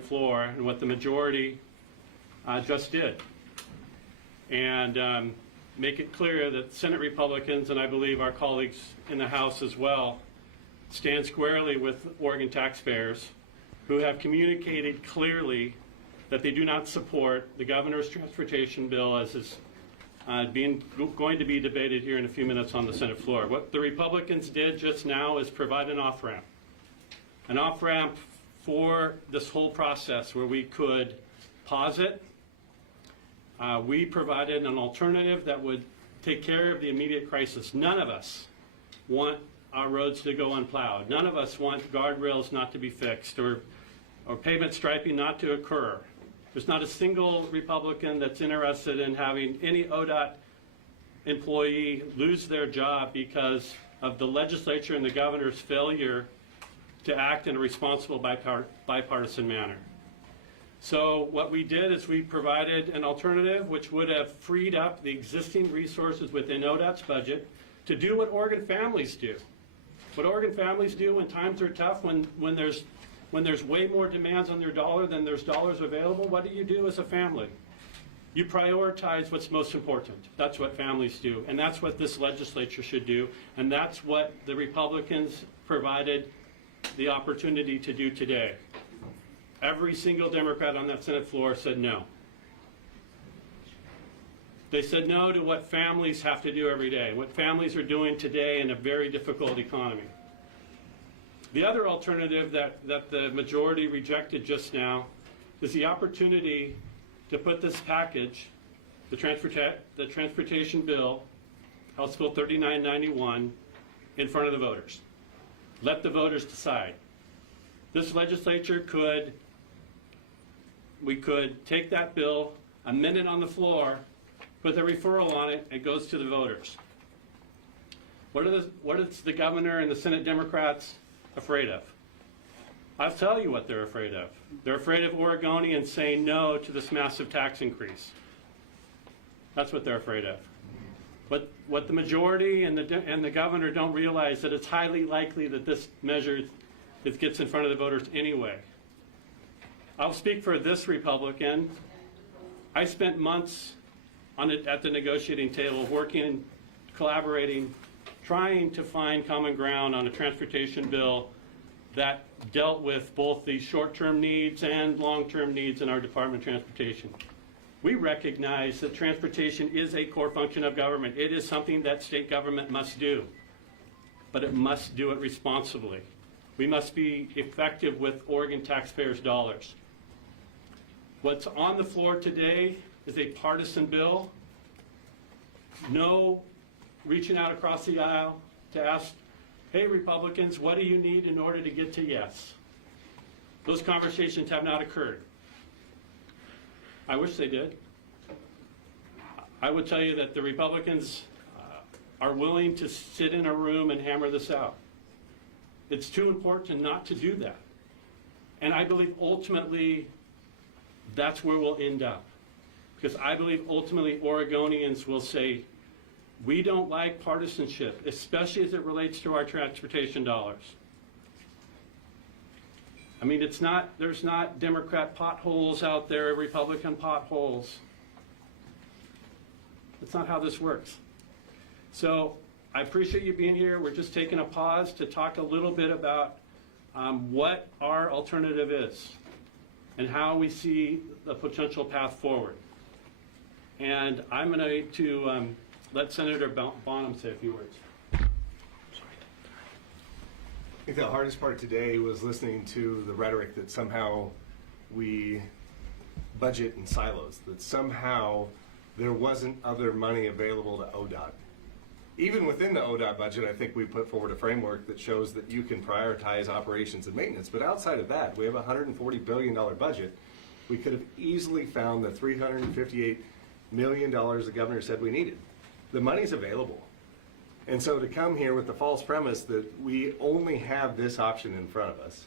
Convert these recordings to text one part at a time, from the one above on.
Senate floor and what the majority just did. And make it clear that Senate Republicans, and I believe our colleagues in the House as well, stand squarely with Oregon taxpayers who have communicated clearly that they do not support the governor's transportation bill as is going to be debated here in a few minutes on the Senate floor. What the Republicans did just now is provide an off-ramp for this whole process where we could pause it. We provided an alternative that would take care of the immediate crisis. None of us want our roads to go unplowed. None of us want guardrails not to be fixed or pavement striping not to occur. There's not a single Republican that's interested in having any ODOT employee lose their job because of the legislature and the governor's failure to act in a responsible bipartisan manner. So what we did is we provided an alternative which would have freed up the existing resources within ODOT's budget to do what Oregon families do. What Oregon families do when times are tough, when there's way more demands on their dollar than there's dollars available, what do you do as a family? You prioritize what's most important. That's what families do, and that's what this legislature should do, and that's what the Republicans provided the opportunity to do today. Every single Democrat on that Senate floor said no. They said no to what families have to do every day, what families are doing today in a very difficult economy. The other alternative that the majority rejected just now is the opportunity to put this package, the transportation bill, House Bill 3991, in front of the voters. Let the voters decide. This legislature we could take that bill, amend it on the floor, put the referral on it, it goes to the voters. What is the governor and the Senate Democrats afraid of? I'll tell you what they're afraid of. They're afraid of Oregonians saying no to this massive tax increase. That's what they're afraid of. What the majority and the governor don't realize that it's highly likely that this measure gets in front of the voters anyway. I'll speak for this Republican. I spent months at the negotiating table working, collaborating, trying to find common ground on a transportation bill that dealt with both the short-term needs and long-term needs in our Department of Transportation. We recognize that transportation is a core function of government. It is something that state government must do, but it must do it responsibly. We must be effective with Oregon taxpayers' dollars. What's on the floor today is a partisan bill. No reaching out across the aisle to ask, hey, Republicans, what do you need in order to get to yes? Those conversations have not occurred. I wish they did. I would tell you that the Republicans are willing to sit in a room and hammer this out. It's too important not to do that. And I believe ultimately that's where we'll end up. Because I believe ultimately Oregonians will say, we don't like partisanship, especially as it relates to our transportation dollars. I mean, there's not Democrat potholes out there, Republican potholes. That's not how this works. So I appreciate you being here. We're just taking a pause to talk a little bit about what our alternative is and how we see the potential path forward. And I'm going to let Senator Bonham say a few words. I think the hardest part today was listening to the rhetoric that somehow we budget in silos, that somehow there wasn't other money available to ODOT. Even within the ODOT budget, I think we put forward a framework that shows that you can prioritize operations and maintenance. But outside of that, we have a $140 billion budget. We could have easily found the $358 million the governor said we needed. The money's available. And so to come here with the false premise that we only have this option in front of us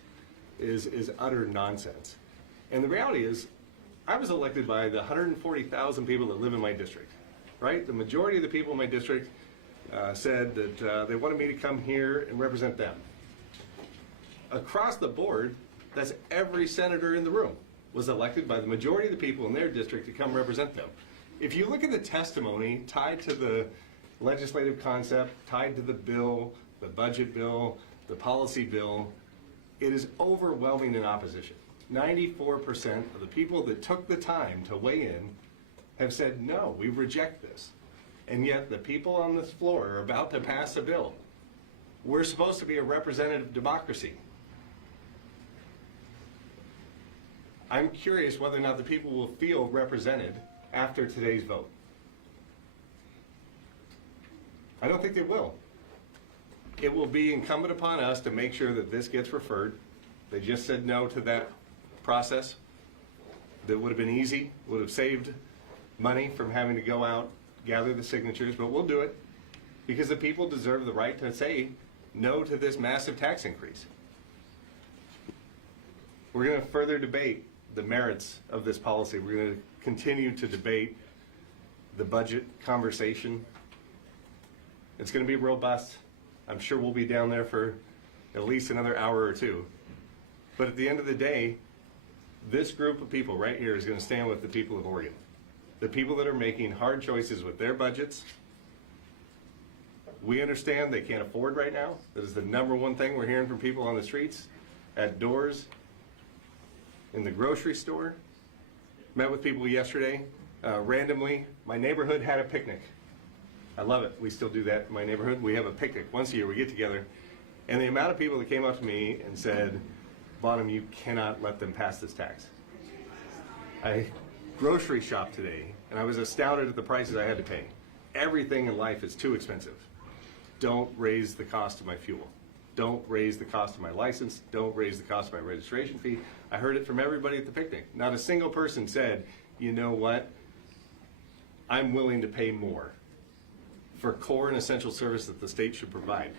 is utter nonsense. And the reality is, I was elected by the 140,000 people that live in my district, right? The majority of the people in my district said that they wanted me to come here and represent them. Across the board, That's every senator in the room was elected by the majority of the people in their district to come represent them. If you look at the testimony tied to the legislative concept, tied to the bill, the budget bill, the policy bill, it is overwhelming in opposition. 94% of the people that took the time to weigh in have said, no, we reject this. And yet the people on this floor are about to pass a bill. We're supposed to be a representative democracy. I'm curious whether or not the people will feel represented after today's vote. I don't think they will. It will be incumbent upon us to make sure that this gets referred. They just said no to that process. That would have been easy, would have saved money from having to go out, gather the signatures, but we'll do it because the people deserve the right to say no to this massive tax increase. We're going to further debate the merits of this policy. We're going to continue to debate the budget conversation. It's going to be robust. I'm sure we'll be down there for at least another hour or two. But at the end of the day, this group of people right here is going to stand with the people of Oregon. The people that are making hard choices with their budgets. We understand they can't afford right now. That is the number one thing we're hearing from people on the streets, at doors, in the grocery store. Met with people yesterday, randomly. My neighborhood had a picnic. I love it. We still do that in my neighborhood. We have a picnic. Once a year we get together. And the amount of people that came up to me and said, Bonham, you cannot let them pass this tax. I grocery shopped today and I was astounded at the prices I had to pay. Everything in life is too expensive. Don't raise the cost of my fuel. Don't raise the cost of my license. Don't raise the cost of my registration fee. I heard it from everybody at the picnic. Not a single person said, you know what, I'm willing to pay more for core and essential service that the state should provide.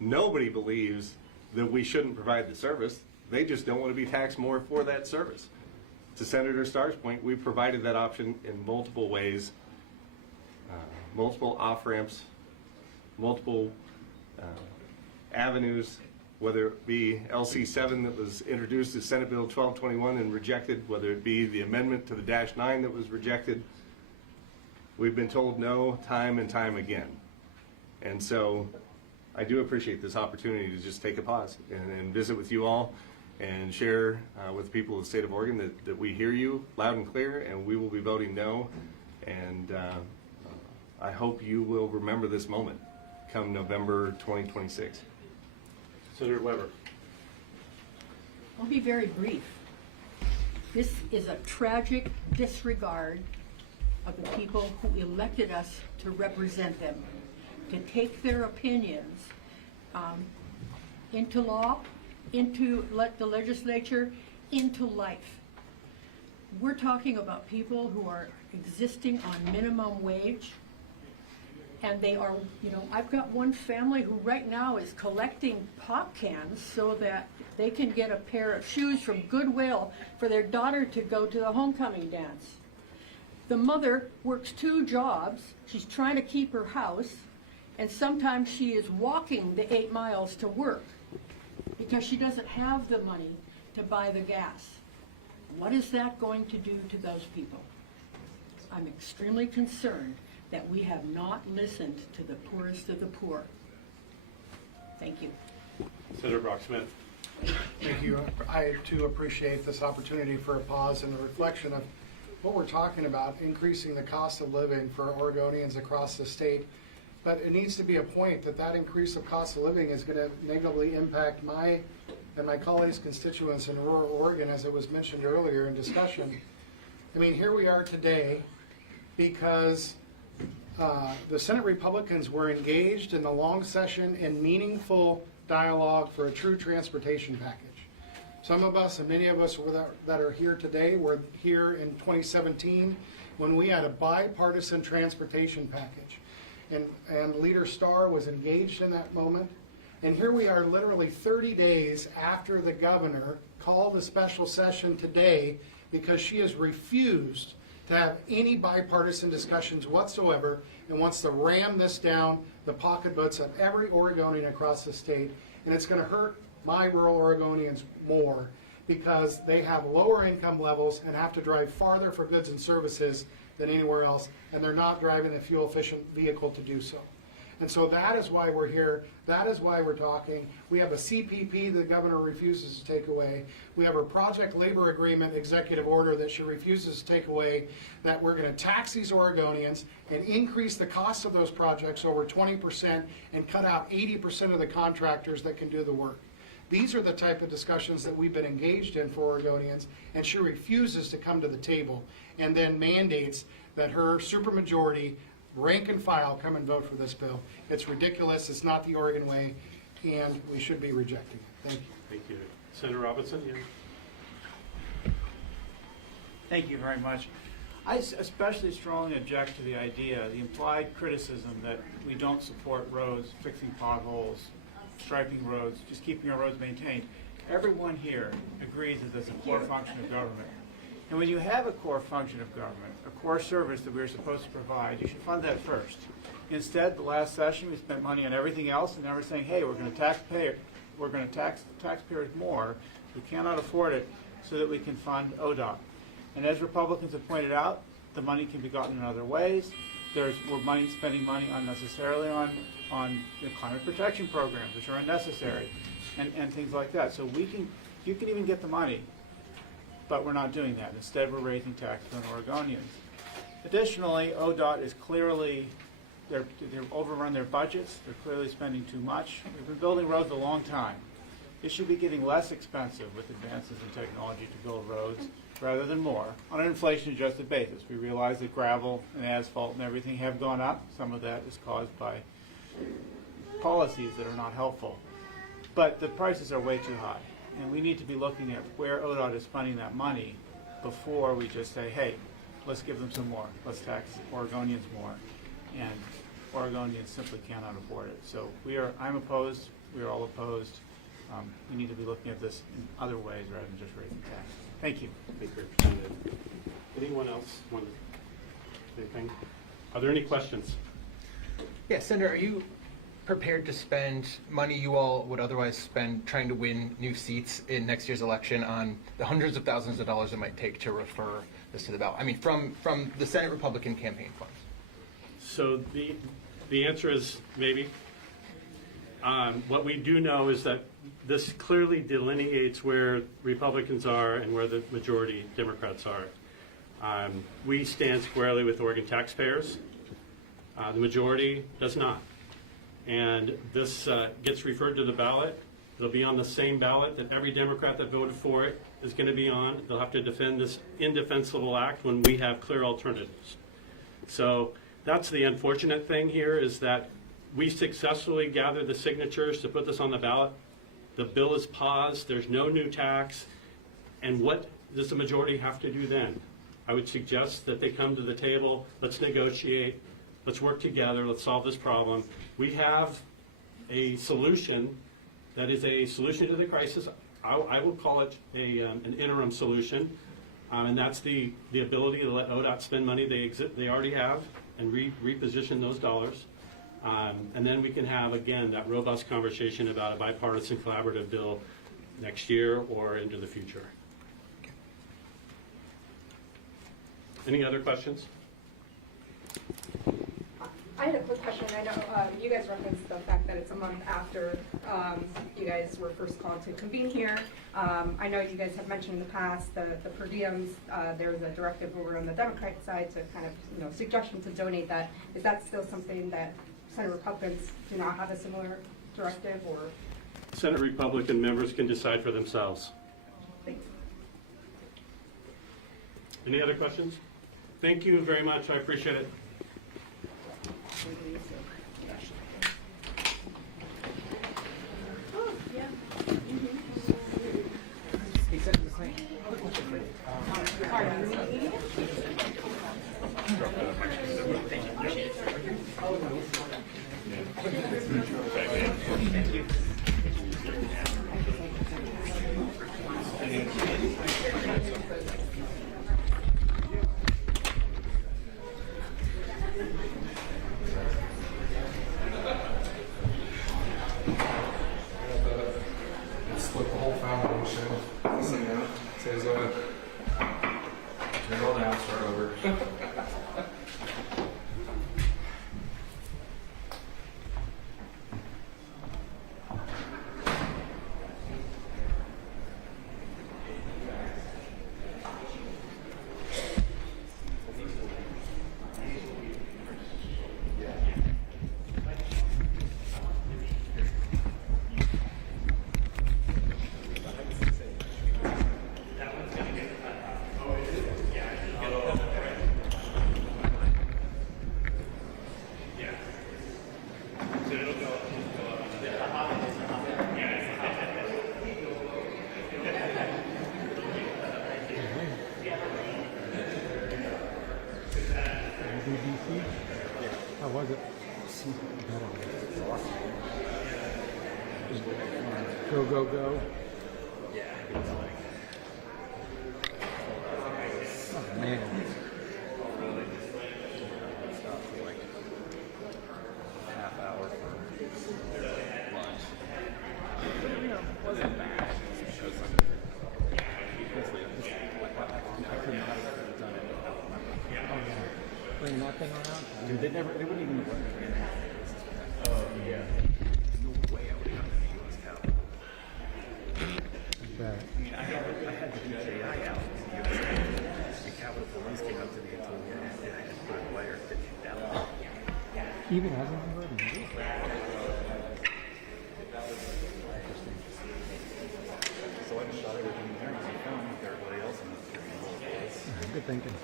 Nobody believes that we shouldn't provide the service. They just don't want to be taxed more for that service. To Senator Starr's point, we provided that option in multiple ways, multiple off-ramps, multiple avenues, whether it be LC7 that was introduced as Senate Bill 1221 and rejected, whether it be the amendment to the -9 that was rejected. We've been told no time and time again. And so I do appreciate this opportunity to just take a pause and visit with you all and share with people of the state of Oregon that we hear you loud and clear, and we will be voting no. And I hope you will remember this moment come November 2026. Senator Weber. I'll be very brief. This is a tragic disregard of the people who elected us to represent them, to take their opinions into law, into the legislature, into life. We're talking about people who are existing on minimum wage, and they are, I've got one family who right now is collecting pop cans so that they can get a pair of shoes from Goodwill for their daughter to go to the homecoming dance. The mother works 2 jobs. She's trying to keep her house, and sometimes she is walking the 8 miles to work because she doesn't have the money to buy the gas. What is that going to do to those people? I'm extremely concerned that we have not listened to the poorest of the poor. Thank you. Senator Brock Smith. Thank you. I too appreciate this opportunity for a pause and a reflection of what we're talking about, increasing the cost of living for Oregonians across the state. But it needs to be a point that increase of cost of living is going to negatively impact my and my colleagues' constituents in rural Oregon, as it was mentioned earlier in discussion. I mean, here we are today because the Senate Republicans were engaged in the long session in meaningful dialogue for a true transportation package. Some of us, and many of us that are here today, were here in 2017 when we had a bipartisan transportation package. And Leader Starr was engaged in that moment. And here we are literally 30 days after the governor called a special session today because she has refused to have any bipartisan discussions whatsoever and wants to ram this down the pocketbooks of every Oregonian across the state. And it's going to hurt my rural Oregonians more. because they have lower income levels and have to drive farther for goods and services than anywhere else, and they're not driving a fuel efficient vehicle to do so. And so that is why we're here. That is why we're talking. We have a CPP the governor refuses to take away. We have a project labor agreement executive order that she refuses to take away, that we're going to tax these Oregonians and increase the cost of those projects over 20% and cut out 80% of the contractors that can do the work. These are the type of discussions that we've been engaged in for Oregonians, and she refuses to come to the table and then mandates that her supermajority rank and file come and vote for this bill. It's ridiculous. It's not the Oregon way, and we should be rejecting it. Thank you. Thank you. Senator Robinson, yeah. Thank you very much. I especially strongly object to the idea, the implied criticism that we don't support roads, fixing potholes, striping roads, just keeping our roads maintained. Everyone here agrees that that's a core function of government. And when you have a core function of government, a core service that we're supposed to provide, you should fund that first. Instead, the last session, we spent money on everything else, and now we're saying, hey, we're going to tax taxpayers more. We cannot afford it, so that we can fund ODOT. And as Republicans have pointed out, the money can be gotten in other ways. We're spending money unnecessarily on climate protection programs, which are unnecessary, and things like that. So you can even get the money, but we're not doing that. Instead, we're raising taxes on Oregonians. Additionally, ODOT is clearly, they've overrun their budgets. They're clearly spending too much. We've been building roads a long time. It should be getting less expensive with advances in technology to build roads rather than more on an inflation-adjusted basis. We realize that gravel and asphalt and everything have gone up. Some of that is caused by policies that are not helpful. But the prices are way too high. And we need to be looking at where ODOT is spending that money before we just say, hey, let's give them some more. Let's tax Oregonians more. And Oregonians simply cannot afford it. So I'm opposed. We are all opposed. We need to be looking at this in other ways rather than just raising taxes. Thank you. Thank you, Representative. Anyone else want anything? Are there any questions? Yeah, Senator, are you prepared to spend money you all would otherwise spend trying to win new seats in next year's election on the hundreds of thousands of dollars it might take to refer this to the ballot? I mean, from the Senate Republican campaign funds. So the answer is maybe. What we do know is that this clearly delineates where Republicans are and where the majority Democrats are. We stand squarely with Oregon taxpayers. The majority does not. And this gets referred to the ballot. It'll be on the same ballot that every Democrat that voted for it is going to be on. They'll have to defend this indefensible act when we have clear alternatives. So that's the unfortunate thing here, is that we successfully gathered the signatures to put this on the ballot. The bill is paused. There's no new tax. And what does the majority have to do then? I would suggest that they come to the table. Let's negotiate. Let's work together. Let's solve this problem. We have a solution that is a solution to the crisis. I will call it an interim solution, and that's the ability to let ODOT spend money they already have and reposition those dollars. And then we can have, again, that robust conversation about a bipartisan collaborative bill next year or into the future. Any other questions? I had a quick question. I know you guys referenced the fact that it's a month after you guys were first called to convene here. I know you guys have mentioned in the past the per diems. There's a directive over on the Democratic side to kind of, suggestion to donate that. Is that still something that Senate Republicans do not have a similar directive, or? Senate Republican members can decide for themselves. Thanks. Any other questions? Thank you very much. I appreciate it. Split the whole foundation. Roll down, start over. How was it? Go, go, go. Oh, man. Half hour for lunch. Wasn't bad. Because honestly, I could not have done it. Bring that thing around? Dude, they wouldn't even work. No way I would have gotten the US Capitol. That. I mean, I had the DJI out in the US Capitol. The Capitol Police came up to me and told me I had to put a wire to kick that out. Even as a member of the media? So I just shot everything there and I found with everybody else in the street. Good thinking.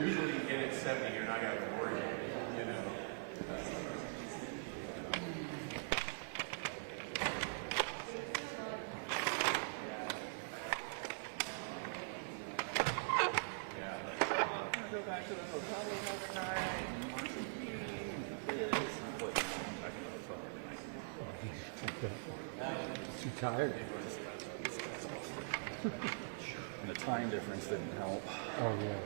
Usually you get it 70, you're not going to worry, you know. Go back to the hotel overnight. Too tired. And the time difference didn't help. Oh, yeah.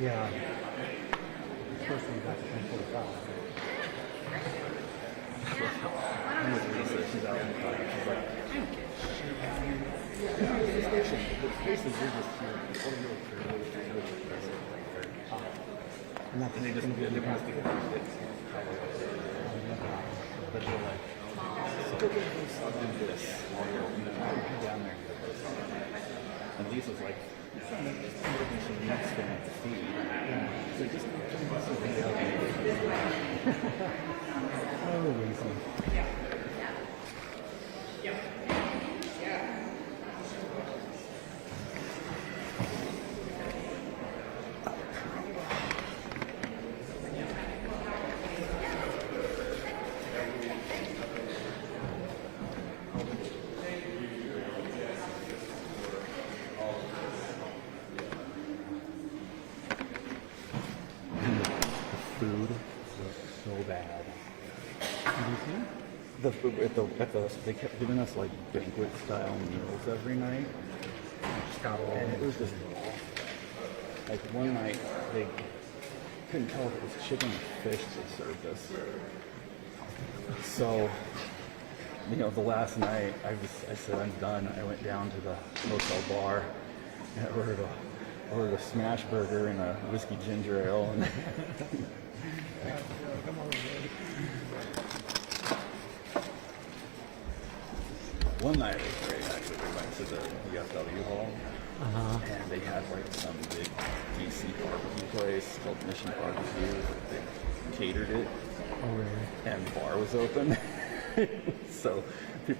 Yeah. Supposed to be back at 10:45. I'm with Lisa, she's out in the car. She's like, I don't get shit. Yeah, it's the station. The spaces are just here. What are you doing? And that's And they just gonna be they the want us to get their kids. But they're like, go get this, I'll do this. I'll go, I'll be down there and get this. And Lisa's like, it's not like this she needs to have to feed. So just turn this over there. Oh, Lisa. Food looks so bad. Have you seen? They kept giving us like banquet style meals every night. And it was just like one night they couldn't tell if it was chicken or fish they served us. So, the last night I said I'm done. I went down to the hotel bar and I ordered a smash burger and a whiskey ginger ale and one night it was great actually. We went to the VFW hall and they had like some big DC barbecue place called Mission Barbecue. They catered it. Oh, really? And the bar was open. So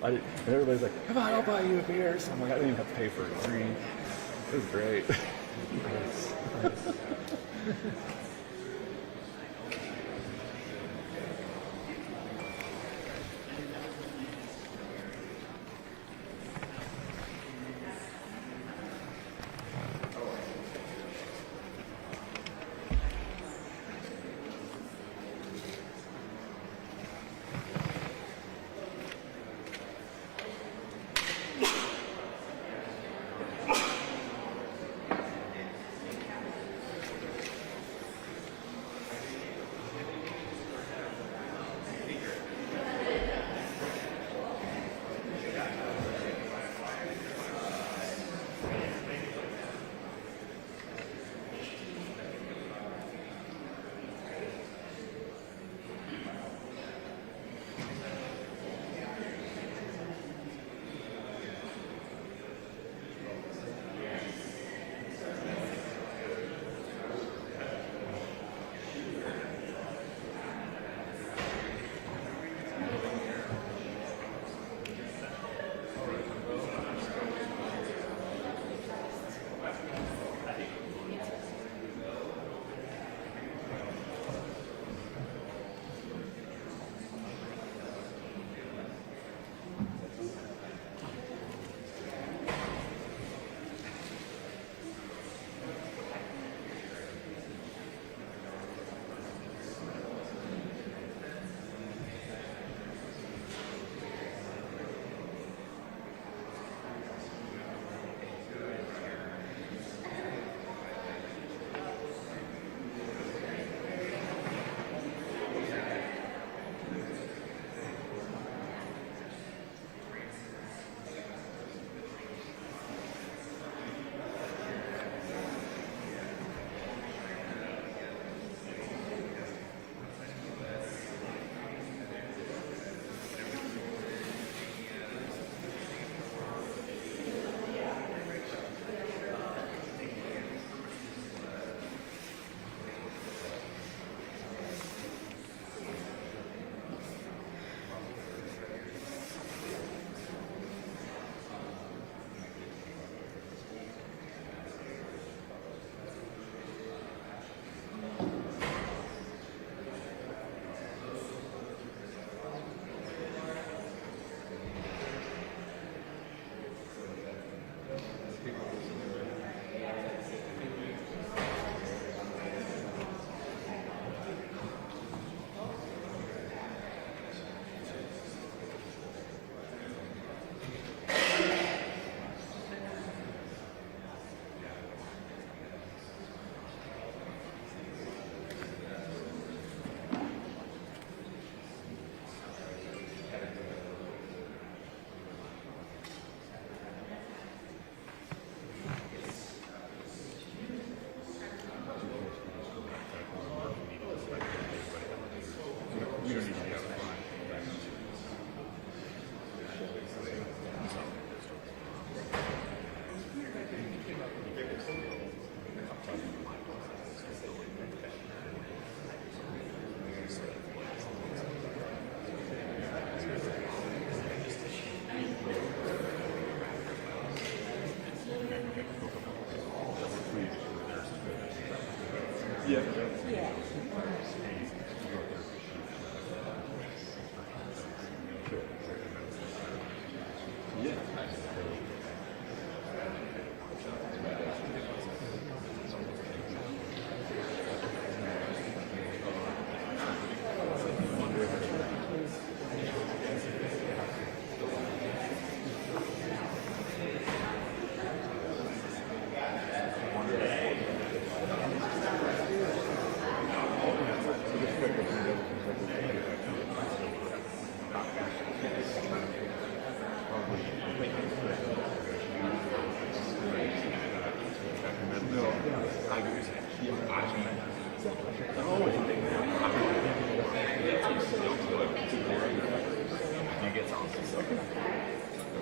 and everybody's like, come on, I'll buy you a beer. So I'm like, I didn't even have to pay for a drink. It was great.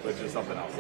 But just something else.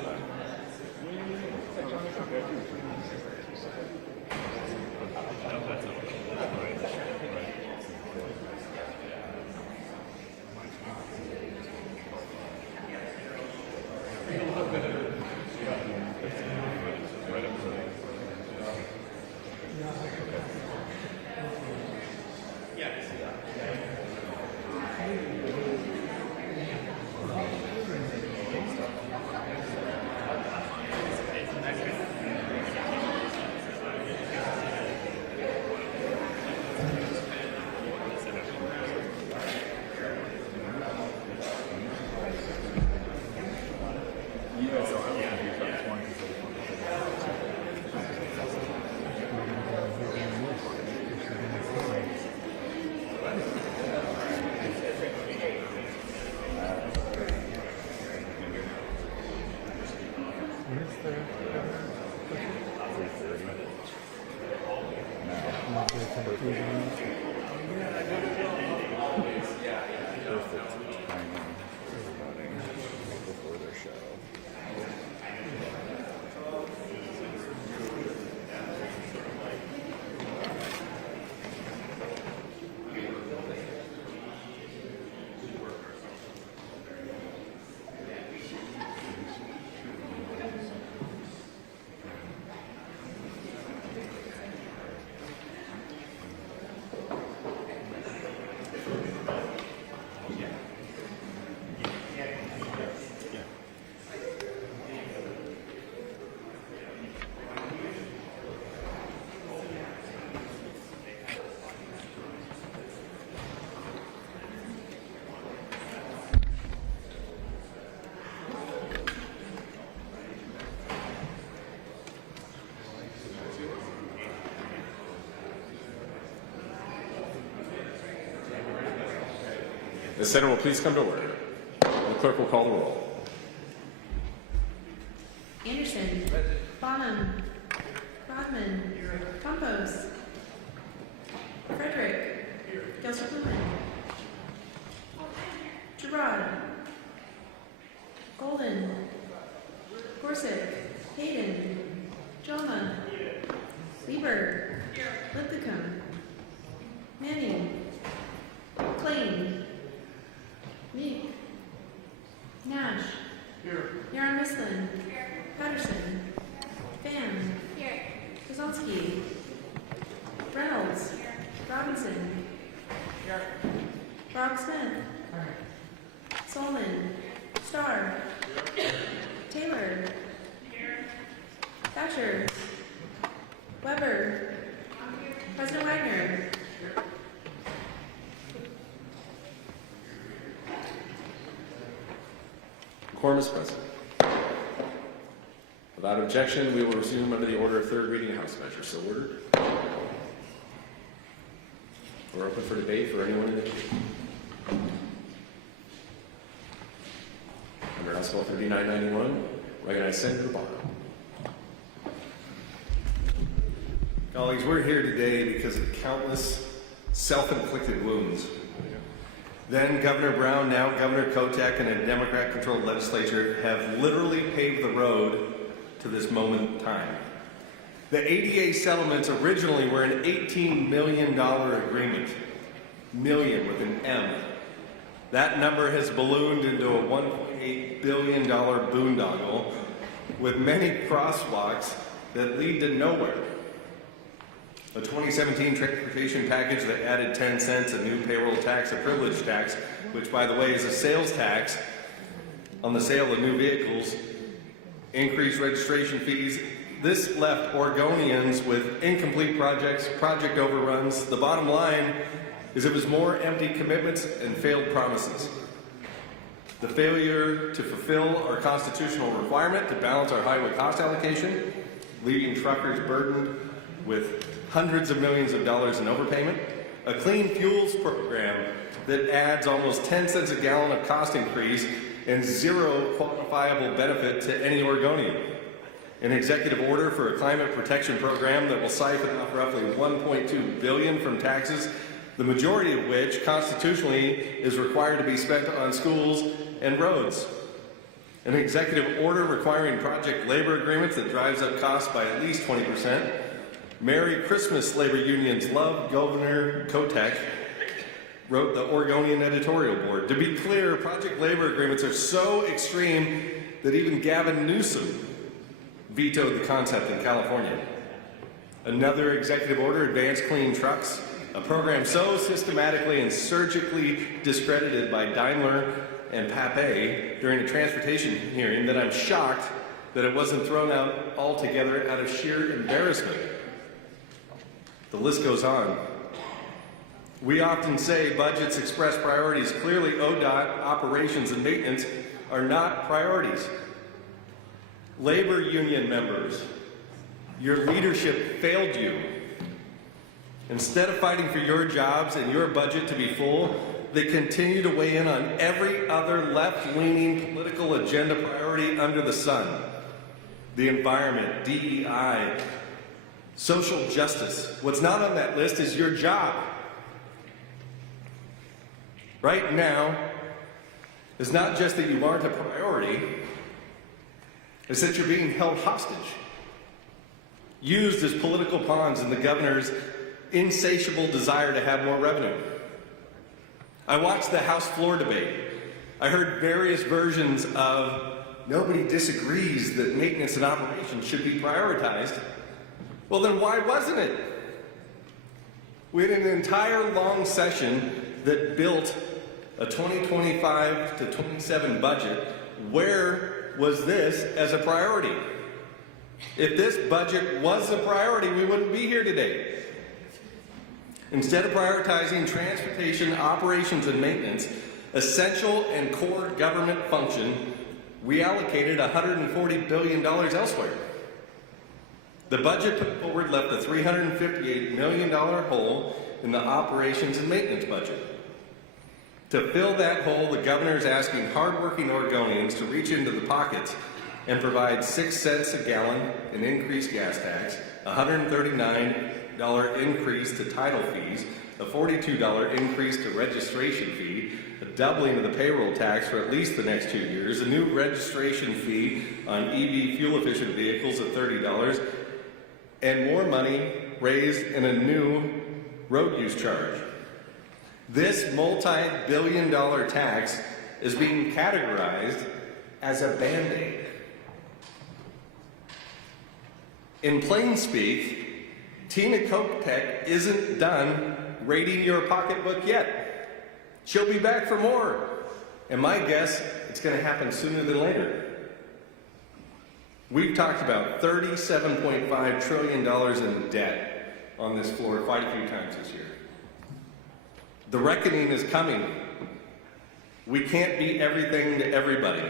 Perfect timing before their show. The Senate will please come to order. The clerk will call the roll. Anderson. Bonham. Rodman. Campos. Frederick. Gelser-Blumen. Gerard. Golden. Gorsuch. Hayden. Joma. Lieber. Linthicum. Manning. Klein. Meek. Nash. Yaron Mislin. Patterson. Pham. Kozlowski. Reynolds. Robinson. Brock Smith. Solomon. Starr. Taylor. Thatcher. Weber. President Wagner. Quorum is present. Without objection, we will resume under the order of third reading House measures. So ordered. We're open for debate for anyone in the queue. Under House Bill 3991, recognize Senator Bonham. Colleagues, we're here today because of countless self-inflicted wounds. Then Governor Brown, now Governor Kotek, and a Democrat-controlled legislature have literally paved the road to this moment in time. The ADA settlements originally were an $18 million agreement, million with an M. That number has ballooned into a $1.8 billion boondoggle with many crosswalks that lead to nowhere. a 2017 transportation package that added 10 cents, a new payroll tax, a privilege tax, which by the way is a sales tax on the sale of new vehicles, increased registration fees. This left Oregonians with incomplete projects, project overruns. The bottom line is it was more empty commitments and failed promises. The failure to fulfill our constitutional requirement to balance our highway cost allocation, leaving truckers burdened with hundreds of millions of dollars in overpayment, a clean fuels program that adds almost 10 cents a gallon of cost increase and zero quantifiable benefit to any Oregonian, an executive order for a climate protection program that will siphon off roughly $1.2 billion from taxes, the majority of which constitutionally is required to be spent on schools and roads. An executive order requiring project labor agreements that drives up costs by at least 20%. Merry Christmas, labor unions love Governor Kotek, wrote the Oregonian editorial board. To be clear, project labor agreements are so extreme that even Gavin Newsom vetoed the concept in California. Another executive order, Advanced Clean Trucks, a program so systematically and surgically discredited by Daimler and Pape during a transportation hearing that I'm shocked that it wasn't thrown out altogether out of sheer embarrassment. The list goes on. We often say budgets express priorities. Clearly, ODOT operations and maintenance are not priorities. Labor union members, your leadership failed you. Instead of fighting for your jobs and your budget to be full, they continue to weigh in on every other left-leaning political agenda priority under the sun. The environment, DEI, social justice. What's not on that list is your job. Right now, it's not just that you aren't a priority, it's that you're being held hostage, used as political pawns in the governor's insatiable desire to have more revenue. I watched the House floor debate. I heard various versions of nobody disagrees that maintenance and operations should be prioritized. Well, then why wasn't it? We had an entire long session that built a 2025 to 27 budget. Where was this as a priority? If this budget was a priority, we wouldn't be here today. Instead of prioritizing transportation, operations, and maintenance, essential and core government function, we allocated $140 billion elsewhere. The budget put forward left a $358 million hole in the operations and maintenance budget. To fill that hole, the governor is asking hardworking Oregonians to reach into the pockets and provide 6 cents a gallon in increased gas tax, $139 increase to title fees, a $42 increase to registration fee, a doubling of the payroll tax for at least the next 2 years, a new registration fee on EV fuel-efficient vehicles of $30, and more money raised in a new road use charge. This multi-billion-dollar tax is being categorized as a Band-Aid. In plain speak, Tina Kotek isn't done raiding your pocketbook yet. She'll be back for more. And my guess, it's going to happen sooner than later. We've talked about $37.5 trillion in debt on this floor quite a few times this year. The reckoning is coming. We can't be everything to everybody.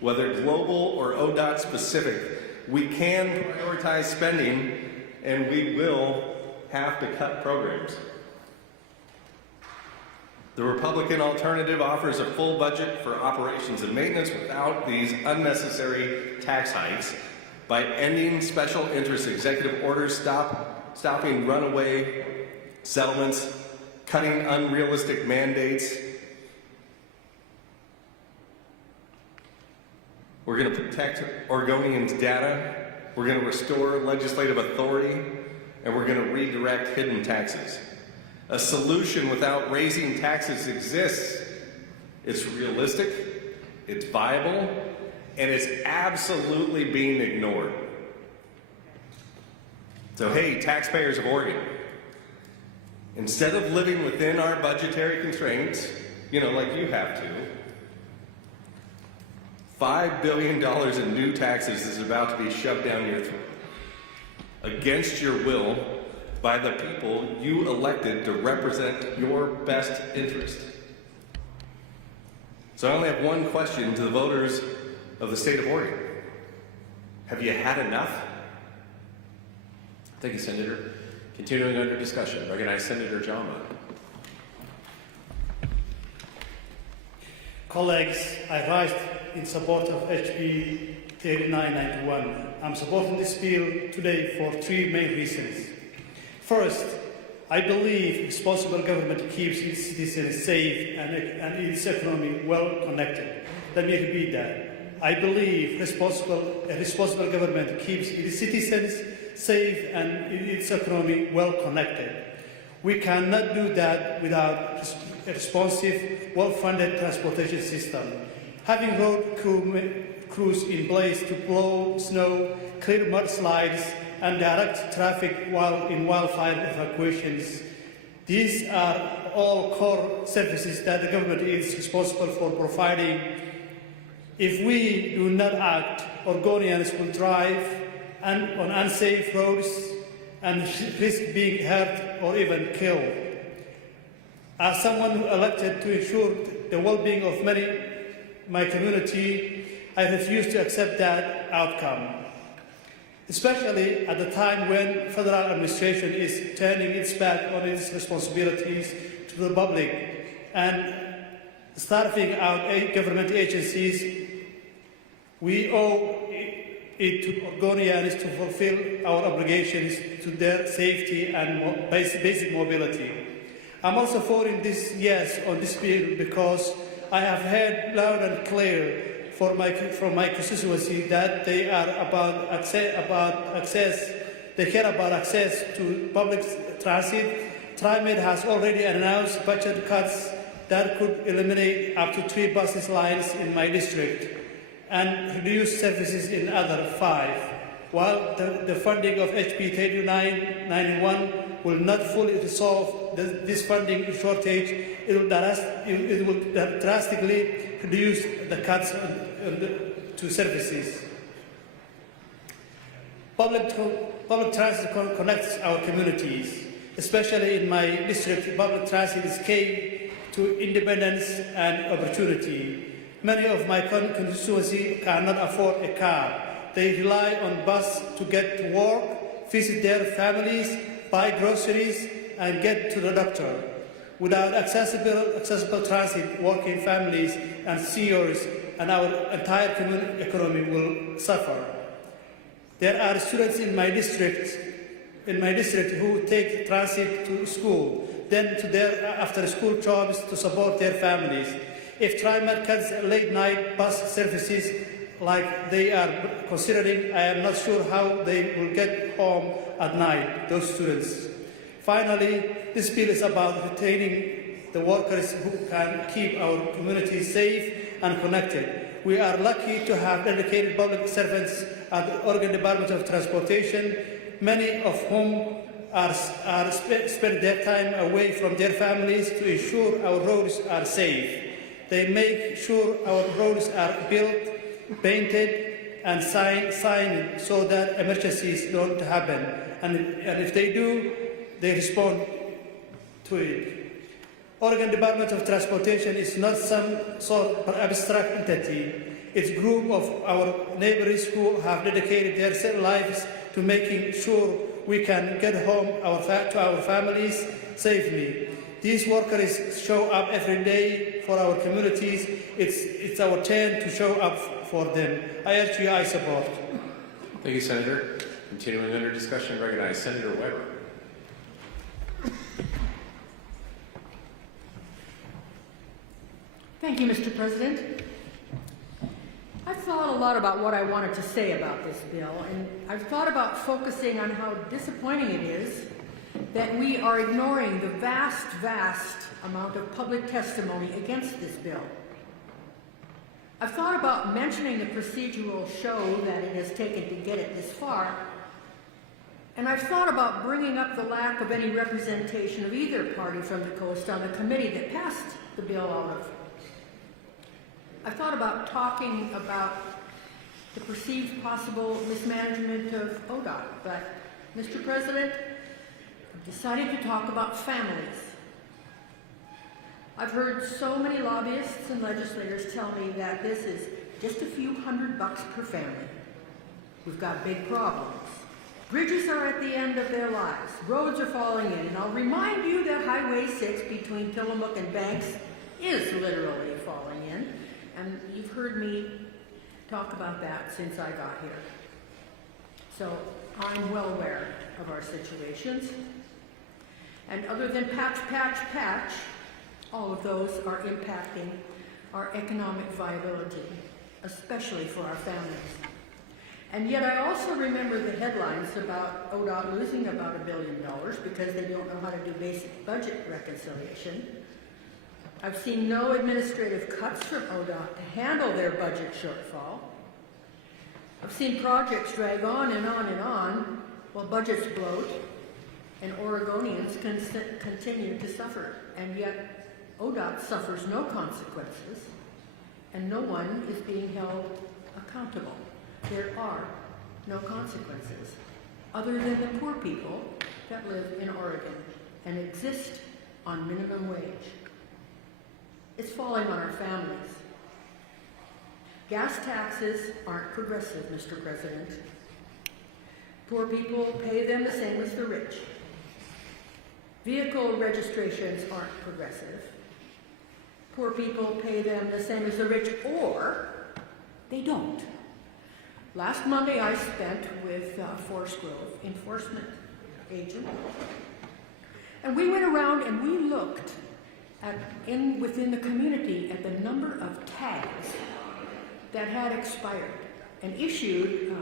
Whether global or ODOT specific, we can prioritize spending, and we will have to cut programs. The Republican alternative offers a full budget for operations and maintenance without these unnecessary tax hikes by ending special interest executive orders, stopping runaway settlements, cutting unrealistic mandates. We're going to protect Oregonians' data, we're going to restore legislative authority, and we're going to redirect hidden taxes. A solution without raising taxes exists. It's realistic, it's viable, and it's absolutely being ignored. So hey, taxpayers of Oregon, instead of living within our budgetary constraints, like you have to, $5 billion in new taxes is about to be shoved down your throat against your will by the people you elected to represent your best interest. So I only have one question to the voters of the state of Oregon. Have you had enough? Thank you, Senator. Continuing under discussion, recognize Senator Jama. Colleagues, I rise in support of HB 3991. I'm supporting this bill today for three main reasons. First, I believe responsible government keeps its citizens safe and its economy well connected. Let me repeat that. I believe a responsible government keeps its citizens safe and its economy well connected. We cannot do that without a responsive, well-funded transportation system. Having road crews in place to plow snow, clear mudslides, and direct traffic while in wildfire evacuations. These are all core services that the government is responsible for providing. If we do not act, Oregonians will drive on unsafe roads and risk being hurt or even killed. As someone who elected to ensure the well-being of my community, I refuse to accept that outcome, especially at the time when federal administration is turning its back on its responsibilities to the public and starving out government agencies. We owe it to Oregonians to fulfill our obligations to their safety and basic mobility. I'm also voting this yes on this bill because I have heard loud and clear from my constituency that they care about access to public transit. TriMet has already announced budget cuts that could eliminate up to 3 buses lines in my district and reduce services in other 5. While the funding of HB 3991 will not fully resolve this funding shortage, it will drastically reduce the cuts to services. Public transit connects our communities. Especially in my district, public transit is key to independence and opportunity. Many of my constituency cannot afford a car. They rely on bus to get to work, visit their families, buy groceries, and get to the doctor. Without accessible transit, working families and seniors and our entire economy will suffer. There are students in my district who take transit to school, then to their after-school jobs to support their families. If TriMet cuts late-night bus services like they are considering, I am not sure how they will get home at night, those students. Finally, this bill is about retaining the workers who can keep our communities safe and connected. We are lucky to have dedicated public servants at the Oregon Department of Transportation, many of whom spend their time away from their families to ensure our roads are safe. They make sure our roads are built, painted, and signed so that emergencies don't happen. And if they do, they respond to it. Oregon Department of Transportation is not some sort of abstract entity. It's a group of our neighbors who have dedicated their lives to making sure we can get home to our families safely. These workers show up every day for our communities. It's our turn to show up for them. I urge you, I support. Thank you, Senator. Continuing under discussion, recognize Senator Weber. Thank you, Mr. President. I've thought a lot about what I wanted to say about this bill, and I've thought about focusing on how disappointing it is that we are ignoring the vast amount of public testimony against this bill. I've thought about mentioning the procedural show that it has taken to get it this far, And I've thought about bringing up the lack of any representation of either party from the coast on the committee that passed the bill out of. I've thought about talking about the perceived possible mismanagement of ODOT, but Mr. President, I've decided to talk about families. I've heard so many lobbyists and legislators tell me that this is just a few $100 per family. We've got big problems. Bridges are at the end of their lives. Roads are falling in. And I'll remind you that Highway 6 between Tillamook and Banks is literally falling in. And you've heard me talk about that since I got here. So I'm well aware of our situations. And other than patch, patch, patch, all of those are impacting our economic viability, especially for our families. And yet I also remember the headlines about ODOT losing about $1 billion because they don't know how to do basic budget reconciliation. I've seen no administrative cuts from ODOT to handle their budget shortfall. I've seen projects drag on and on and on while budgets bloat and Oregonians continue to suffer. And yet ODOT suffers no consequences and no one is being held accountable. There are no consequences other than the poor people that live in Oregon and exist on minimum wage. It's falling on our families. Gas taxes aren't progressive, Mr. President. Poor people pay them the same as the rich. Vehicle registrations aren't progressive. Poor people pay them the same as the rich, or they don't. Last Monday I spent with Forest Grove enforcement agent, and we went around and we looked at within the community at the number of tags that had expired and issued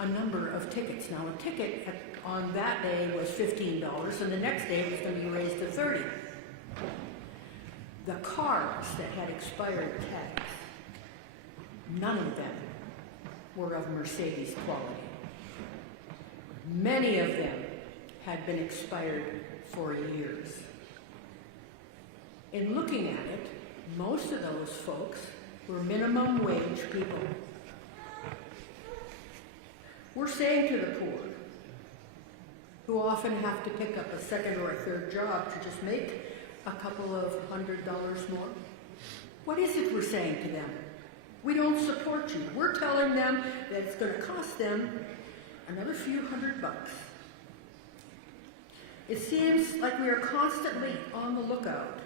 a number of tickets. Now a ticket on that day was $15 and the next day it was going to be raised to $30. The cars that had expired tags, none of them were of Mercedes quality. Many of them had been expired for years. In looking at it, most of those folks were minimum wage people. We're saying to the poor, who often have to pick up a second or a third job to just make a couple of $100 more, what is it we're saying to them? We don't support you. We're telling them that it's going to cost them another few $100. It seems like we are constantly on the lookout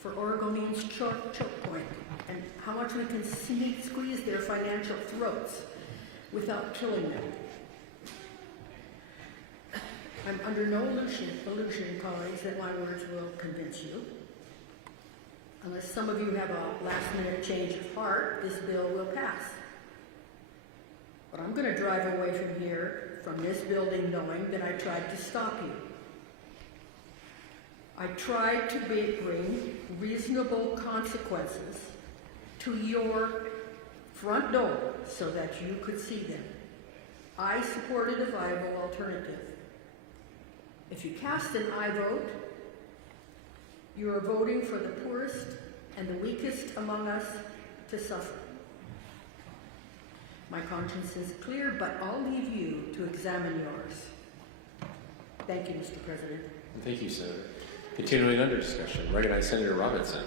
for Oregonians' choke point and how much we can squeeze their financial throats without killing them. I'm under no illusion, colleagues, that my words will convince you. Unless some of you have a last-minute change of heart, this bill will pass. But I'm going to drive away from here, from this building, knowing that I tried to stop you. I tried to bring reasonable consequences to your front door so that you could see them. I supported a viable alternative. If you cast an aye vote, you are voting for the poorest and the weakest among us to suffer. My conscience is clear, but I'll leave you to examine yours. Thank you, Mr. President. Thank you, Senator. Continuing under discussion, recognize Senator Robinson.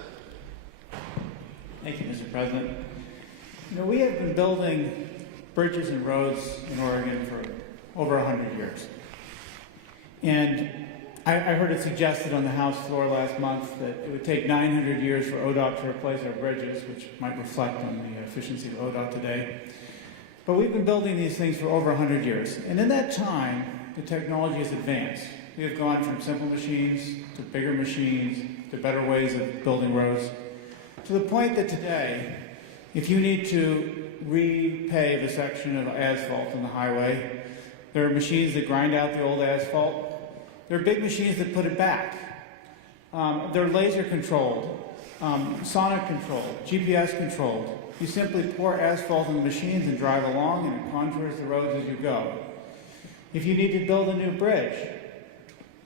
Thank you, Mr. President. You know, we have been building bridges and roads in Oregon for over 100 years. And I heard it suggested on the House floor last month that it would take 900 years for ODOT to replace our bridges, which might reflect on the efficiency of ODOT today. But we've been building these things for over 100 years. And in that time, the technology has advanced. We have gone from simple machines to bigger machines to better ways of building roads, to the point that today, if you need to repave a section of asphalt on the highway, there are machines that grind out the old asphalt. There are big machines that put it back. They're laser controlled, sonic controlled, GPS controlled. You simply pour asphalt in the machines and drive along, and it contours the roads as you go. If you need to build a new bridge,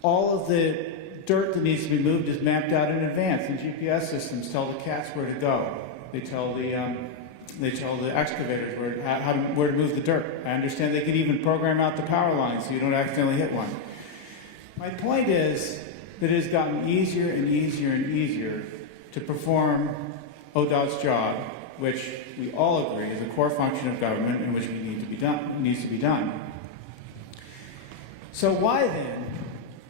all of the dirt that needs to be moved is mapped out in advance, and GPS systems tell the cats where to go. They tell the excavators where to move the dirt. I understand they could even program out the power lines so you don't accidentally hit one. My point is that it has gotten easier and easier and easier to perform ODOT's job, which we all agree is a core function of government and which needs to be done. So why then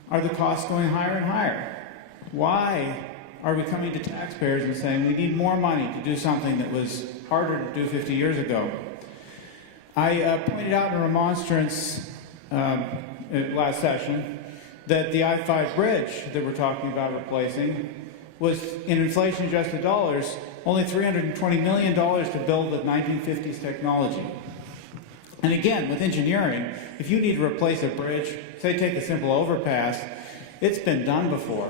are the costs going higher and higher? Why are we coming to taxpayers and saying we need more money to do something that was harder to do 50 years ago? I pointed out in a remonstrance last session that the I-5 bridge that we're talking about replacing was, in inflation-adjusted dollars, only $320 million to build with 1950s technology. And again, with engineering, if you need to replace a bridge, say take a simple overpass, it's been done before.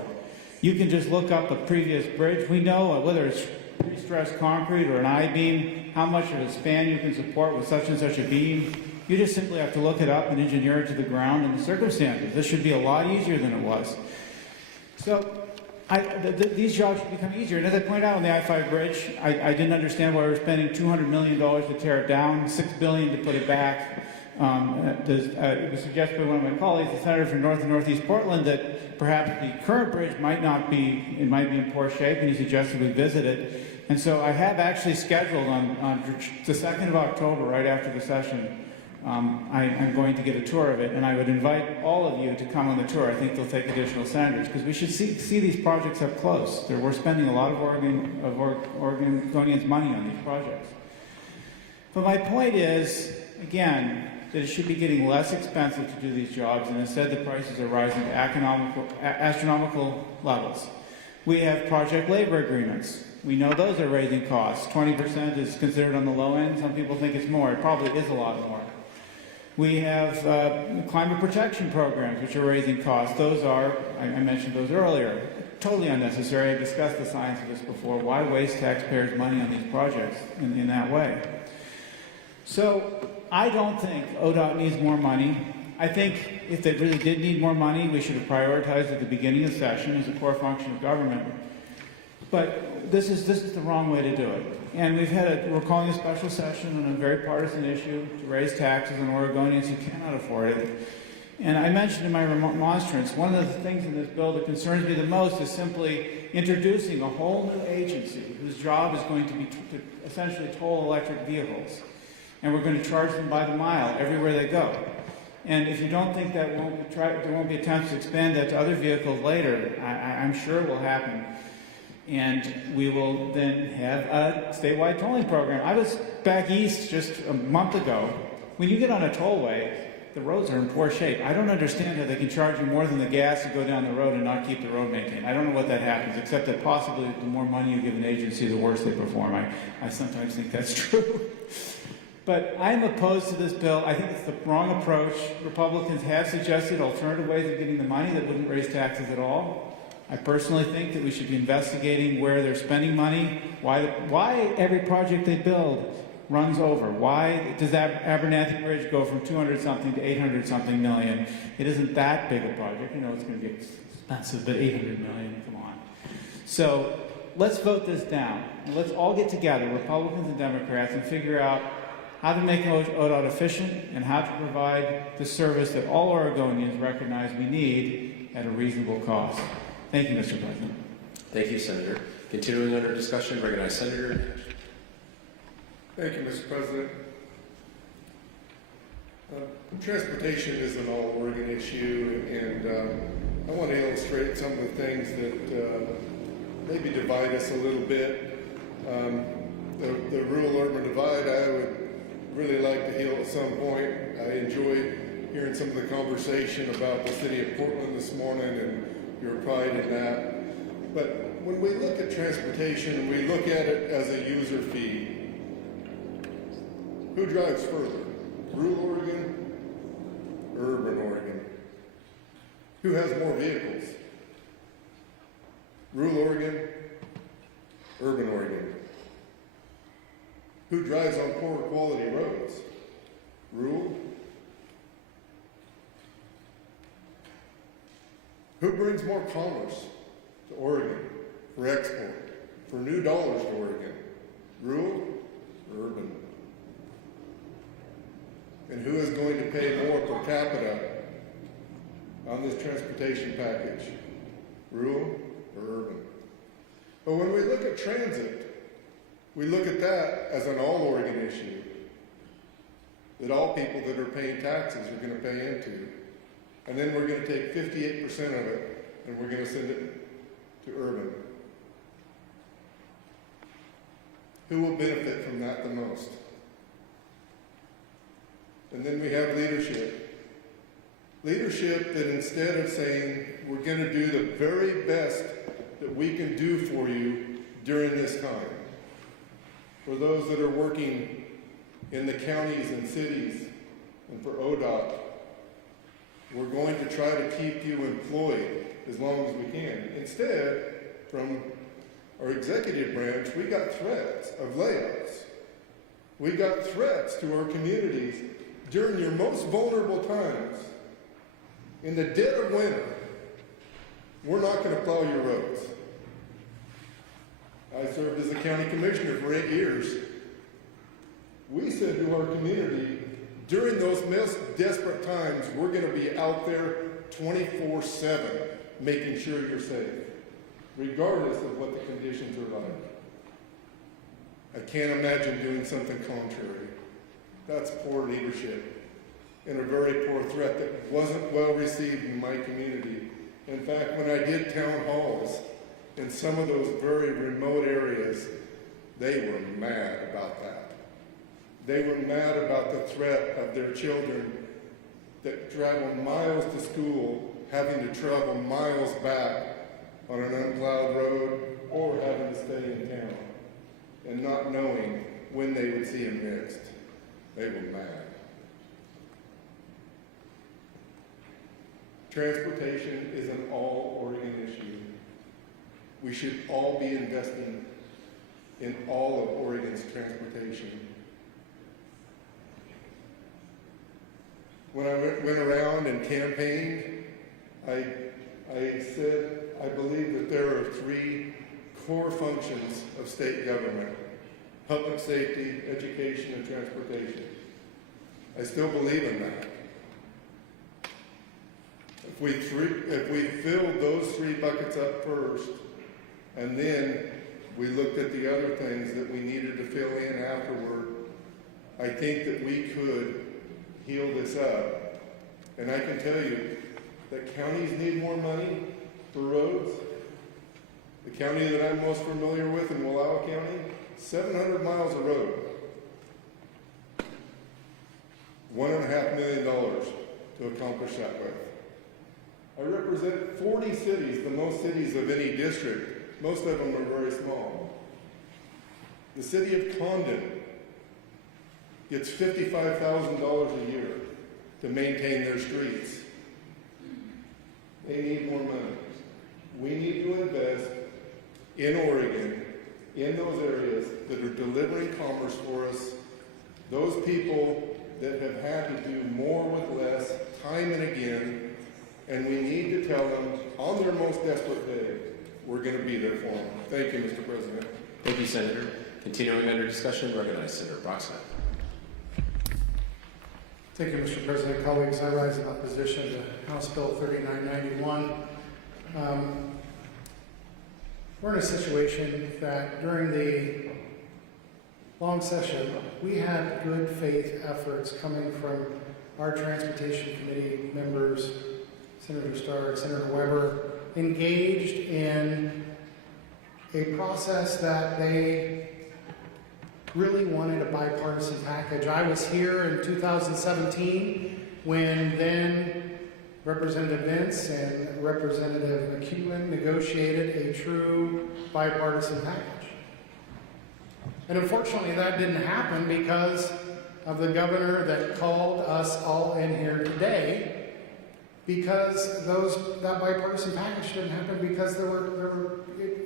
You can just look up a previous bridge. We know whether it's pre-stressed concrete or an I-beam, how much of a span you can support with such and such a beam. You just simply have to look it up and engineer it to the ground in the circumstances. This should be a lot easier than it was. So these jobs should become easier. And as I pointed out on the I-5 bridge, I didn't understand why we were spending $200 million to tear it down, $6 billion to put it back. It was suggested by one of my colleagues, the senator from North and Northeast Portland, that perhaps the current bridge might be in poor shape, and he suggested we visit it. And so I have actually scheduled on the 2nd of October, right after the session, I'm going to get a tour of it, and I would invite all of you to come on the tour. I think they'll take additional senators, because we should see these projects up close. We're spending a lot of Oregonians' money on these projects. But my point is, again, that it should be getting less expensive to do these jobs, and instead the prices are rising to astronomical levels. We have project labor agreements. We know those are raising costs. 20% is considered on the low end. Some people think it's more. It probably is a lot more. We have climate protection programs, which are raising costs. Those are, I mentioned those earlier, totally unnecessary. I've discussed the science of this before. Why waste taxpayers' money on these projects in that way? So I don't think ODOT needs more money. I think if they really did need more money, we should have prioritized at the beginning of the session as a core function of government. But this is the wrong way to do it. And we're calling a special session on a very partisan issue to raise taxes on Oregonians who cannot afford it. And I mentioned in my remonstrance, one of the things in this bill that concerns me the most is simply introducing a whole new agency whose job is going to be to essentially toll electric vehicles. And we're going to charge them by the mile everywhere they go. And if you don't think that there won't be attempts to expand that to other vehicles later, I'm sure it will happen. And we will then have a statewide tolling program. I was back east just a month ago. When you get on a tollway, the roads are in poor shape. I don't understand how they can charge you more than the gas to go down the road and not keep the road maintained. I don't know what that happens, except that possibly the more money you give an agency, the worse they perform. I sometimes think that's true. But I'm opposed to this bill. I think it's the wrong approach. Republicans have suggested alternative ways of getting the money that wouldn't raise taxes at all. I personally think that we should be investigating where they're spending money, why every project they build runs over. Why does that Abernathy Bridge go from 200-something to 800-something million? It isn't that big a project. You know it's going to be expensive, but 800 million, come on. So let's vote this down. Let's all get together, Republicans and Democrats, and figure out how to make ODOT efficient and how to provide the service that all Oregonians recognize we need at a reasonable cost. Thank you, Mr. President. Thank you, Senator. Continuing under discussion, recognize Senator. Thank you, Mr. President. Transportation is an all-Oregon issue, and I want to illustrate some of the things that maybe divide us a little bit. The rural-urban divide, I would really like to heal at some point. I enjoyed hearing some of the conversation about the city of Portland this morning and your pride in that. But when we look at transportation, we look at it as a user fee. Who drives further? Rural Oregon or urban Oregon? Who has more vehicles? Rural Oregon, urban Oregon. Who drives on poor quality roads? Rural Who brings more commerce to Oregon for export, for new dollars to Oregon? Rural or urban? And who is going to pay more per capita on this transportation package? Rural or urban? But when we look at transit, we look at that as an all Oregon issue that all people that are paying taxes are going to pay into. And then we're going to take 58% of it and we're going to send it to urban. Who will benefit from that the most? And then we have leadership. Leadership that instead of saying, we're going to do the very best that we can do for you during this time, for those that are working in the counties and cities and for ODOT, we're going to try to keep you employed as long as we can. Instead, from our executive branch, we got threats of layoffs. We got threats to our communities during your most vulnerable times. In the dead of winter, we're not going to plow your roads. I served as a county commissioner for 8 years. We said to our community, during those most desperate times, we're going to be out there 24/7, making sure you're safe, regardless of what the conditions are like. I can't imagine doing something contrary. That's poor leadership and a very poor threat that wasn't well received in my community. In fact, when I did town halls in some of those very remote areas, they were mad about that. They were mad about the threat of their children that travel miles to school, having to travel miles back on an unplowed road or having to stay in town and not knowing when they would see them next. They were mad. Transportation is an all Oregon issue. We should all be investing in all of Oregon's transportation. When I went around and campaigned, I said I believe that there are 3 core functions of state government: public safety, education, and transportation. I still believe in that. If we filled those 3 buckets up first, and then we looked at the other things that we needed to fill in afterward, I think that we could heal this up. And I can tell you that counties need more money for roads. The county that I'm most familiar with in Wallowa County, 700 miles of road. $1.5 million to accomplish that with. I represent 40 cities, the most cities of any district. Most of them are very small. The city of Condon gets $55,000 a year to maintain their streets. They need more money. We need to invest in Oregon, in those areas that are delivering commerce for us, those people that have had to do more with less time and again, and we need to tell them on their most desperate day, we're going to be there for them. Thank you, Mr. President. Thank you, Senator. Continuing under discussion, recognize Senator Brocksmith. Thank you, Mr. President. Colleagues, I rise in opposition to House Bill 3991. We're in a situation that during the long session, we had good faith efforts coming from our Transportation Committee members, Senator Starr and Senator Weber, engaged in a process that they really wanted a bipartisan package. I was here in 2017 when then Representative Vince and Representative McEwen negotiated a true bipartisan package. And unfortunately that didn't happen because of the governor that called us all in here today, because that bipartisan package didn't happen because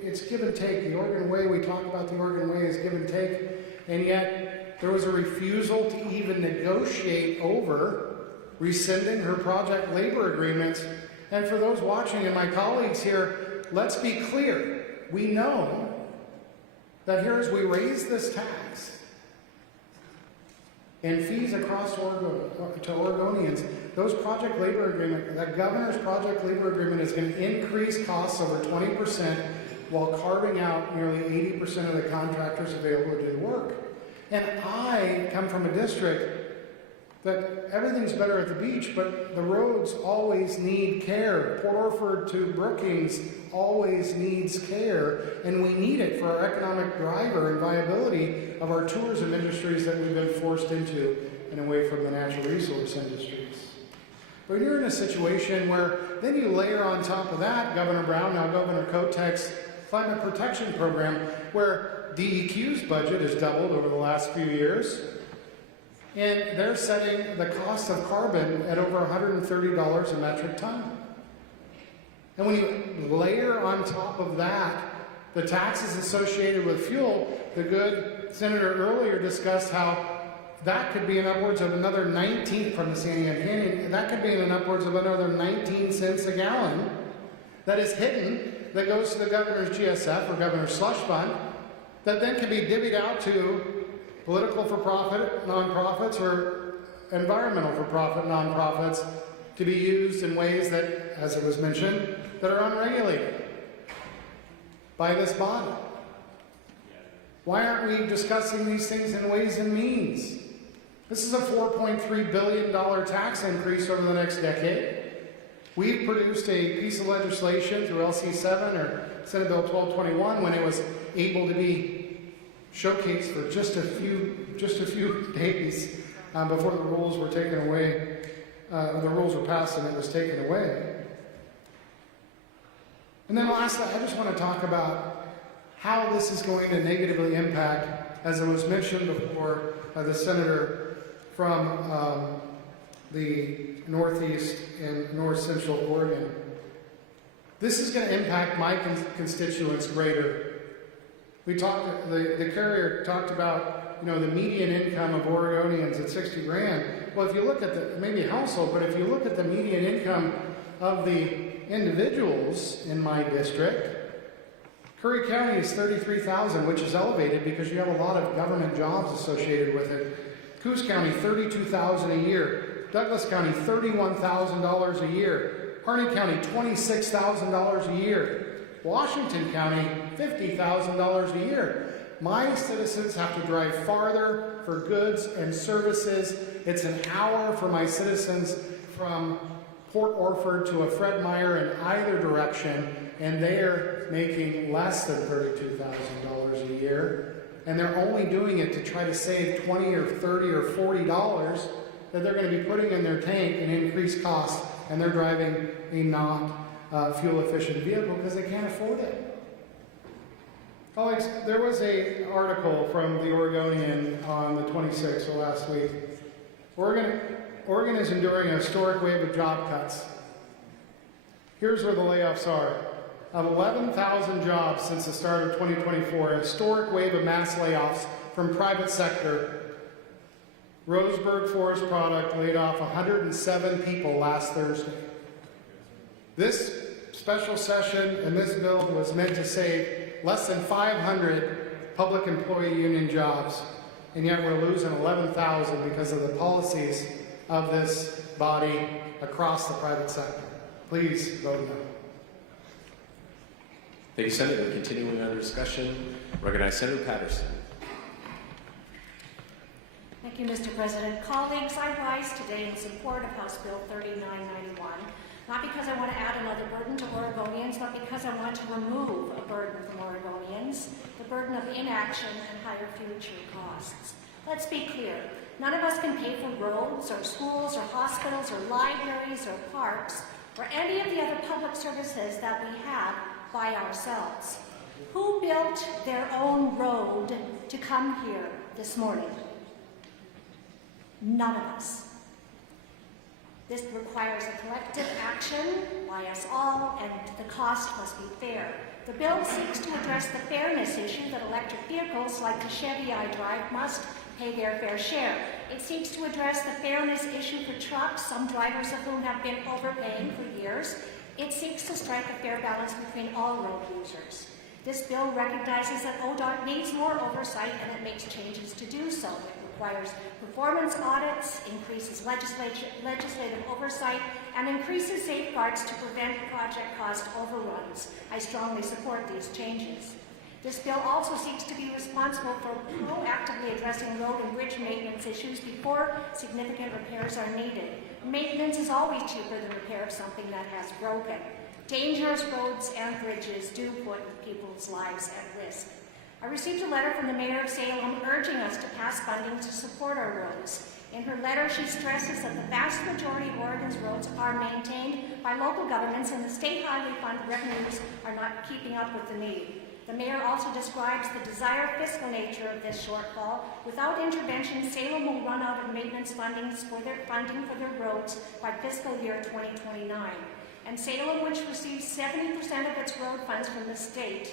it's give and take. The Oregon way, we talk about the Oregon way is give and take, and yet there was a refusal to even negotiate over rescinding her project labor agreements And for those watching and my colleagues here, let's be clear. We know that here as we raise this tax and fees across to Oregonians, those project labor agreement, that governor's project labor agreement is going to increase costs over 20% while carving out nearly 80% of the contractors available to do work. And I come from a district that everything's better at the beach, but the roads always need care. Port Orford to Brookings always needs care, and we need it for our economic driver and viability of our tourism industries that we've been forced into and away from the natural resource industries. But you're in a situation where then you layer on top of that Governor Brown, now Governor Kotek's climate protection program, where DEQ's budget has doubled over the last few years. And they're setting the cost of carbon at over $130 a metric ton. And when you layer on top of that the taxes associated with fuel, the good senator earlier discussed how that could be in upwards of another 19 from the San Diego Canyon, that could be in upwards of another 19 cents a gallon that is hidden, that goes to the governor's GSF or governor's slush fund, that then can be divvied out to political for-profit nonprofits or environmental for-profit nonprofits to be used in ways that, as it was mentioned, that are unregulated by this body. Why aren't we discussing these things in Ways and Means? This is a $4.3 billion tax increase over the next decade. We've produced a piece of legislation through LC7 or Senate Bill 1221 when it was able to be showcased for just a few days before the rules were taken away. The rules were passed and it was taken away. And then lastly, I just want to talk about how this is going to negatively impact, as it was mentioned before by the senator from the Northeast and North Central Oregon. This is going to impact my constituents greater. We talked, the carrier talked about, the median income of Oregonians at 60 grand. Well, if you look at the, maybe household, but if you look at the median income of the individuals in my district, Curry County is $33,000, which is elevated because you have a lot of government jobs associated with it. Coos County, $32,000 a year. Douglas County, $31,000 a year. Harney County, $26,000 a year. Washington County, $50,000 a year. My citizens have to drive farther for goods and services. It's an hour for my citizens from Port Orford to a Fred Meyer in either direction, and they're making less than $32,000 a year. And they're only doing it to try to save $20 or $30 or $40 that they're going to be putting in their tank and increase costs, and they're driving a not fuel-efficient vehicle because they can't afford it. Colleagues, there was an article from the Oregonian on the 26th, so last week. Oregon is enduring a historic wave of job cuts. Here's where the layoffs are. Of 11,000 jobs since the start of 2024, a historic wave of mass layoffs from private sector. Roseburg Forest Product laid off 107 people last Thursday. This special session and this bill was meant to save less than 500 public employee union jobs, and yet we're losing 11,000 because of the policies of this body across the private sector. Please vote no. Thank you, Senator. Continuing our discussion, recognize Senator Patterson. Thank you, Mr. President. Colleagues, I rise today in support of House Bill 3991, not because I want to add another burden to Oregonians, but because I want to remove a burden from Oregonians, the burden of inaction and higher future costs. Let's be clear. None of us can pay for roads or schools or hospitals or libraries or parks or any of the other public services that we have by ourselves. Who built their own road to come here this morning? None of us. This requires a collective action by us all, and the cost must be fair. The bill seeks to address the fairness issue that electric vehicles like the Chevy I drive must pay their fair share. It seeks to address the fairness issue for trucks, some drivers of whom have been overpaying for years. It seeks to strike a fair balance between all road users. This bill recognizes that ODOT needs more oversight, and it makes changes to do so. It requires performance audits, increases legislative oversight, and increases safeguards to prevent project cost overruns. I strongly support these changes. This bill also seeks to be responsible for proactively addressing road and bridge maintenance issues before significant repairs are needed. Maintenance is always cheaper than repair of something that has broken. Dangerous roads and bridges do put people's lives at risk. I received a letter from the Mayor of Salem urging us to pass funding to support our roads. In her letter, she stresses that the vast majority of Oregon's roads are maintained by local governments, and the state highway fund revenues are not keeping up with the need. The mayor also describes the desired fiscal nature of this shortfall. Without intervention, Salem will run out of maintenance funding for their roads by fiscal year 2029. And Salem, which receives 70% of its road funds from the state,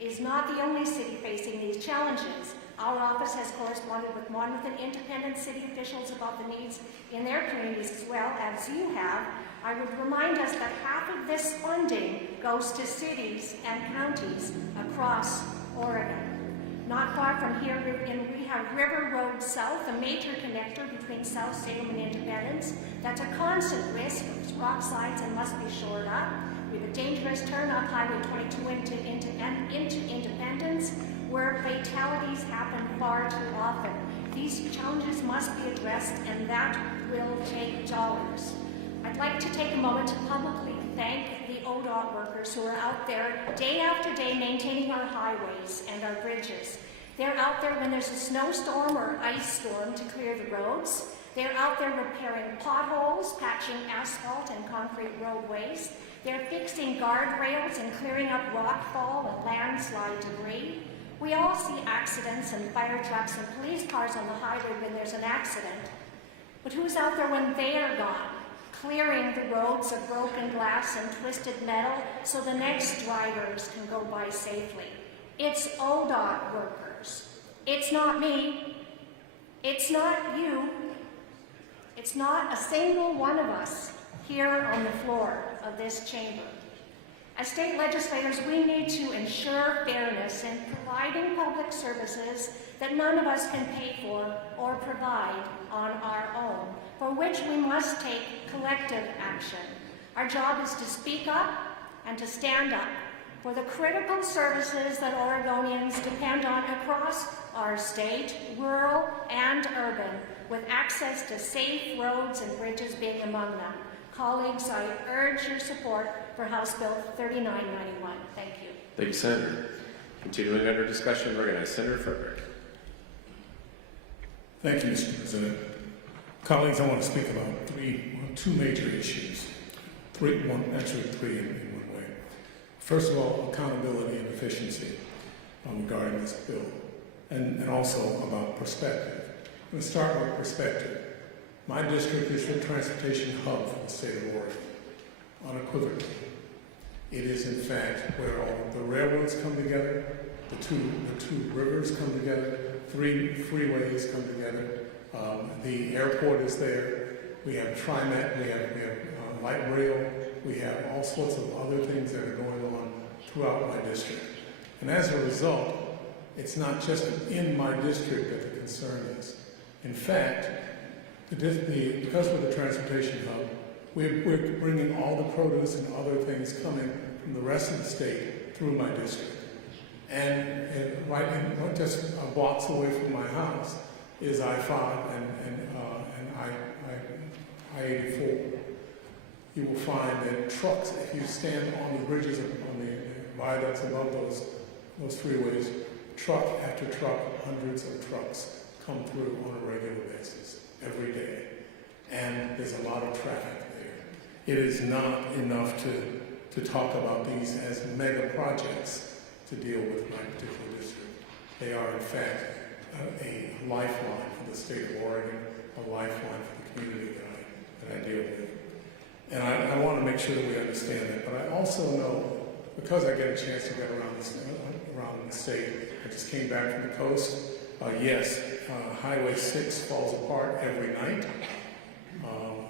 is not the only city facing these challenges. Our office has corresponded with Monmouth and independent city officials about the needs in their communities as well as you have. I would remind us that half of this funding goes to cities and counties across Oregon. Not far from here, we have River Road South, a major connector between South Salem and Independence. That's a constant risk of rock slides and must be shored up. We have a dangerous turn up Highway 22 into Independence, where fatalities happen far too often. These challenges must be addressed, and that will take dollars. I'd like to take a moment to publicly thank the ODOT workers who are out there day after day maintaining our highways and our bridges. They're out there when there's a snowstorm or ice storm to clear the roads. They're out there repairing potholes, patching asphalt and concrete roadways. They're fixing guardrails and clearing up rockfall and landslide debris. We all see accidents and fire trucks and police cars on the highway when there's an accident. But who's out there when they are gone? Clearing the roads of broken glass and twisted metal so the next drivers can go by safely. It's ODOT workers. It's not me. It's not you. It's not a single one of us here on the floor of this chamber. As state legislators, we need to ensure fairness in providing public services that none of us can pay for or provide on our own, for which we must take collective action. Our job is to speak up and to stand up for the critical services that Oregonians depend on across our state, rural and urban, with access to safe roads and bridges being among them. Colleagues, I urge your support for House Bill 3991. Thank you. Thank you, Senator. Continuing under discussion, recognize Senator Frederick. Thank you, Mr. President. Colleagues, I want to speak about two major issues. Three in one way. First of all, accountability and efficiency regarding this bill, and also about perspective. I'm going to start with perspective. My district is the transportation hub for the state of Oregon, unequivocally. It is, in fact, where all the railroads come together, the two rivers come together, three freeways come together. The airport is there. We have TriMet, we have light rail, we have all sorts of other things that are going on throughout my district. And as a result, it's not just in my district that the concern is. In fact, because we're the transportation hub, we're bringing all the produce and other things coming from the rest of the state through my district. And right just blocks away from my house is I-5 and I-84. You will find that trucks, if you stand on the bridges, on the viaducts above those freeways, truck after truck, hundreds of trucks come through on a regular basis, every day. And there's a lot of traffic there. It is not enough to talk about these as mega projects to deal with my particular district. They are, in fact, a lifeline for the state of Oregon, a lifeline for the community that I deal with. And I want to make sure that we understand that. But I also know, because I get a chance to get around the state, I just came back from the coast. Yes, Highway 6 falls apart every night.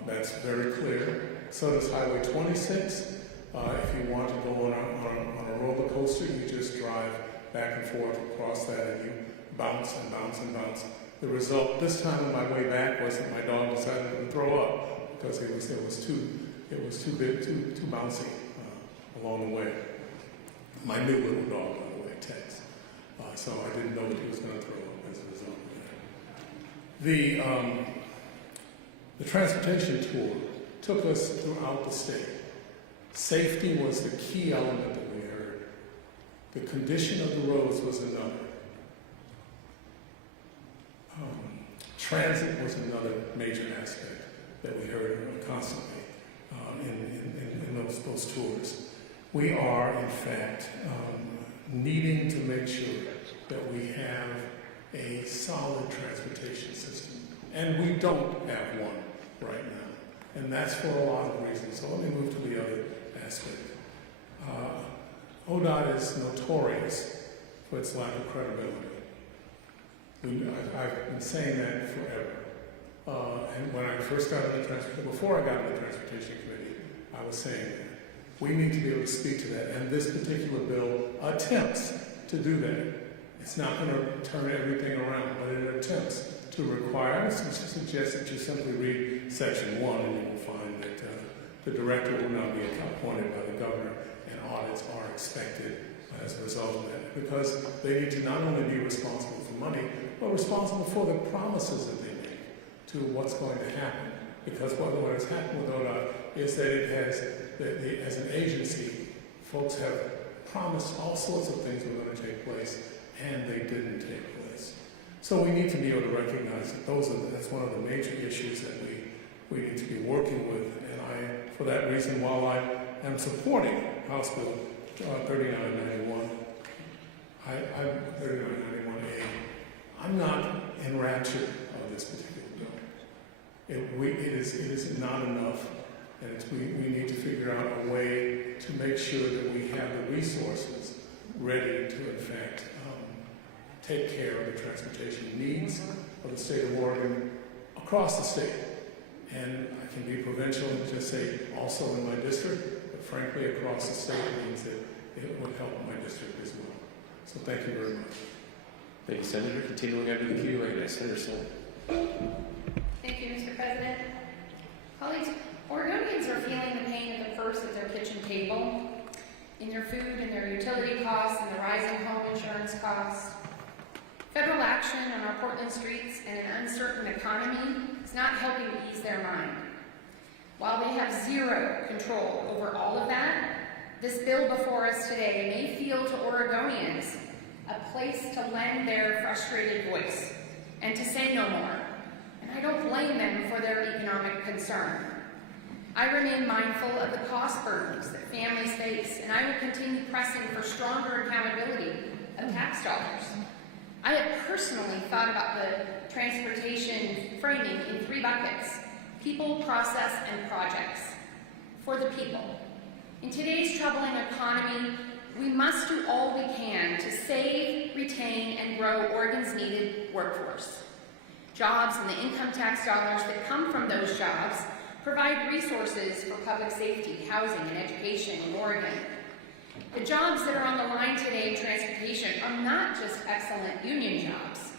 That's very clear. So does Highway 26. If you want to go on a roller coaster, you just drive back and forth across that, and you bounce and bounce and bounce. The result this time on my way back was that my dog decided to throw up because it was too bouncy along the way. My new little dog, by the way, Tex. So I didn't know that he was going to throw up as a result of that. The transportation tour took us throughout the state. Safety was the key element that we heard. The condition of the roads was another. Transit was another major aspect that we heard constantly in those tours. We are, in fact, needing to make sure that we have a solid transportation system. And we don't have one right now. And that's for a lot of reasons. So let me move to the other aspect. ODOT is notorious for its lack of credibility. I've been saying that forever. And when I first got into before I got into the Transportation Committee, I was saying that. We need to be able to speak to that. And this particular bill attempts to do that. It's not going to turn everything around, but it attempts to require us to suggest that you simply read Section 1 and you will find that the director will now be appointed by the governor and audits are expected as a result of that. Because they need to not only be responsible for money, but responsible for the promises that they make to what's going to happen. Because what has happened with ODOT is that it has, as an agency, folks have promised all sorts of things were going to take place, and they didn't take place. So we need to be able to recognize that that's one of the major issues that we need to be working with. And for that reason, while I am supporting House Bill 3991, 3991A, I'm not enraptured of this particular bill. It is not enough, and we need to figure out a way to make sure that we have the resources ready to, in fact, take care of the transportation needs of the state of Oregon across the state. And I can be provincial and just say also in my district, but frankly across the state means that it would help my district as well. So thank you very much. Thank you, Senator. Continuing under the Q&A, Senator Sol. Thank you, Mr. President. Colleagues, Oregonians are feeling the pain at the first at their kitchen table, in their food and their utility costs and the rising home insurance costs. Federal action on our Portland streets and an uncertain economy is not helping to ease their mind. While they have zero control over all of that, this bill before us today may feel to Oregonians a place to lend their frustrated voice and to say no more. And I don't blame them for their economic concern. I remain mindful of the cost burdens that families face, and I will continue pressing for stronger accountability of tax dollars. I have personally thought about the transportation framing in 3 buckets: people, process, and projects. For the people. In today's troubling economy, we must do all we can to save, retain, and grow Oregon's needed workforce. Jobs and the income tax dollars that come from those jobs provide resources for public safety, housing, and education in Oregon. The jobs that are on the line today in transportation are not just excellent union jobs.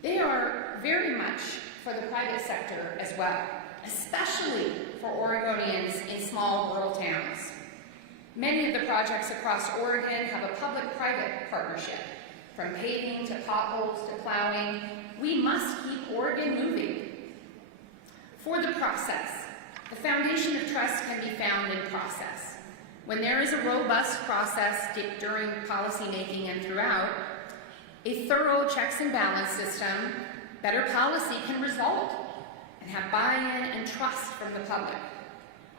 They are very much for the private sector as well, especially for Oregonians in small rural towns. Many of the projects across Oregon have a public-private partnership. From paving to potholes to plowing, we must keep Oregon moving. For the process, the foundation of trust can be found in process. When there is a robust process during policymaking and throughout, a thorough checks and balance system, better policy can result and have buy-in and trust from the public.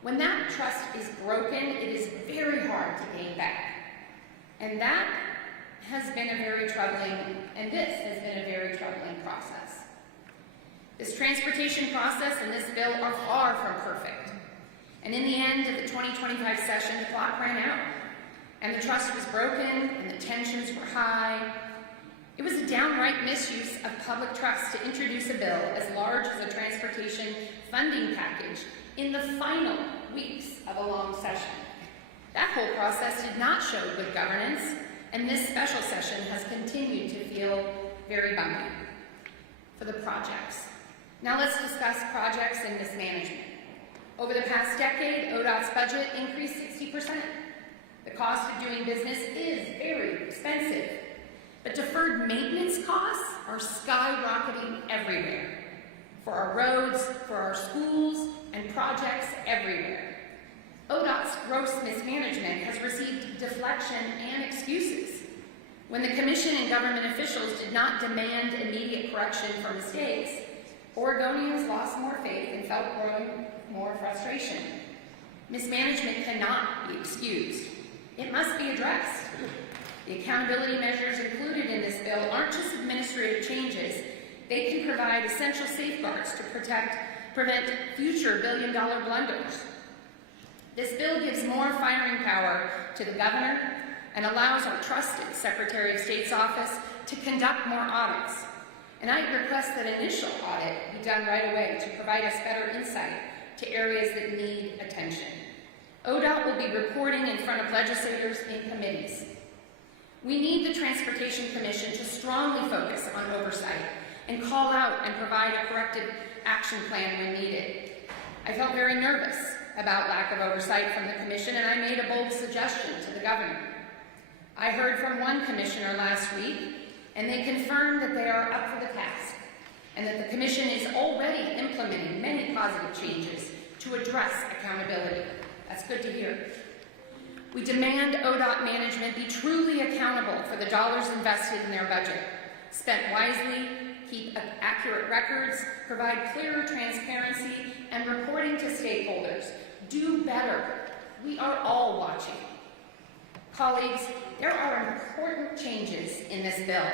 When that trust is broken, it is very hard to gain back. And that has been a very troubling, and this has been a very troubling process. This transportation process and this bill are far from perfect. And in the end of the 2025 session, the clock ran out, and the trust was broken, and the tensions were high. It was a downright misuse of public trust to introduce a bill as large as a transportation funding package in the final weeks of a long session. That whole process did not show good governance, and this special session has continued to feel very bumpy. For the projects. Now let's discuss projects and mismanagement. Over the past decade, ODOT's budget increased 60%. The cost of doing business is very expensive, but deferred maintenance costs are skyrocketing everywhere. For our roads, for our schools, and projects everywhere. ODOT's gross mismanagement has received deflection and excuses. When the Commission and government officials did not demand immediate correction for mistakes, Oregonians lost more faith and felt growing more frustration. Mismanagement cannot be excused. It must be addressed. The accountability measures included in this bill aren't just administrative changes. They can provide essential safeguards to prevent future billion-dollar blunders. This bill gives more firing power to the governor and allows our trusted Secretary of State's office to conduct more audits. And I request that initial audit be done right away to provide us better insight to areas that need attention. ODOT will be reporting in front of legislators in committees. We need the Transportation Commission to strongly focus on oversight and call out and provide a corrective action plan when needed. I felt very nervous about lack of oversight from the Commission, and I made a bold suggestion to the governor. I heard from one commissioner last week, and they confirmed that they are up for the task, and that the Commission is already implementing many positive changes to address accountability. That's good to hear. We demand ODOT management be truly accountable for the dollars invested in their budget, spent wisely, keep accurate records, provide clearer transparency, and reporting to stakeholders. Do better. We are all watching. Colleagues, there are important changes in this bill.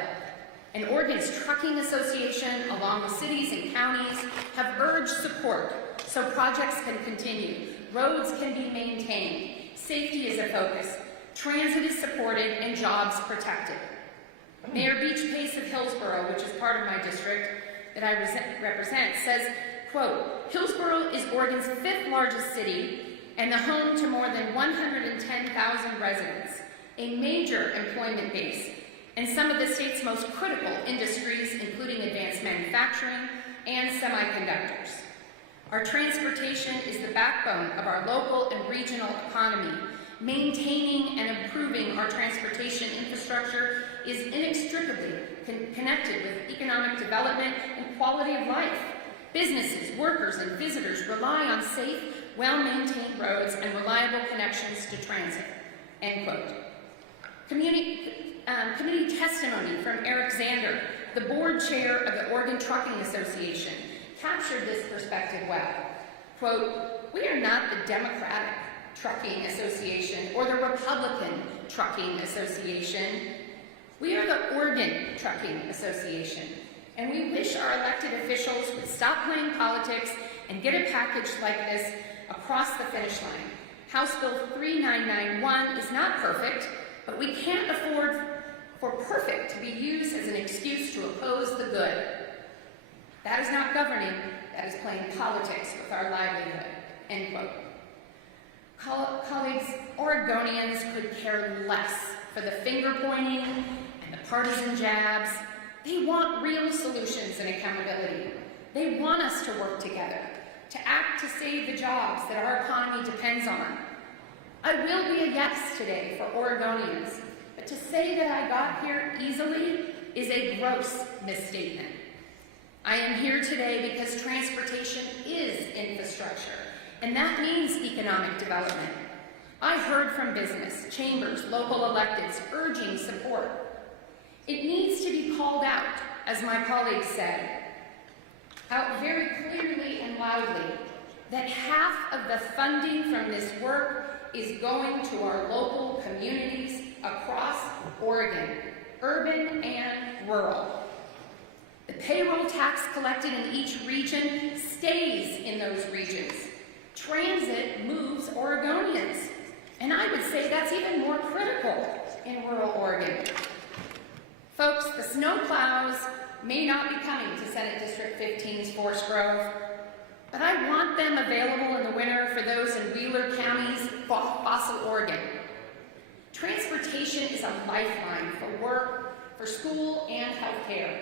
And Oregon's Trucking Association, along with cities and counties, have urged support so projects can continue, roads can be maintained, safety is a focus, transit is supported, and jobs protected. Mayor Beach Pace of Hillsborough, which is part of my district that I represent, says, quote, Hillsborough is Oregon's 5th largest city and the home to more than 110,000 residents, a major employment base, and some of the state's most critical industries, including advanced manufacturing and semiconductors. Our transportation is the backbone of our local and regional economy. Maintaining and improving our transportation infrastructure is inextricably connected with economic development and quality of life. Businesses, workers, and visitors rely on safe, well-maintained roads and reliable connections to transit, end quote. Committee testimony from Eric Zander, the board chair of the Oregon Trucking Association, captured this perspective well. Quote, we are not the Democratic Trucking Association or the Republican Trucking Association. We are the Oregon Trucking Association, and we wish our elected officials would stop playing politics and get a package like this across the finish line. House Bill 3991 is not perfect, but we can't afford for perfect to be used as an excuse to oppose the good. That is not governing, that is playing politics with our livelihood, end quote. Colleagues, Oregonians could care less for the finger-pointing and the partisan jabs. They want real solutions and accountability. They want us to work together, to act to save the jobs that our economy depends on. I will be a yes today for Oregonians, but to say that I got here easily is a gross misstatement. I am here today because transportation is infrastructure, and that means economic development. I heard from business, chambers, local electeds urging support. It needs to be called out, as my colleagues said, out very clearly and loudly, that half of the funding from this work is going to our local communities across Oregon, urban and rural. The payroll tax collected in each region stays in those regions. Transit moves Oregonians, and I would say that's even more critical in rural Oregon. Folks, the snow plows may not be coming to Senate District 15's Forest Grove, but I want them available in the winter for those in Wheeler County's Fossil, Oregon. Transportation is a lifeline for work, for school, and healthcare.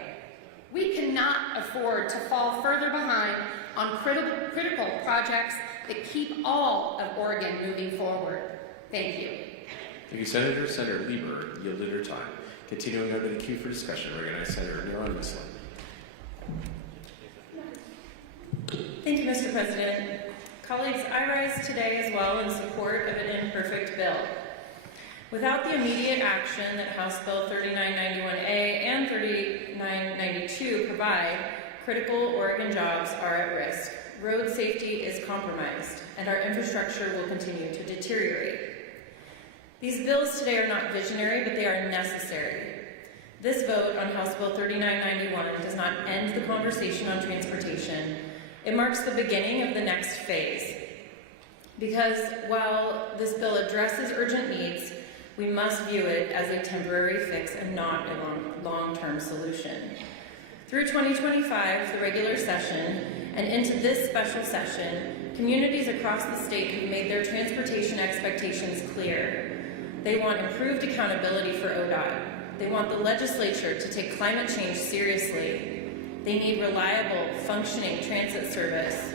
We cannot afford to fall further behind on critical projects that keep all of Oregon moving forward. Thank you. Thank you, Senator. Senator Lieber yielded her time. Continuing over the queue for discussion, recognize Senator Nero-Mislin. Thank you, Mr. President. Colleagues, I rise today as well in support of an imperfect bill. Without the immediate action that House Bill 3991A and 3992 provide, critical Oregon jobs are at risk. Road safety is compromised, and our infrastructure will continue to deteriorate. These bills today are not visionary, but they are necessary. This vote on House Bill 3991 does not end the conversation on transportation. It marks the beginning of the next phase. Because while this bill addresses urgent needs, we must view it as a temporary fix and not a long-term solution. Through 2025, the regular session, and into this special session, communities across the state have made their transportation expectations clear. They want improved accountability for ODOT. They want the legislature to take climate change seriously. They need reliable, functioning transit service.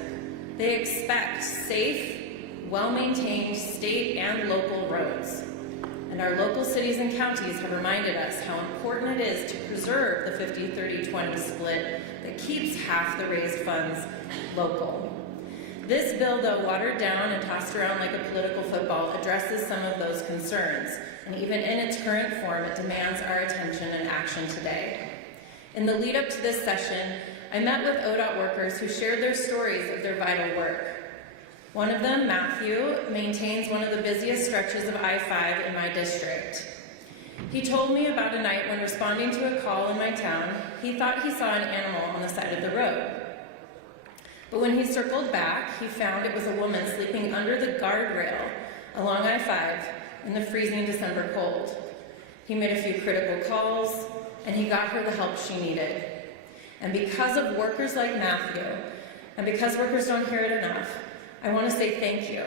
They expect safe, well-maintained state and local roads. And our local cities and counties have reminded us how important it is to preserve the 50-30-20 split that keeps half the raised funds local. This bill, though watered down and tossed around like a political football, addresses some of those concerns. And even in its current form, it demands our attention and action today. In the lead up to this session, I met with ODOT workers who shared their stories of their vital work. One of them, Matthew, maintains one of the busiest stretches of I-5 in my district. He told me about a night when responding to a call in my town, he thought he saw an animal on the side of the road. But when he circled back, he found it was a woman sleeping under the guardrail along I-5 in the freezing December cold. He made a few critical calls, and he got her the help she needed. And because of workers like Matthew, and because workers don't hear it enough, I want to say thank you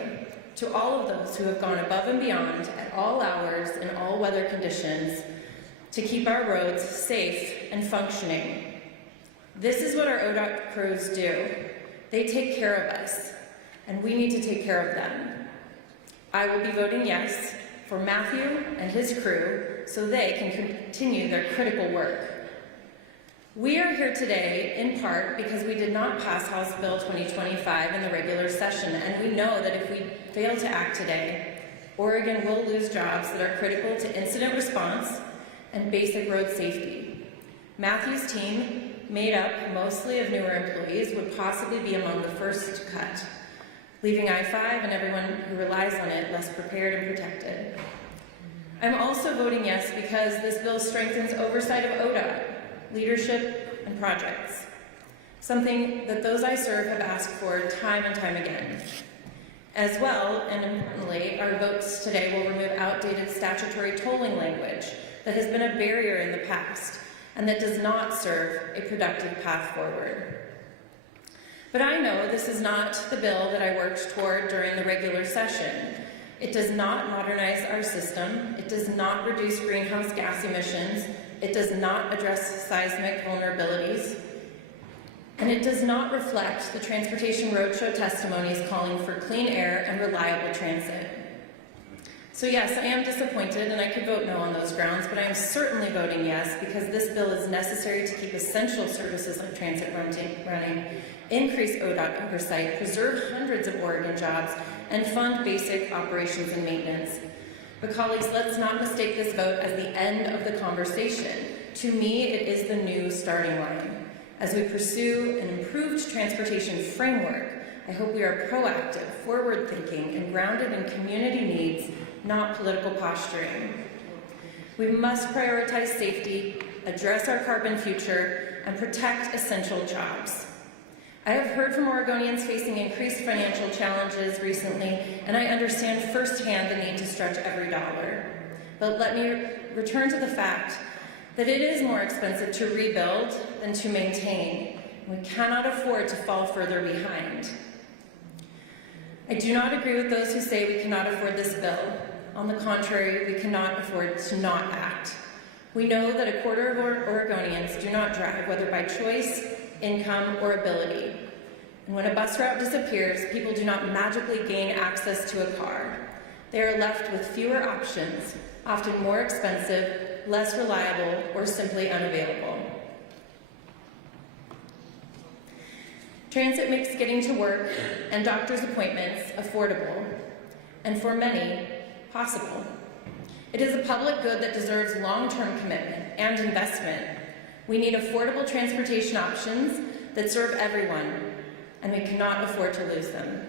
to all of those who have gone above and beyond at all hours in all weather conditions to keep our roads safe and functioning. This is what our ODOT crews do. They take care of us, and we need to take care of them. I will be voting yes for Matthew and his crew so they can continue their critical work. We are here today in part because we did not pass House Bill 2025 in the regular session, and we know that if we fail to act today, Oregon will lose jobs that are critical to incident response and basic road safety. Matthew's team, made up mostly of newer employees, would possibly be among the first cut, leaving I-5 and everyone who relies on it less prepared and protected. I'm also voting yes because this bill strengthens oversight of ODOT, leadership, and projects, something that those I serve have asked for time and time again. As well, and importantly, our votes today will remove outdated statutory tolling language that has been a barrier in the past and that does not serve a productive path forward. But I know this is not the bill that I worked toward during the regular session. It does not modernize our system. It does not reduce greenhouse gas emissions. It does not address seismic vulnerabilities. And it does not reflect the Transportation Roadshow testimonies calling for clean air and reliable transit. So yes, I am disappointed, and I could vote no on those grounds, but I am certainly voting yes because this bill is necessary to keep essential services like transit running, increase ODOT oversight, preserve hundreds of Oregon jobs, and fund basic operations and maintenance. But colleagues, let's not mistake this vote as the end of the conversation. To me, it is the new starting line. As we pursue an improved transportation framework, I hope we are proactive, forward-thinking, and grounded in community needs, not political posturing. We must prioritize safety, address our carbon future, and protect essential jobs. I have heard from Oregonians facing increased financial challenges recently, and I understand firsthand the need to stretch every dollar. But let me return to the fact that it is more expensive to rebuild than to maintain, We cannot afford to fall further behind. I do not agree with those who say we cannot afford this bill. On the contrary, we cannot afford to not act. We know that a quarter of Oregonians do not drive, whether by choice, income, or ability. And when a bus route disappears, people do not magically gain access to a car. They are left with fewer options, often more expensive, less reliable, or simply unavailable. Transit makes getting to work and doctor's appointments affordable, and for many, possible. It is a public good that deserves long-term commitment and investment. We need affordable transportation options that serve everyone, and we cannot afford to lose them.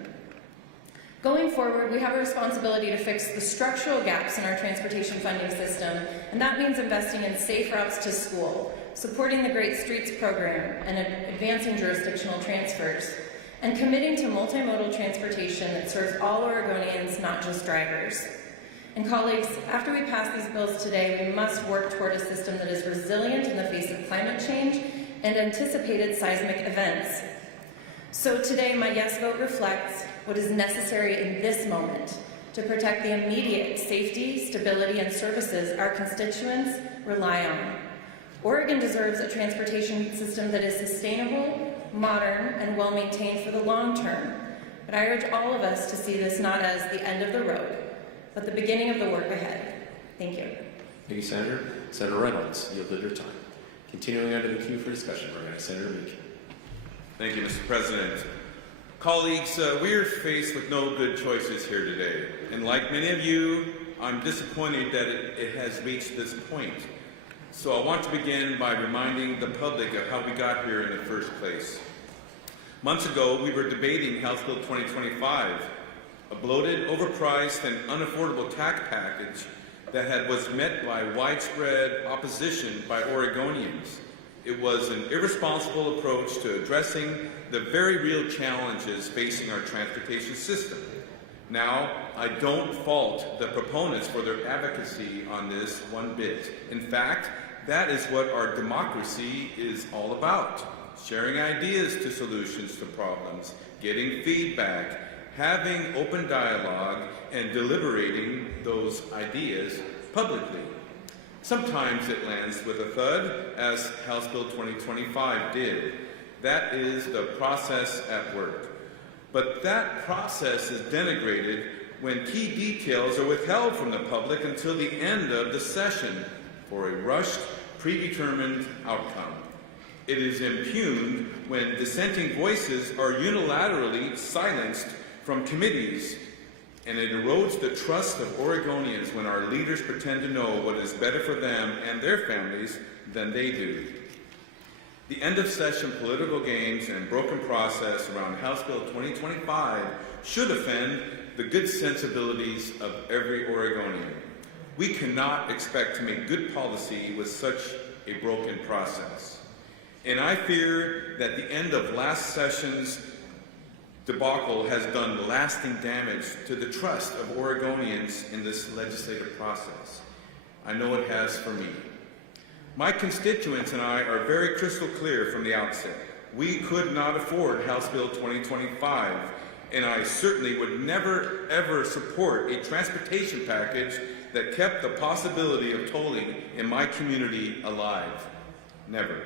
Going forward, we have a responsibility to fix the structural gaps in our transportation funding system, and that means investing in safe routes to school, supporting the Great Streets program, and advancing jurisdictional transfers, and committing to multimodal transportation that serves all Oregonians, not just drivers. And colleagues, after we pass these bills today, we must work toward a system that is resilient in the face of climate change and anticipated seismic events. So today, my yes vote reflects what is necessary in this moment to protect the immediate safety, stability, and services our constituents rely on. Oregon deserves a transportation system that is sustainable, modern, and well-maintained for the long term. But I urge all of us to see this not as the end of the road, but the beginning of the work ahead. Thank you. Thank you, Senator. Senator Reynolds, you have your time. Continuing under the queue for discussion, we're going to Senator Meek. Thank you, Mr. President. Colleagues, we are faced with no good choices here today. And like many of you, I'm disappointed that it has reached this point. So I want to begin by reminding the public of how we got here in the first place. Months ago, we were debating House Bill 2025, a bloated, overpriced, and unaffordable tax package that was met by widespread opposition by Oregonians. It was an irresponsible approach to addressing the very real challenges facing our transportation system. Now, I don't fault the proponents for their advocacy on this one bit. In fact, that is what our democracy is all about. Sharing ideas to solutions to problems, getting feedback, having open dialogue, and deliberating those ideas publicly. Sometimes it lands with a thud, as House Bill 2025 did. That is the process at work. But that process is denigrated when key details are withheld from the public until the end of the session for a rushed, predetermined outcome. It is impugned when dissenting voices are unilaterally silenced from committees, and it erodes the trust of Oregonians when our leaders pretend to know what is better for them and their families than they do. The end-of-session political games and broken process around House Bill 2025 should offend the good sensibilities of every Oregonian. We cannot expect to make good policy with such a broken process. And I fear that the end of last session's debacle has done lasting damage to the trust of Oregonians in this legislative process. I know it has for me. My constituents and I are very crystal clear from the outset. We could not afford House Bill 2025, and I certainly would never, ever support a transportation package that kept the possibility of tolling in my community alive. Never.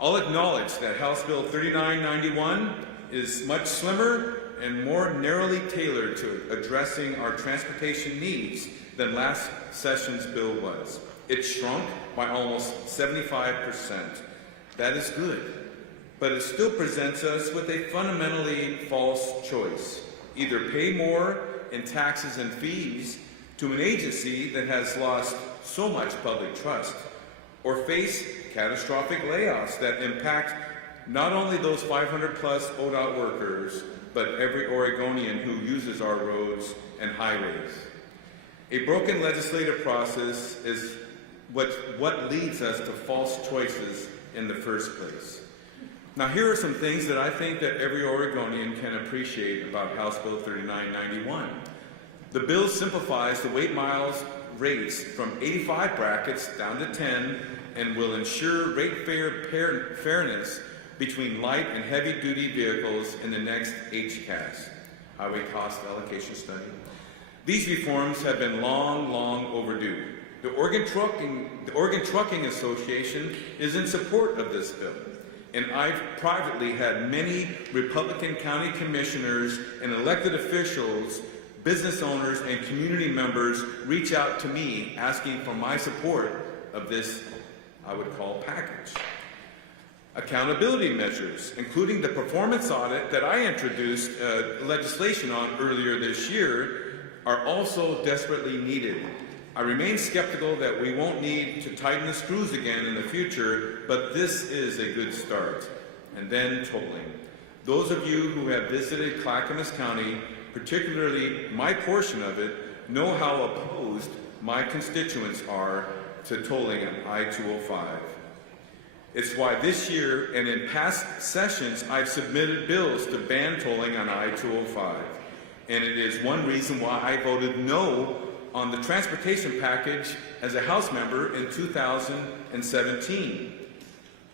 I'll acknowledge that House Bill 3991 is much slimmer and more narrowly tailored to addressing our transportation needs than last session's bill was. It shrunk by almost 75%. That is good, but it still presents us with a fundamentally false choice. Either pay more in taxes and fees to an agency that has lost so much public trust, or face catastrophic layoffs that impact not only those 500-plus ODOT workers, but every Oregonian who uses our roads and highways. A broken legislative process is what leads us to false choices in the first place. Now, here are some things that I think that every Oregonian can appreciate about House Bill 3991. The bill simplifies the weight miles rates from 85 brackets down to 10 and will ensure rate fairness between light and heavy-duty vehicles in the next HCAS, Highway Cost Allocation Study. These reforms have been long overdue. The Oregon Trucking Association is in support of this bill, and I've privately had many Republican county commissioners and elected officials, business owners, and community members reach out to me asking for my support of this, I would call, package. Accountability measures, including the performance audit that I introduced legislation on earlier this year, are also desperately needed. I remain skeptical that we won't need to tighten the screws again in the future, but this is a good start. And then tolling. Those of you who have visited Clackamas County, particularly my portion of it, know how opposed my constituents are to tolling on I-205. It's why this year and in past sessions I've submitted bills to ban tolling on I-205. And it is one reason why I voted no on the transportation package as a House member in 2017.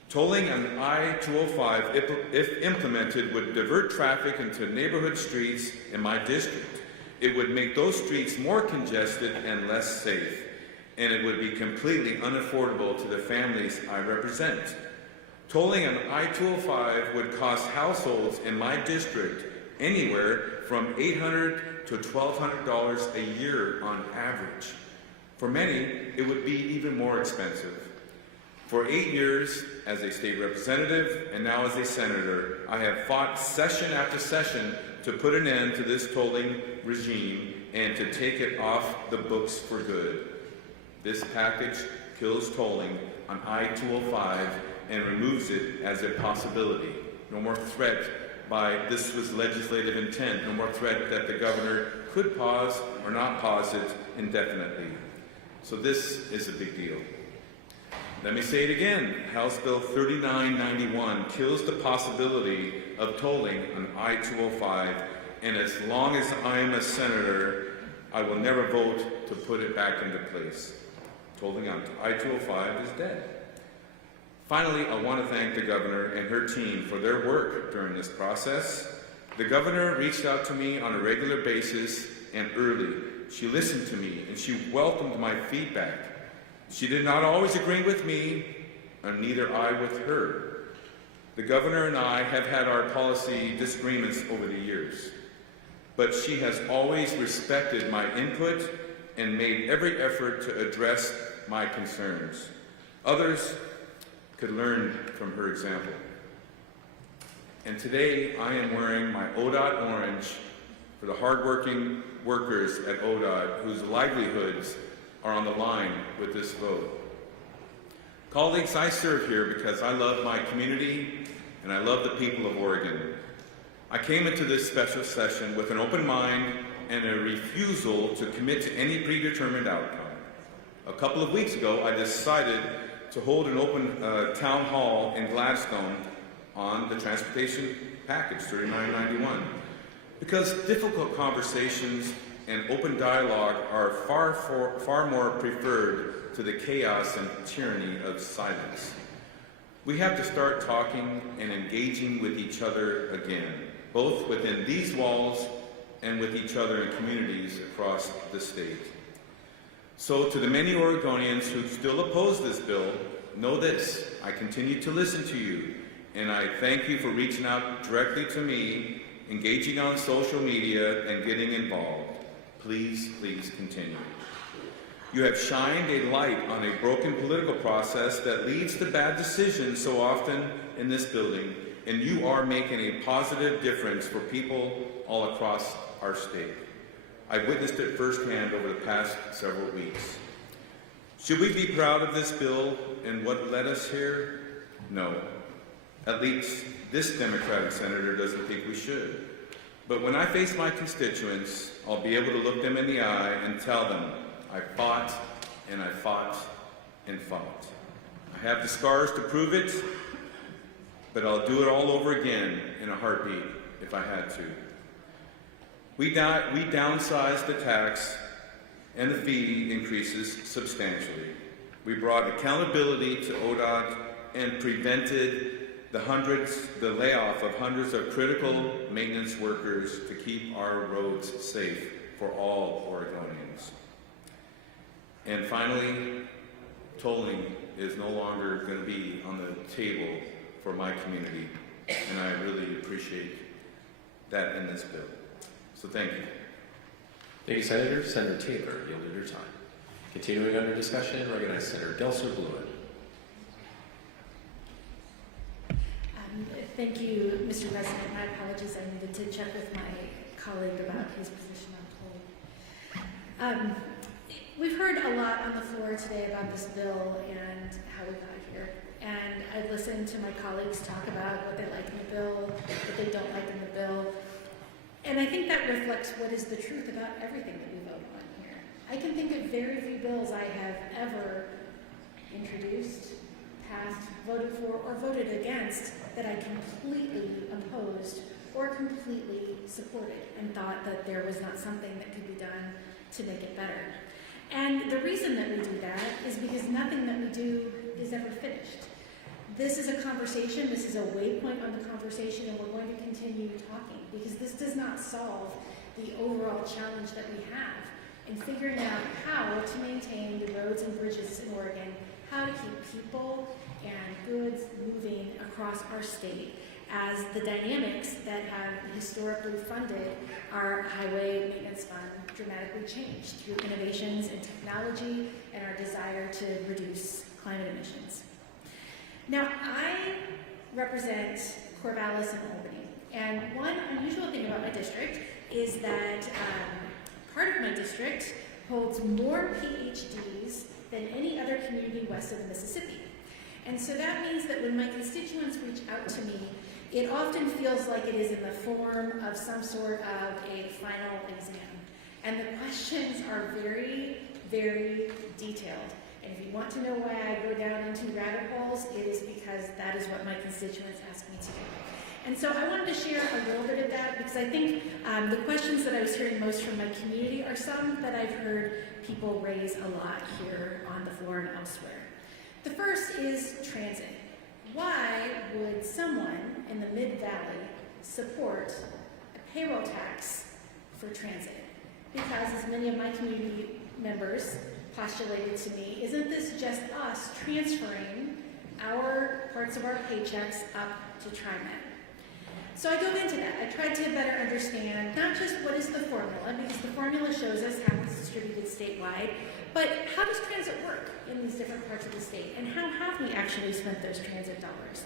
Tolling on I-205, if implemented, would divert traffic into neighborhood streets in my district. It would make those streets more congested and less safe, and it would be completely unaffordable to the families I represent. Tolling on I-205 would cost households in my district anywhere from $800 to $1,200 a year on average. For many, it would be even more expensive. For 8 years as a state representative and now as a senator, I have fought session after session to put an end to this tolling regime and to take it off the books for good. This package kills tolling on I-205 and removes it as a possibility. No more threat by this was legislative intent, no more threat that the governor could pause or not pause it indefinitely. So this is a big deal. Let me say it again. House Bill 3991 kills the possibility of tolling on I-205, and as long as I am a senator, I will never vote to put it back into place. Tolling on I-205 is dead. Finally, I want to thank the governor and her team for their work during this process. The governor reached out to me on a regular basis and early. She listened to me and she welcomed my feedback. She did not always agree with me, and neither I with her. The governor and I have had our policy disagreements over the years, but she has always respected my input and made every effort to address my concerns. Others could learn from her example. And today I am wearing my ODOT orange for the hardworking workers at ODOT whose livelihoods are on the line with this vote. Colleagues, I serve here because I love my community and I love the people of Oregon. I came into this special session with an open mind and a refusal to commit to any predetermined outcome. A couple of weeks ago, I decided to hold an open town hall in Gladstone on the transportation package 3991 because difficult conversations and open dialogue are far more preferred to the chaos and tyranny of silence. We have to start talking and engaging with each other again, both within these walls and with each other in communities across the state. So to the many Oregonians who still oppose this bill, know this: I continue to listen to you, and I thank you for reaching out directly to me, engaging on social media, and getting involved. Please, please continue. You have shined a light on a broken political process that leads to bad decisions so often in this building, and you are making a positive difference for people all across our state. I've witnessed it firsthand over the past several weeks. Should we be proud of this bill and what led us here? No. At least this Democratic senator doesn't think we should. But when I face my constituents, I'll be able to look them in the eye and tell them, I fought and I fought and fought. I have the scars to prove it, but I'll do it all over again in a heartbeat if I had to. We downsized the tax and the fee increases substantially. We brought accountability to ODOT and prevented the layoff of hundreds of critical maintenance workers to keep our roads safe for all Oregonians. And finally, tolling is no longer going to be on the table for my community, and I really appreciate that in this bill. So thank you. Thank you, Senator. Senator Taylor, yielded your time. Continuing under discussion, recognize Senator Delcer-Bluen. Thank you, Mr. President. My apologies. I needed to check with my colleague about his position on toll. We've heard a lot on the floor today about this bill and how we got here. And I've listened to my colleagues talk about what they like in the bill, what they don't like in the bill. And I think that reflects what is the truth about everything that we vote on here. I can think of very few bills I have ever introduced, passed, voted for, or voted against that I completely opposed or completely supported and thought that there was not something that could be done to make it better. And the reason that we do that is because nothing that we do is ever finished. This is a conversation, this is a waypoint on the conversation, and we're going to continue talking because this does not solve the overall challenge that we have in figuring out how to maintain the roads and bridges in Oregon, how to keep people and goods moving across our state as the dynamics that have historically funded our highway maintenance fund dramatically changed through innovations in technology and our desire to reduce climate emissions. Now, I represent Corvallis and Albany, and one unusual thing about my district is that part of my district holds more PhDs than any other community west of the Mississippi. And so that means that when my constituents reach out to me, it often feels like it is in the form of some sort of a final exam. And the questions are very, very detailed. And if you want to know why I go down into rabbit holes, it is because that is what my constituents ask me to do. And so I wanted to share a little bit of that because I think the questions that I was hearing most from my community are some that I've heard people raise a lot here on the floor and elsewhere. The first is transit. Why would someone in the Mid-Valley support a payroll tax for transit? Because as many of my community members postulated to me, isn't this just us transferring our parts of our paychecks up to TriMet? So I dove into that. I tried to better understand not just what is the formula, because the formula shows us how it's distributed statewide, but how does transit work in these different parts of the state, and how have we actually spent those transit dollars?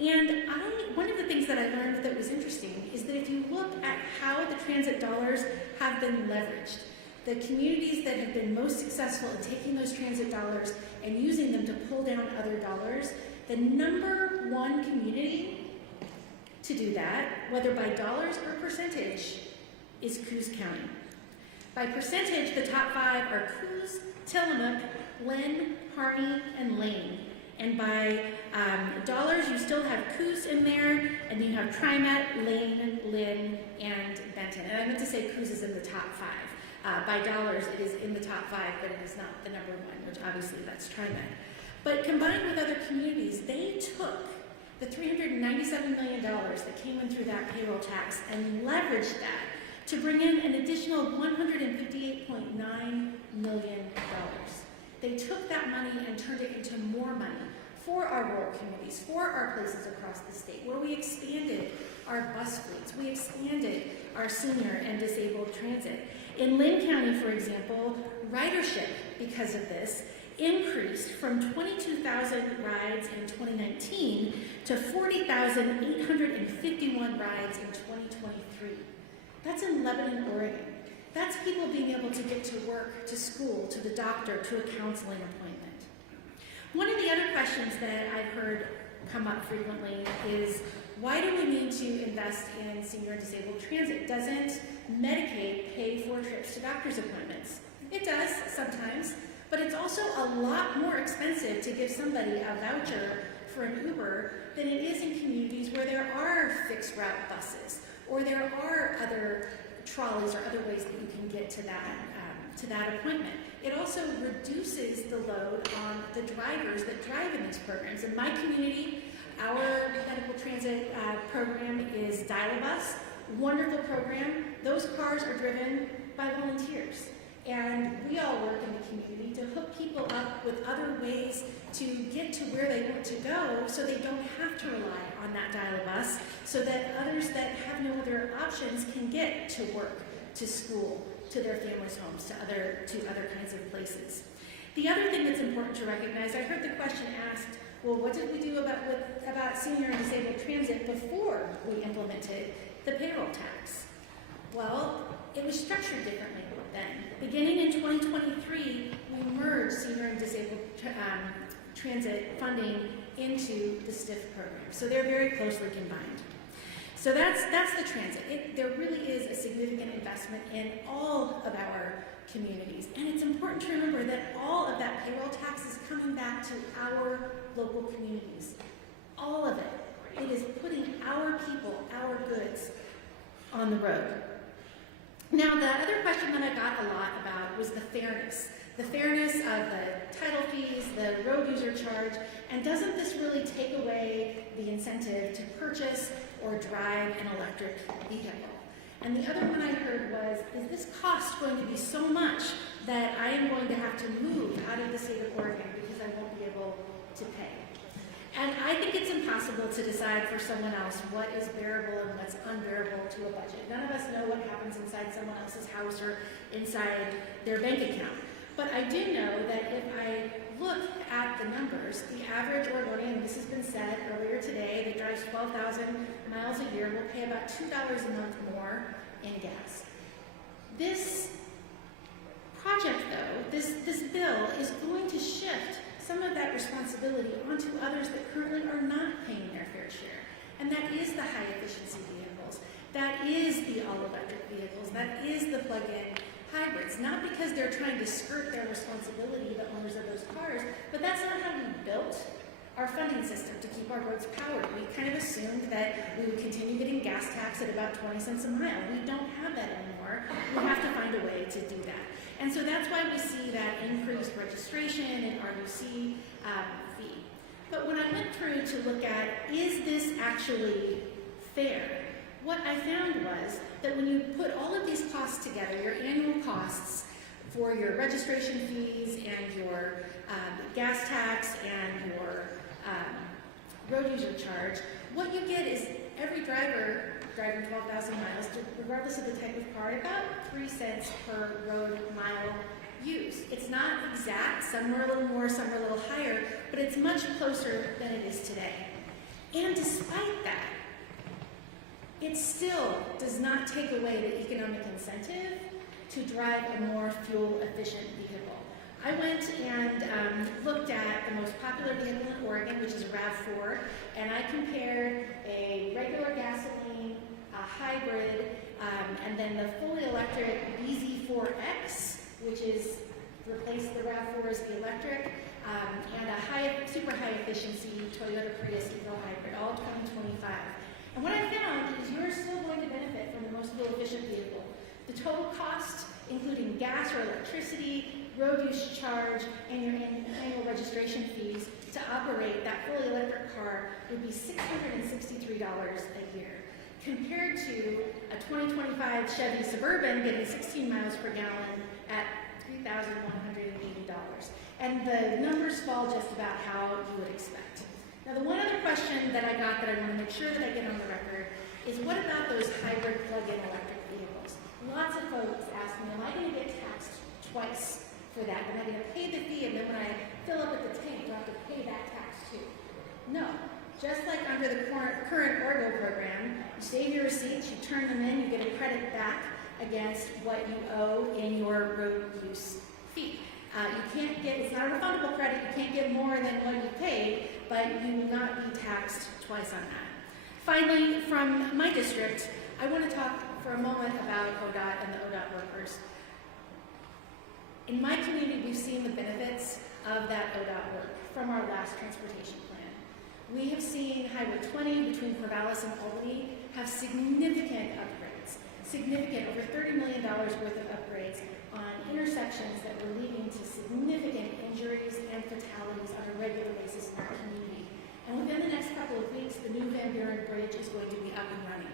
And one of the things that I learned that was interesting is that if you look at how the transit dollars have been leveraged, the communities that have been most successful in taking those transit dollars and using them to pull down other dollars, the number one community to do that, whether by dollars or percentage, is Coos County. By percentage, the top five are Coos, Tillamook, Lynn, Harney, and Lane. And by dollars, you still have Coos in there, and you have TriMet, Lane, Lynn, and Benton. And I meant to say Coos is in the top five. By dollars, it is in the top five, but it is not the number one, which obviously that's TriMet. But combined with other communities, they took the $397 million that came in through that payroll tax and leveraged that to bring in an additional $158.9 million. They took that money and turned it into more money for our rural communities, for our places across the state, where we expanded our bus fleets, we expanded our senior and disabled transit. In Lynn County, for example, ridership, because of this, increased from 22,000 rides in 2019 to 40,851 rides in 2023. That's in Lebanon, Oregon. That's people being able to get to work, to school, to the doctor, to a counseling appointment. One of the other questions that I've heard come up frequently is, why do we need to invest in senior and disabled transit? Doesn't Medicaid pay for trips to doctor's appointments? It does sometimes, but it's also a lot more expensive to give somebody a voucher for an Uber than it is in communities where there are fixed route buses or there are other trolleys or other ways that you can get to that appointment. It also reduces the load on the drivers that drive in these programs. In my community, Our medical transit program is Dial-A-Bus, wonderful program. Those cars are driven by volunteers. And we all work in the community to hook people up with other ways to get to where they want to go so they don't have to rely on that Dial-A-Bus, so that others that have no other options can get to work, to school, to their families' homes, to other kinds of places. The other thing that's important to recognize, I heard the question asked, well, what did we do about senior and disabled transit before we implemented the payroll tax? Well, it was structured differently then. Beginning in 2023, we merged senior and disabled transit funding into the STIF program. So they're very closely combined. So that's the transit. There really is a significant investment in all of our communities. And it's important to remember that all of that payroll tax is coming back to our local communities. All of it. It is putting our people, our goods on the road. Now, the other question that I got a lot about was the fairness. The fairness of the title fees, the road user charge, and doesn't this really take away the incentive to purchase or drive an electric vehicle? And the other one I heard was, is this cost going to be so much that I am going to have to move out of the state of Oregon because I won't be able to pay? And I think it's impossible to decide for someone else what is bearable and what's unbearable to a budget. None of us know what happens inside someone else's house or inside their bank account. But I do know that if I look at the numbers, the average Oregonian, this has been said earlier today, that drives 12,000 miles a year will pay about $2 a month more in gas. This project, though, this bill is going to shift some of that responsibility onto others that currently are not paying their fair share. And that is the high-efficiency vehicles. That is the all-electric vehicles. That is the plug-in hybrids. Not because they're trying to skirt their responsibility, the owners of those cars, but that's not how we built our funding system to keep our roads powered. We kind of assumed that we would continue getting gas tax at about 20 cents a mile. We don't have that anymore. We have to find a way to do that. And so that's why we see that increased registration and RUC fee. But when I went through to look at, is this actually fair? What I found was that when you put all of these costs together, your annual costs for your registration fees and your gas tax and your road user charge, what you get is every driver driving 12,000 miles, regardless of the type of car, about 3 cents per road mile used. It's not exact, some are a little more, some are a little higher, but it's much closer than it is today. And despite that, it still does not take away the economic incentive to drive a more fuel-efficient vehicle. I went and looked at the most popular vehicle in Oregon, which is a RAV4, and I compared a regular gasoline, a hybrid, and then the fully electric BZ4X, which is replaced the RAV4 as the electric, and a super high efficiency Toyota Prius Evo hybrid, all 2025. And what I found is you're still going to benefit from the most fuel-efficient vehicle. The total cost, including gas or electricity, road use charge, and your annual registration fees to operate that fully electric car would be $663 a year, compared to a 2025 Chevy Suburban getting 16 miles per gallon at $3,180. And the numbers fall just about how you would expect. Now, the one other question that I got that I want to make sure that I get on the record is, what about those hybrid plug-in electric vehicles? Lots of folks ask me, am I going to get taxed twice for that? Am I going to pay the fee, and then when I fill up at the tank, do I have to pay that tax too? No. Just like under the current Orgo program, you save your receipts, you turn them in, you get a credit back against what you owe in your road use fee. You can't get, it's not a refundable credit, you can't get more than what you paid, but you will not be taxed twice on that. Finally, from my district, I want to talk for a moment about ODOT and the ODOT workers. In my community, we've seen the benefits of that ODOT work from our last transportation plan. We have seen Highway 20 between Corvallis and Albany have significant upgrades, over $30 million worth of upgrades on intersections that were leading to significant injuries and fatalities on a regular basis in our community. And within the next couple of weeks, the new Van Buren Bridge is going to be up and running.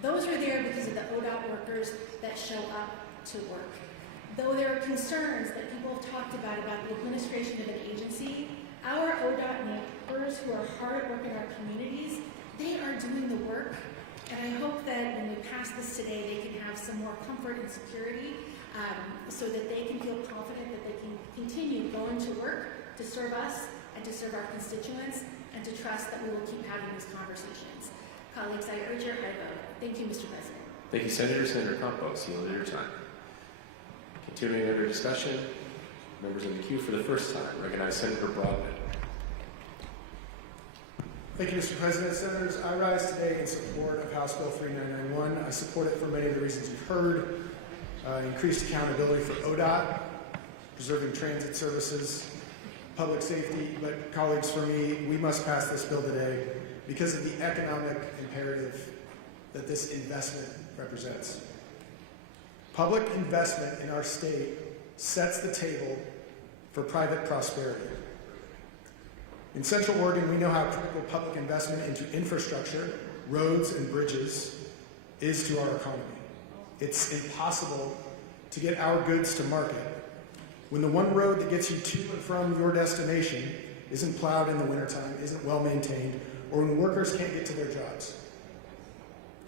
Those are there because of the ODOT workers that show up to work. Though there are concerns that people have talked about the administration of an agency, our ODOT members who are hard at work in our communities, they are doing the work. And I hope that when we pass this today, they can have some more comfort and security so that they can feel confident that they can continue going to work to serve us and to serve our constituents and to trust that we will keep having these conversations. Colleagues, I urge your high vote. Thank you, Mr. President. Thank you, Senator. Senator Campos, you have your time. Continuing under discussion, members in the queue for the first time, recognize Senator Broadbent. Thank you, Mr. President. Senators, I rise today in support of House Bill 3991. I support it for many of the reasons you've heard. Increased accountability for ODOT, preserving transit services, public safety. But colleagues, for me, we must pass this bill today because of the economic imperative that this investment represents. Public investment in our state sets the table for private prosperity. In Central Oregon, we know how critical public investment into infrastructure, roads and bridges, is to our economy. It's impossible to get our goods to market when the one road that gets you to and from your destination isn't plowed in the wintertime, isn't well maintained, or when workers can't get to their jobs.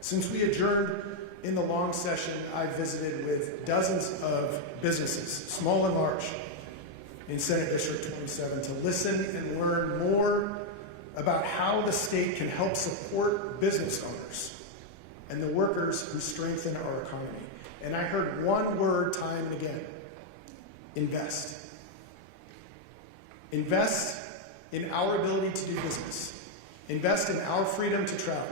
Since we adjourned in the long session, I've visited with dozens of businesses, small and large, in Senate District 27 to listen and learn more about how the state can help support business owners and the workers who strengthen our economy. And I heard one word time and again: invest. Invest in our ability to do business. Invest in our freedom to travel.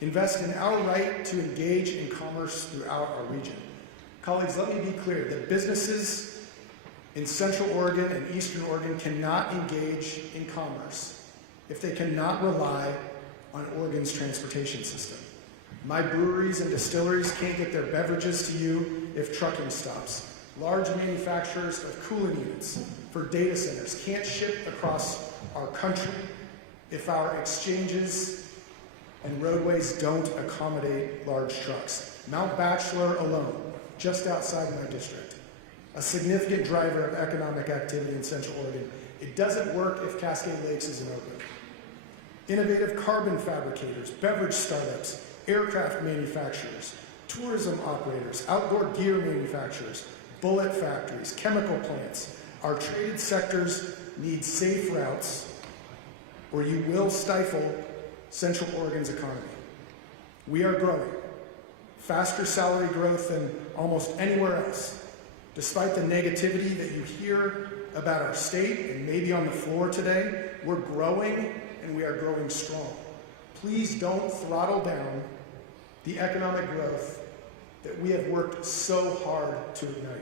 Invest in our right to engage in commerce throughout our region. Colleagues, let me be clear that businesses in Central Oregon and Eastern Oregon cannot engage in commerce if they cannot rely on Oregon's transportation system. My breweries and distilleries can't get their beverages to you if trucking stops. Large manufacturers of cooling units for data centers can't ship across our country if our exchanges and roadways don't accommodate large trucks. Mount Bachelor alone, just outside my district, a significant driver of economic activity in Central Oregon. It doesn't work if Cascade Lakes isn't open. Innovative carbon fabricators, beverage startups, aircraft manufacturers, tourism operators, outdoor gear manufacturers, bullet factories, chemical plants. Our traded sectors need safe routes or you will stifle Central Oregon's economy. We are growing. Faster salary growth than almost anywhere else. Despite the negativity that you hear about our state and maybe on the floor today, we're growing and we are growing strong. Please don't throttle down the economic growth that we have worked so hard to ignite.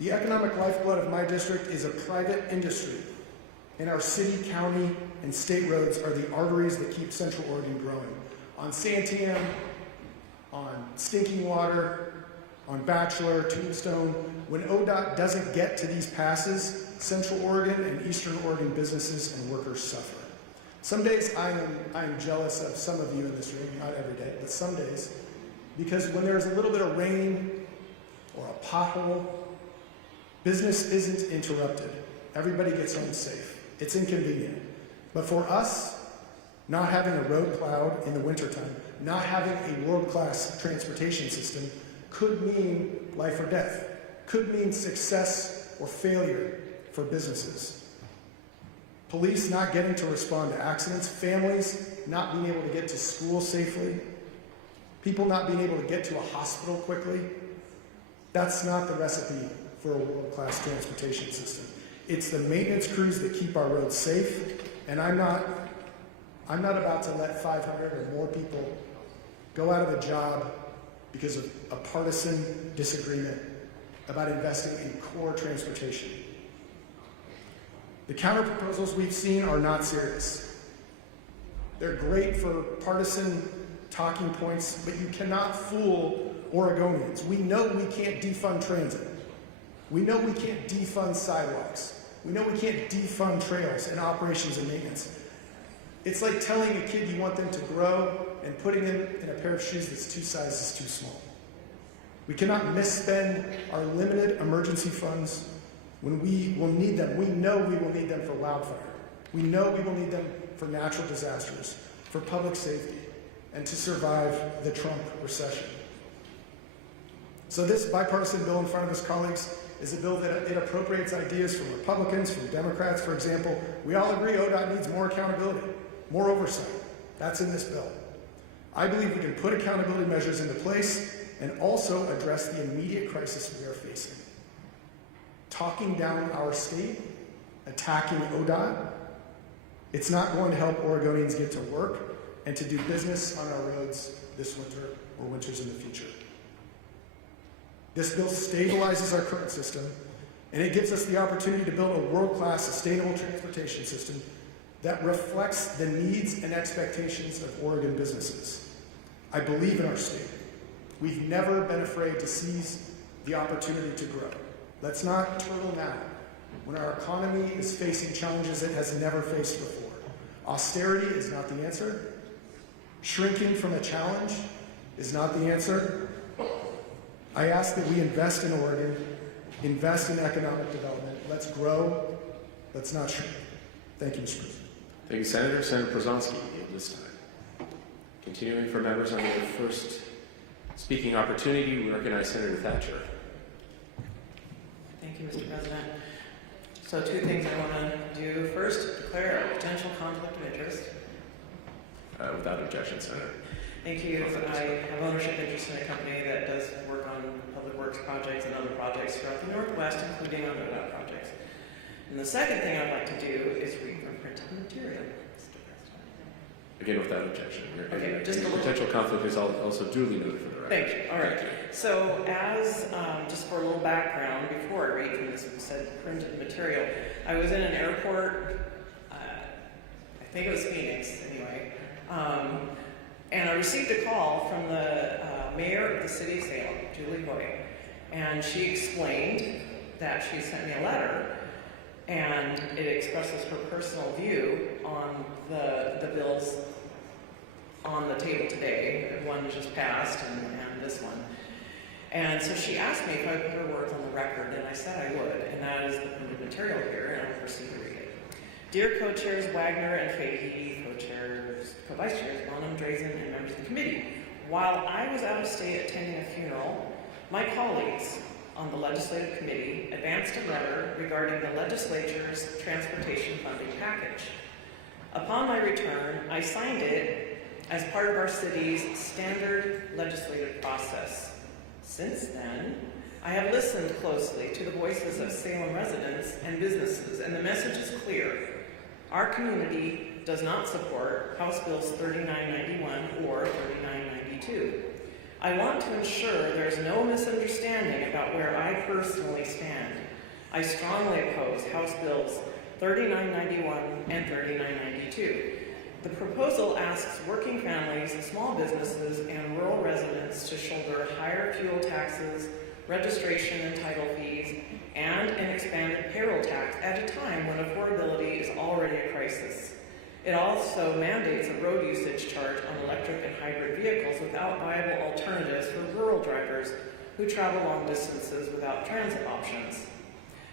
The economic lifeblood of my district is a private industry, and our city, county, and state roads are the arteries that keep Central Oregon growing. On Santiam, on Stinking Water, on Bachelor, Tombstone, when ODOT doesn't get to these passes, Central Oregon and Eastern Oregon businesses and workers suffer. Some days I am jealous of some of you in this room, not every day, but some days, because when there's a little bit of rain or a pothole, business isn't interrupted. Everybody gets home safe. It's inconvenient. But for us, not having a road plowed in the wintertime, not having a world-class transportation system could mean life or death, could mean success or failure for businesses. Police not getting to respond to accidents, families not being able to get to school safely, people not being able to get to a hospital quickly. That's not the recipe for a world-class transportation system. It's the maintenance crews that keep our roads safe, and I'm not about to let 500 or more people go out of a job because of a partisan disagreement about investing in core transportation. The counter-proposals we've seen are not serious. They're great for partisan talking points, but you cannot fool Oregonians. We know we can't defund transit. We know we can't defund sidewalks. We know we can't defund trails and operations and maintenance. It's like telling a kid you want them to grow and putting them in a pair of shoes that's 2 sizes too small. We cannot misspend our limited emergency funds when we will need them. We know we will need them for wildfire. We know we will need them for natural disasters, for public safety, and to survive the Trump recession. So this bipartisan bill in front of us, colleagues, is a bill that it appropriates ideas from Republicans, from Democrats, for example. We all agree ODOT needs more accountability, more oversight. That's in this bill. I believe we can put accountability measures into place and also address the immediate crisis we are facing. Talking down our state, attacking ODOT, it's not going to help Oregonians get to work and to do business on our roads this winter or winters in the future. This bill stabilizes our current system, and it gives us the opportunity to build a world-class sustainable transportation system that reflects the needs and expectations of Oregon businesses. I believe in our state. We've never been afraid to seize the opportunity to grow. Let's not turtle now when our economy is facing challenges it has never faced before. Austerity is not the answer. Shrinking from a challenge is not the answer. I ask that we invest in Oregon, invest in economic development. Let's grow, let's not shrink. Thank you, Mr. President. Thank you, Senator. Senator Przanski, yield this time. Continuing for members on their first speaking opportunity, we recognize Senator Thatcher. Thank you, Mr. President. So 2 things I want to do. First, declare a potential conflict of interest. Without objection, Senator. Thank you. I have ownership interest in a company that does work on public works projects and other projects throughout the Northwest, including on ODOT projects. And the second thing I'd like to do is read from printed material, Mr. President. Again, without objection. Okay, just a little. Potential conflict is also duly noted for the record. Thank you. All right. So as, just for a little background, before I read from this said printed material, I was in an airport, I think it was Phoenix, anyway, and I received a call from the mayor of the city of Salem, Julie Hoy, and she explained that she sent me a letter, and it expresses her personal view on the bills on the table today. One just passed, and this one. And so she asked me if I would put her words on the record, and I said I would, and that is the printed material here, and I'll proceed to read it. Dear co-chairs Wagner and Fahey, co-vice chairs Bonham, Drazen, and members of the committee, while I was out of state attending a funeral, my colleagues on the legislative committee advanced a letter regarding the legislature's transportation funding package. Upon my return, I signed it as part of our city's standard legislative process. Since then, I have listened closely to the voices of Salem residents and businesses, and the message is clear. Our community does not support House Bills 3991 or 3992. I want to ensure there's no misunderstanding about where I personally stand. I strongly oppose House Bills 3991 and 3992. The proposal asks working families, small businesses, and rural residents to shoulder higher fuel taxes, registration and title fees, and an expanded payroll tax at a time when affordability is already a crisis. It also mandates a road usage charge on electric and hybrid vehicles without viable alternatives for rural drivers who travel long distances without transit options.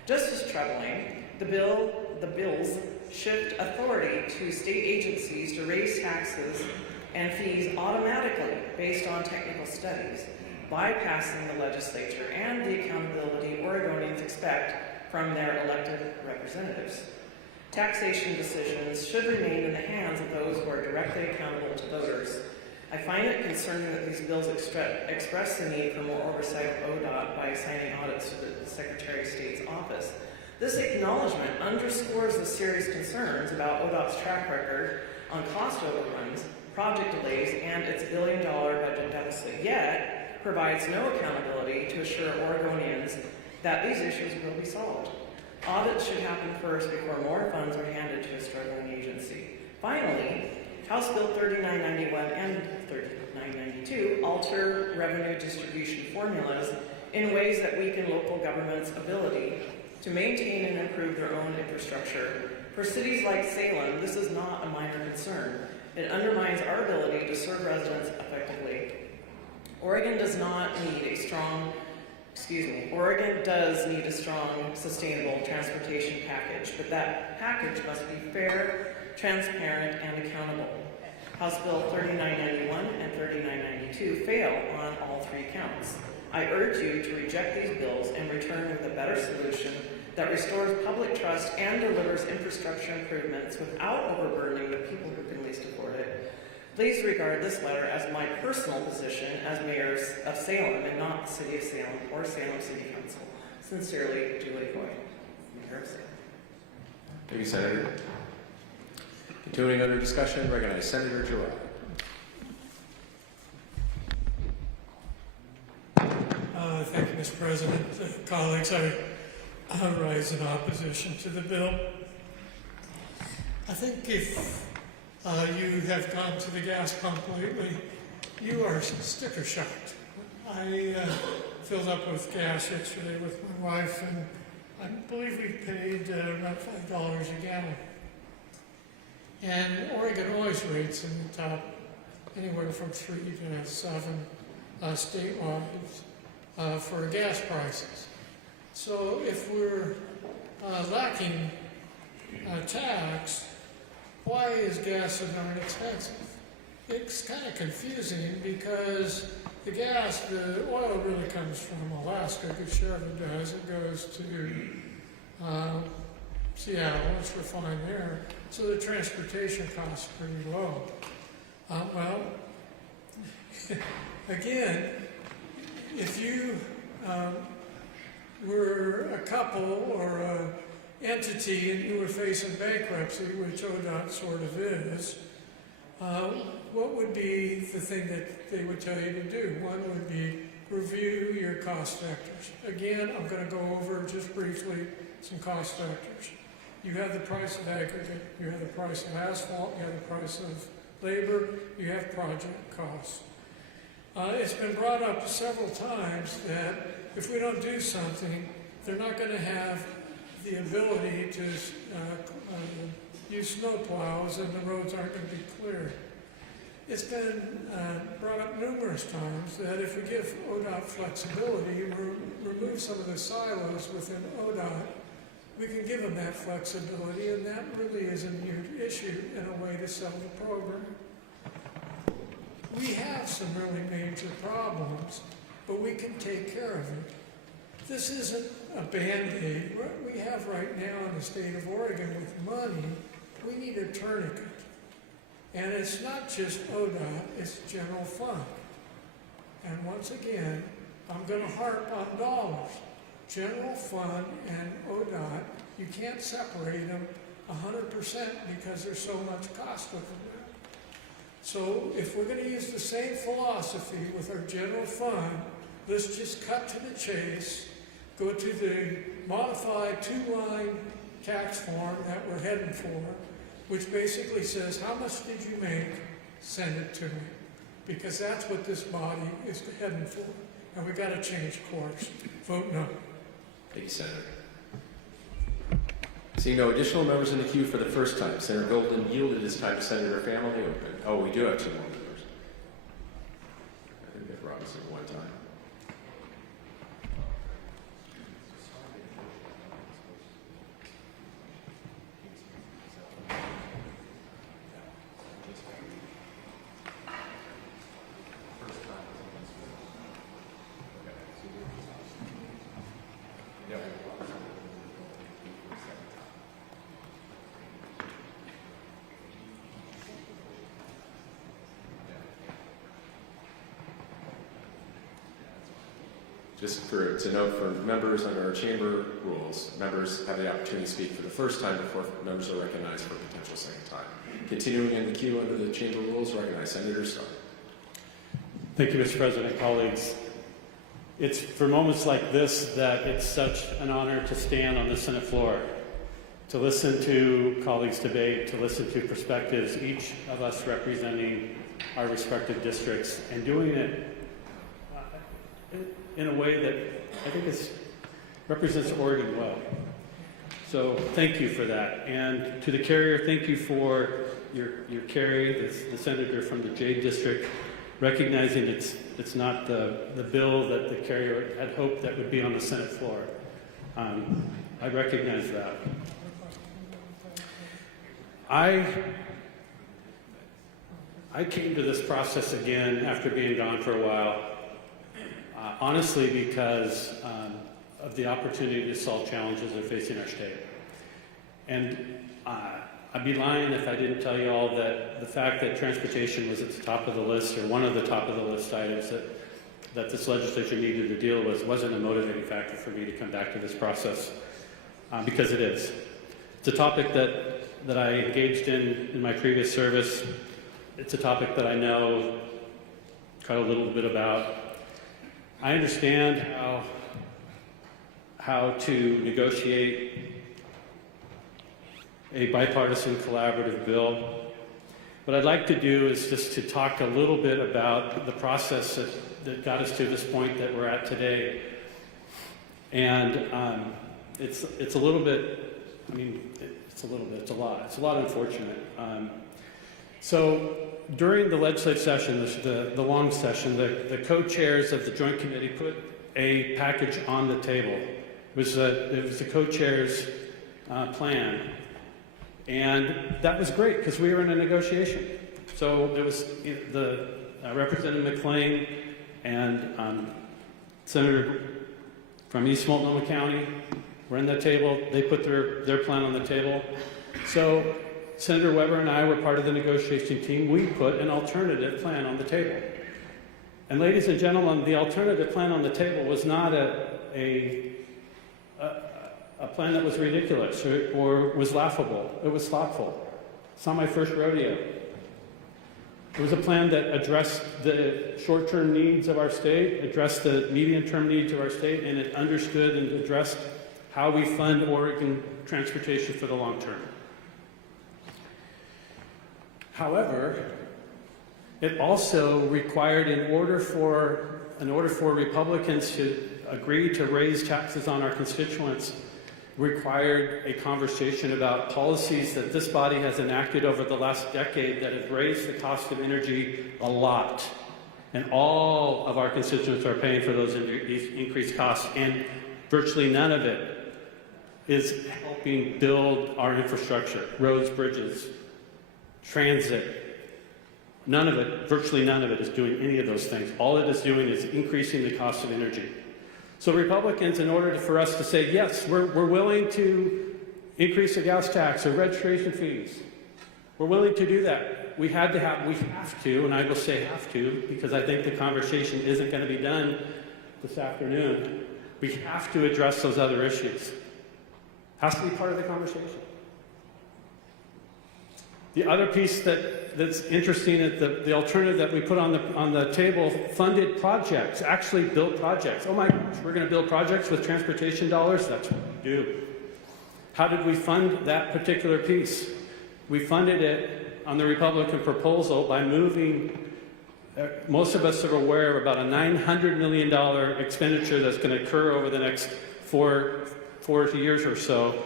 Just as troubling, the bills shift authority to state agencies to raise taxes and fees automatically based on technical studies, bypassing the legislature and the accountability Oregonians expect from their elected representatives. Taxation decisions should remain in the hands of those who are directly accountable to voters. I find it concerning that these bills express the need for more oversight of ODOT by assigning audits to the Secretary of State's office. This acknowledgement underscores the serious concerns about ODOT's track record on cost overruns, project delays, and its billion-dollar budget deficit, yet provides no accountability to assure Oregonians that these issues will be solved. Audits should happen first before more funds are handed to a struggling agency. Finally, House Bill 3991 and 3992 alter revenue distribution formulas in ways that weaken local government's ability to maintain and improve their own infrastructure. For cities like Salem, this is not a minor concern. It undermines our ability to serve residents effectively. Oregon does need a strong, sustainable transportation package, but that package must be fair, transparent, and accountable. House Bill 3991 and 3992 fail on all three counts. I urge you to reject these bills and return with a better solution that restores public trust and delivers infrastructure improvements without overburdening the people who can least afford it. Please regard this letter as my personal position as mayor of Salem and not the City of Salem or Salem City Council. Sincerely, Julie Hoy, Mayor of Salem. Thank you, Senator. Continuing under discussion, recognize Senator Girard. Thank you, Mr. President. Colleagues, I rise in opposition to the bill. I think if you have gone to the gas pump lately, you are sticker shocked. I filled up with gas yesterday with my wife, and I believe we paid about $5 a gallon. And Oregon always rates in the top anywhere from 3 to 7 statewide for gas prices. So if we're lacking tax, why is gas so darn expensive? It's kind of confusing because the oil really comes from Alaska. A good share of it does. It goes to Seattle, it's refined there. So the transportation costs are pretty low. Well, again, if you were a couple or an entity and you were facing bankruptcy, which ODOT sort of is, what would be the thing that they would tell you to do? One would be review your cost factors. Again, I'm going to go over just briefly some cost factors. You have the price of aggregate, you have the price of asphalt, you have the price of labor, you have project costs. It's been brought up several times that if we don't do something, they're not going to have the ability to use snow plows and the roads aren't going to be clear. It's been brought up numerous times that if we give ODOT flexibility, remove some of the silos within ODOT, we can give them that flexibility, and that really is a new issue in a way to sell the program. We have some really major problems, but we can take care of it. This isn't a Band-Aid. What we have right now in the state of Oregon with money, we need a tourniquet. And it's not just ODOT, it's general fund. And once again, I'm going to harp on dollars. General fund and ODOT, you can't separate them 100% because there's so much cost with them. So if we're going to use the same philosophy with our general fund, let's just cut to the chase, go to the modified 2-line tax form that we're heading for, which basically says, how much did you make? Send it to me. Because that's what this body is heading for. And we've got to change course. Vote no. Thank you, Senator. Seeing no additional members in the queue for the first time, Senator Golden yielded his time to Senator Family Open. Oh, we do have 2 more members. I think they've Robinson at one time. Just to note for members under our chamber rules, members have the opportunity to speak for the first time before members are recognized for a potential second time. Continuing in the queue under the chamber rules, recognize Senator Starr. Thank you, Mr. President, colleagues. It's for moments like this that it's such an honor to stand on the Senate floor, to listen to colleagues debate, to listen to perspectives, each of us representing our respective districts, and doing it in a way that I think represents Oregon well. So thank you for that. And to the carrier, thank you for your carry, the senator from the Jade District, recognizing it's not the bill that the carrier had hoped that would be on the Senate floor. I recognize that. I came to this process again after being gone for a while, honestly because of the opportunity to solve challenges that are facing our state. And I'd be lying if I didn't tell you all that the fact that transportation was at the top of the list, or one of the top of the list items that this legislature needed to deal with, wasn't a motivating factor for me to come back to this process, because it is. It's a topic that I engaged in my previous service. It's a topic that I know quite a little bit about. I understand how to negotiate a bipartisan collaborative bill. What I'd like to do is just to talk a little bit about the process that got us to this point that we're at today. And it's a little bit, I mean, it's a lot unfortunate. So during the legislative session, the long session, the co-chairs of the Joint Committee put a package on the table. It was the co-chairs' plan. And that was great because we were in a negotiation. So it was the Representative McLean and Senator from East Multnomah County were in the table. They put their plan on the table. So Senator Weber and I were part of the negotiation team. We put an alternative plan on the table. And ladies and gentlemen, the alternative plan on the table was not a plan that was ridiculous or was laughable. It was thoughtful. It's not my first rodeo. It was a plan that addressed the short-term needs of our state, addressed the medium-term needs of our state, and it understood and addressed how we fund Oregon transportation for the long term. However, it also required, in order for Republicans to agree to raise taxes on our constituents, required a conversation about policies that this body has enacted over the last decade that have raised the cost of energy a lot. And all of our constituents are paying for those increased costs, and virtually none of it is helping build our infrastructure, roads, bridges, transit. None of it, virtually none of it, is doing any of those things. All it is doing is increasing the cost of energy. So Republicans, in order for us to say, yes, we're willing to increase the gas tax or registration fees, we're willing to do that. We have to, and I will say have to, because I think the conversation isn't going to be done this afternoon. We have to address those other issues. Has to be part of the conversation. The other piece that's interesting is the alternative that we put on the table funded projects, actually built projects. Oh my gosh, we're going to build projects with transportation dollars? That's what we do. How did we fund that particular piece? We funded it on the Republican proposal by moving, most of us are aware of about a $900 million expenditure that's going to occur over the next four years or so,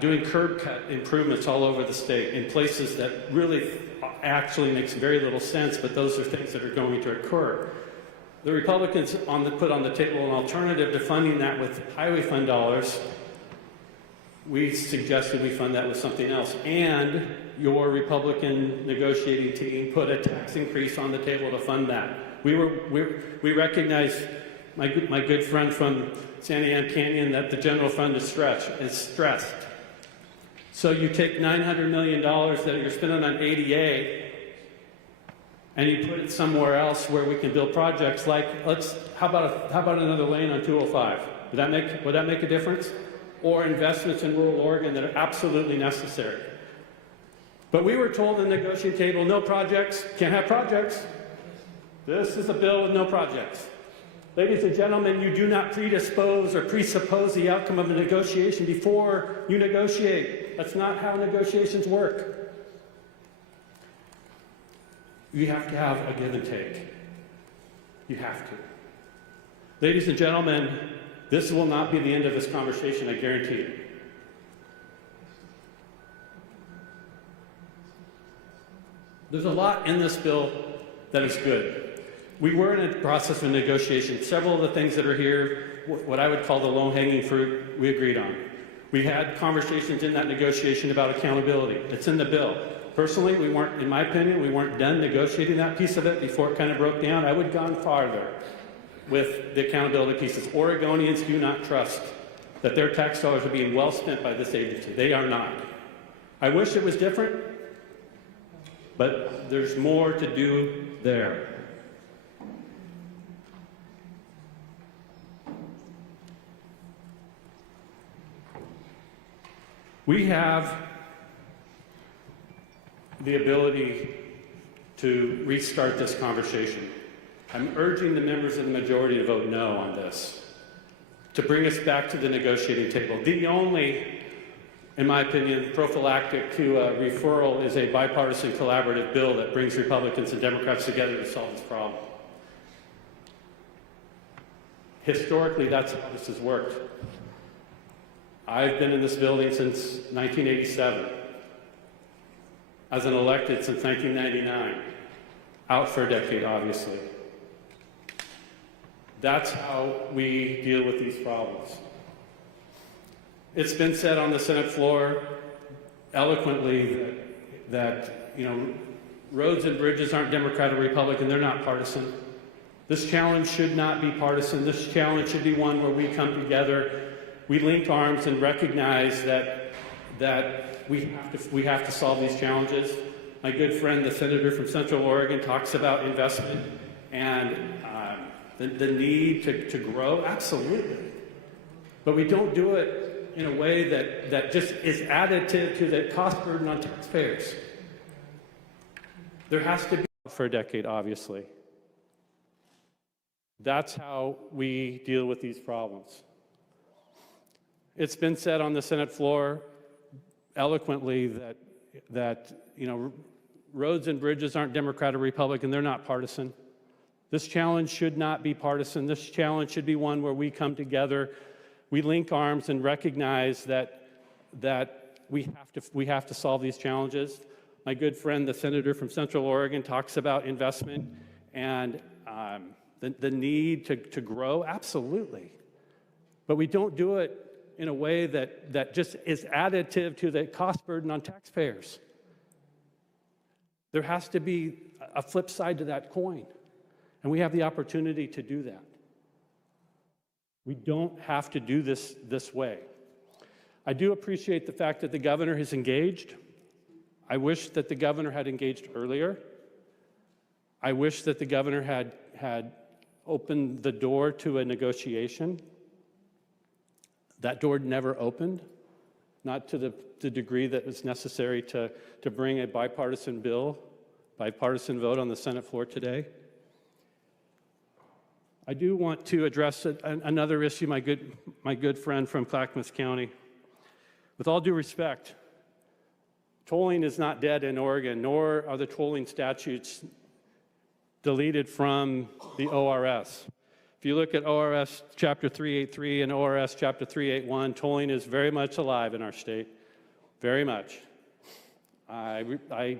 doing curb cut improvements all over the state in places that really actually makes very little sense, but those are things that are going to occur. The Republicans put on the table an alternative to funding that with highway fund dollars. We suggested we fund that with something else. And your Republican negotiating team put a tax increase on the table to fund that. We recognize, my good friend from Sandy Ann Canyon, that the general fund is stressed. So you take $900 million that you're spending on ADA and you put it somewhere else where we can build projects like, how about another lane on 205? Would that make a difference? Or investments in rural Oregon that are absolutely necessary. But we were told in the negotiating table, no projects, can't have projects. This is a bill with no projects. Ladies and gentlemen, you do not predispose or presuppose the outcome of a negotiation before you negotiate. That's not how negotiations work. You have to have a give and take. You have to. Ladies and gentlemen, this will not be the end of this conversation, I guarantee you. There's a lot in this bill that is good. We were in a process of negotiation. Several of the things that are here, what I would call the low-hanging fruit, we agreed on. We had conversations in that negotiation about accountability. It's in the bill. Personally, we weren't, in my opinion, we weren't done negotiating that piece of it before it kind of broke down. I would have gone farther with the accountability pieces. Oregonians do not trust that their tax dollars are being well spent by this agency. They are not. I wish it was different, but there's more to do there. We have the ability to restart this conversation. I'm urging the members of the majority to vote no on this, to bring us back to the negotiating table. The only, in my opinion, prophylactic to a referral is a bipartisan collaborative bill that brings Republicans and Democrats together to solve this problem. Historically, that's how this has worked. I've been in this building since 1987. As an elected since 1999. Out for a decade, obviously. That's how we deal with these problems. It's been said on the Senate floor eloquently that roads and bridges aren't Democrat or Republican, they're not partisan. This challenge should not be partisan. This challenge should be one where we come together, we link arms and recognize that we have to solve these challenges. My good friend, the senator from Central Oregon, talks about investment and the need to grow. Absolutely. But we don't do it in a way that just is additive to the cost burden on taxpayers. There has to be for a decade, obviously. That's how we deal with these problems. It's been said on the Senate floor eloquently that roads and bridges aren't Democrat or Republican, they're not partisan. This challenge should not be partisan. This challenge should be one where we come together, we link arms and recognize that we have to solve these challenges. My good friend, the senator from Central Oregon, talks about investment and the need to grow. Absolutely. But we don't do it in a way that just is additive to the cost burden on taxpayers. There has to be a flip side to that coin, and we have the opportunity to do that. We don't have to do this way. I do appreciate the fact that the governor has engaged. I wish that the governor had engaged earlier. I wish that the governor had opened the door to a negotiation. That door never opened, not to the degree that was necessary to bring a bipartisan bill, bipartisan vote on the Senate floor today. I do want to address another issue, my good friend from Clackamas County. With all due respect, tolling is not dead in Oregon, nor are the tolling statutes deleted from the ORS. If you look at ORS Chapter 383 and ORS Chapter 381, tolling is very much alive in our state, very much. I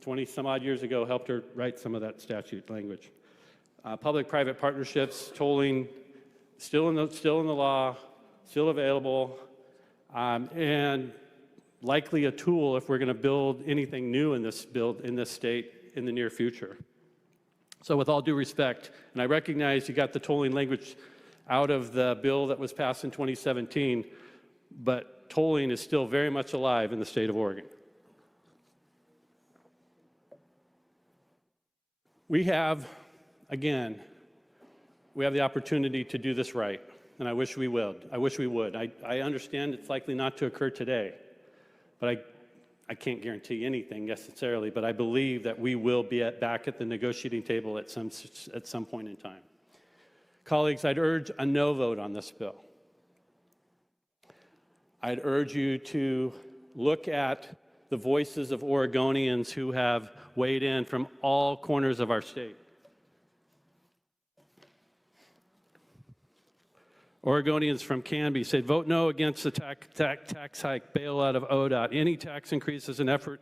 20 some odd years ago, helped her write some of that statute language. Public-private partnerships, tolling, still in the law, still available, and likely a tool if we're going to build anything new in this state in the near future. So with all due respect, and I recognize you got the tolling language out of the bill that was passed in 2017, but tolling is still very much alive in the state of Oregon. We have the opportunity to do this right, and I wish we would. I understand it's likely not to occur today, but I can't guarantee anything necessarily, but I believe that we will be back at the negotiating table at some point in time. Colleagues, I'd urge a no vote on this bill. I'd urge you to look at the voices of Oregonians who have weighed in from all corners of our state. Oregonians from Canby said, vote no against the tax hike bailout of ODOT. Any tax increase is an effort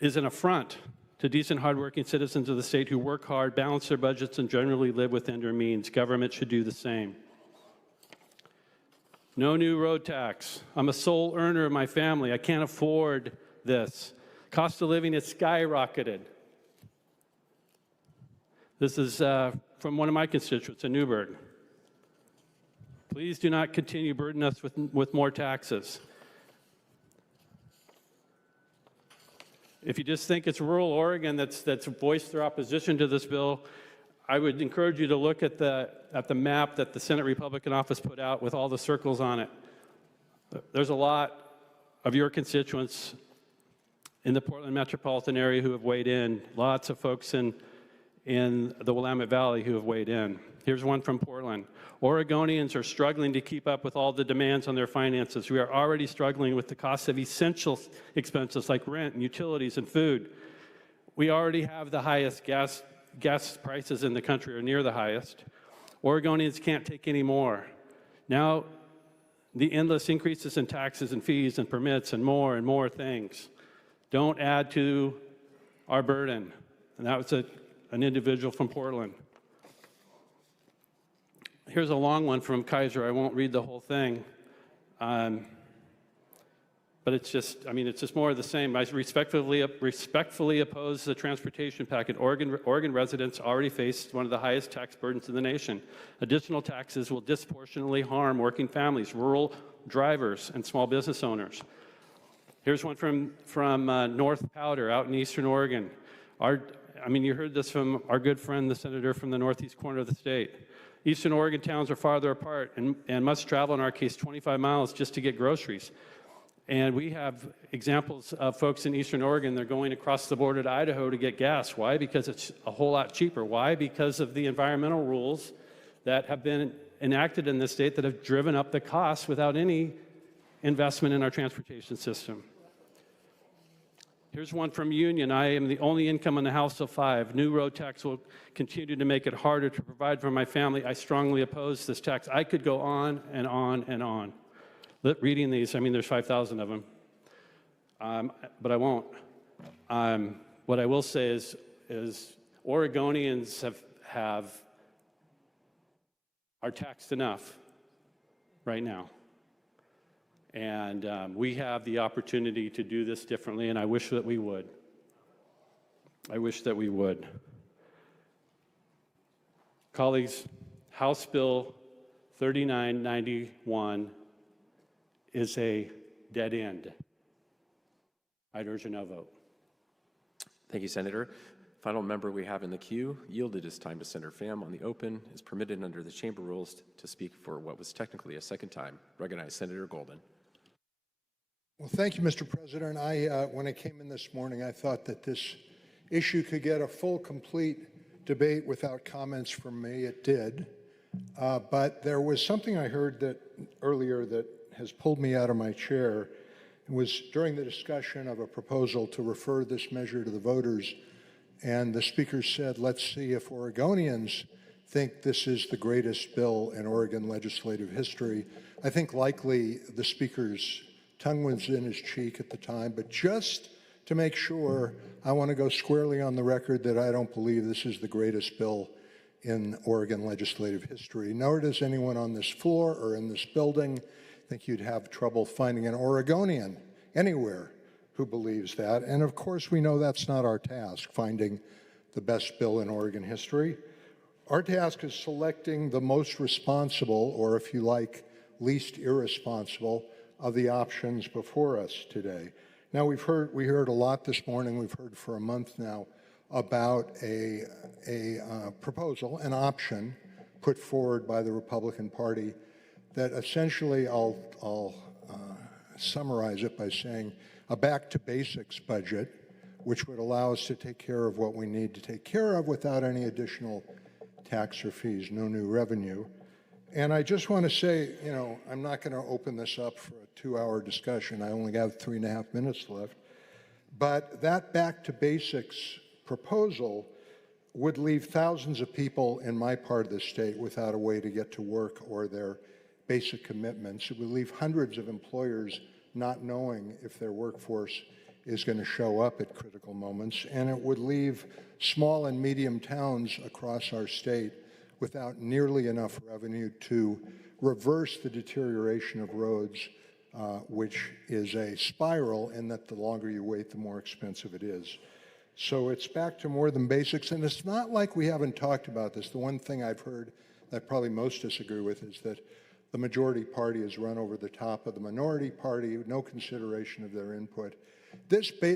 is an affront to decent, hardworking citizens of the state who work hard, balance their budgets, and generally live within their means. Government should do the same. No new road tax. I'm a sole earner of my family. I can't afford this. Cost of living has skyrocketed. This is from one of my constituents in Newburgh. Please do not continue burdening us with more taxes. If you just think it's rural Oregon that's voiced their opposition to this bill, I would encourage you to look at the map that the Senate Republican office put out with all the circles on it. There's a lot of your constituents in the Portland metropolitan area who have weighed in. Lots of folks in the Willamette Valley who have weighed in. Here's one from Portland. Oregonians are struggling to keep up with all the demands on their finances. We are already struggling with the cost of essential expenses like rent and utilities and food. We already have the highest gas prices in the country, or near the highest. Oregonians can't take any more. Now, the endless increases in taxes and fees and permits and more things don't add to our burden. And that was an individual from Portland. Here's a long one from Kaiser. I won't read the whole thing. But it's just more of the same. I respectfully oppose the transportation packet. Oregon residents already face one of the highest tax burdens in the nation. Additional taxes will disproportionately harm working families, rural drivers, and small business owners. Here's one from North Powder out in eastern Oregon. You heard this from our good friend, the senator from the northeast corner of the state. Eastern Oregon towns are farther apart and must travel, in our case, 25 miles just to get groceries. And we have examples of folks in Eastern Oregon, they're going across the border to Idaho to get gas. Why? Because it's a whole lot cheaper. Why? Because of the environmental rules that have been enacted in this state that have driven up the costs without any investment in our transportation system. Here's one from Union. I am the only income in the house of 5. New road tax will continue to make it harder to provide for my family. I strongly oppose this tax. I could go on and on and on. Reading these, there's 5,000 of them, but I won't. What I will say is Oregonians are taxed enough right now. And we have the opportunity to do this differently, and I wish that we would. I wish that we would. Colleagues, House Bill 3991 is a dead end. I'd urge a no vote. Thank you, Senator. Final member we have in the queue, yielded his time to Senator Pham on the open, is permitted under the chamber rules to speak for what was technically a second time. Recognize Senator Golden. Well, thank you, Mr. President. When I came in this morning, I thought that this issue could get a full, complete debate without comments from me. It did. But there was something I heard earlier that has pulled me out of my chair. It was during the discussion of a proposal to refer this measure to the voters, and the speaker said, let's see if Oregonians think this is the greatest bill in Oregon legislative history. I think likely the speaker's tongue was in his cheek at the time, but just to make sure, I want to go squarely on the record that I don't believe this is the greatest bill in Oregon legislative history. Nor does anyone on this floor or in this building. I think you'd have trouble finding an Oregonian anywhere who believes that. And of course, we know that's not our task, finding the best bill in Oregon history. Our task is selecting the most responsible, or if you like, least irresponsible, of the options before us today. Now, we heard a lot this morning, we've heard for a month now, about a proposal, an option put forward by the Republican Party that essentially, I'll summarize it by saying, a back-to-basics budget, which would allow us to take care of what we need to take care of without any additional tax or fees, no new revenue. And I just want to say, I'm not going to open this up for a 2-hour discussion. I only have 3.5 minutes left. But that back-to-basics proposal would leave thousands of people in my part of the state without a way to get to work or their basic commitments. It would leave hundreds of employers not knowing if their workforce is going to show up at critical moments, and it would leave small and medium towns across our state without nearly enough revenue to reverse the deterioration of roads, which is a spiral, and that the longer you wait, the more expensive it is. So it's back to more than basics, and it's not like we haven't talked about this. The one thing I've heard that I probably most disagree with is that the majority party has run over the top of the minority party, no consideration of their input.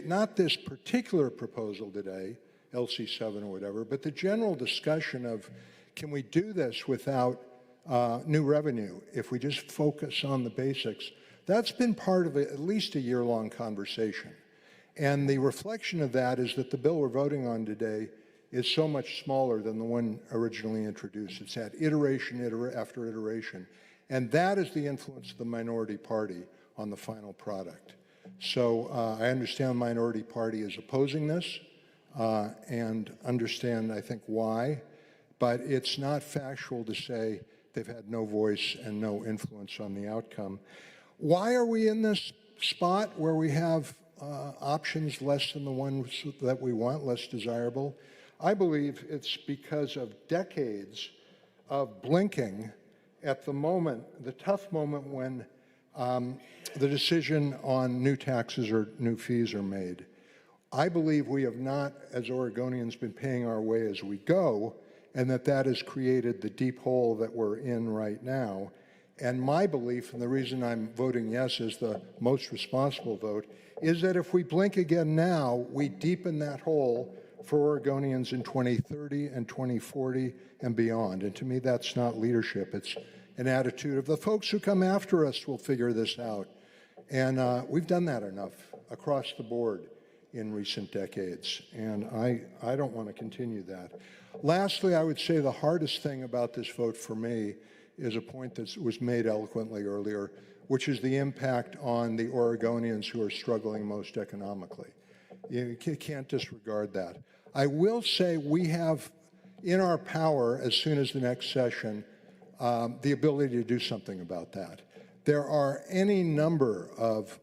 Not this particular proposal today, LC7 or whatever, but the general discussion of, can we do this without new revenue if we just focus on the basics? That's been part of at least a year-long conversation. And the reflection of that is that the bill we're voting on today is so much smaller than the one originally introduced. It's had iteration after iteration. And that is the influence of the minority party on the final product. So I understand the minority party is opposing this and understand, I think, why. But it's not factual to say they've had no voice and no influence on the outcome. Why are we in this spot where we have options less than the ones that we want, less desirable? I believe it's because of decades of blinking at the moment, the tough moment when the decision on new taxes or new fees are made. I believe we have not, as Oregonians, been paying our way as we go, and that has created the deep hole that we're in right now. And my belief, and the reason I'm voting yes as the most responsible vote, is that if we blink again now, we deepen that hole for Oregonians in 2030 and 2040 and beyond. And to me, that's not leadership. It's an attitude of the folks who come after us will figure this out. And we've done that enough across the board in recent decades. And I don't want to continue that. Lastly, I would say the hardest thing about this vote for me is a point that was made eloquently earlier, which is the impact on the Oregonians who are struggling most economically. You can't disregard that. I will say we have in our power, as soon as the next session, the ability to do something about that. There are any number of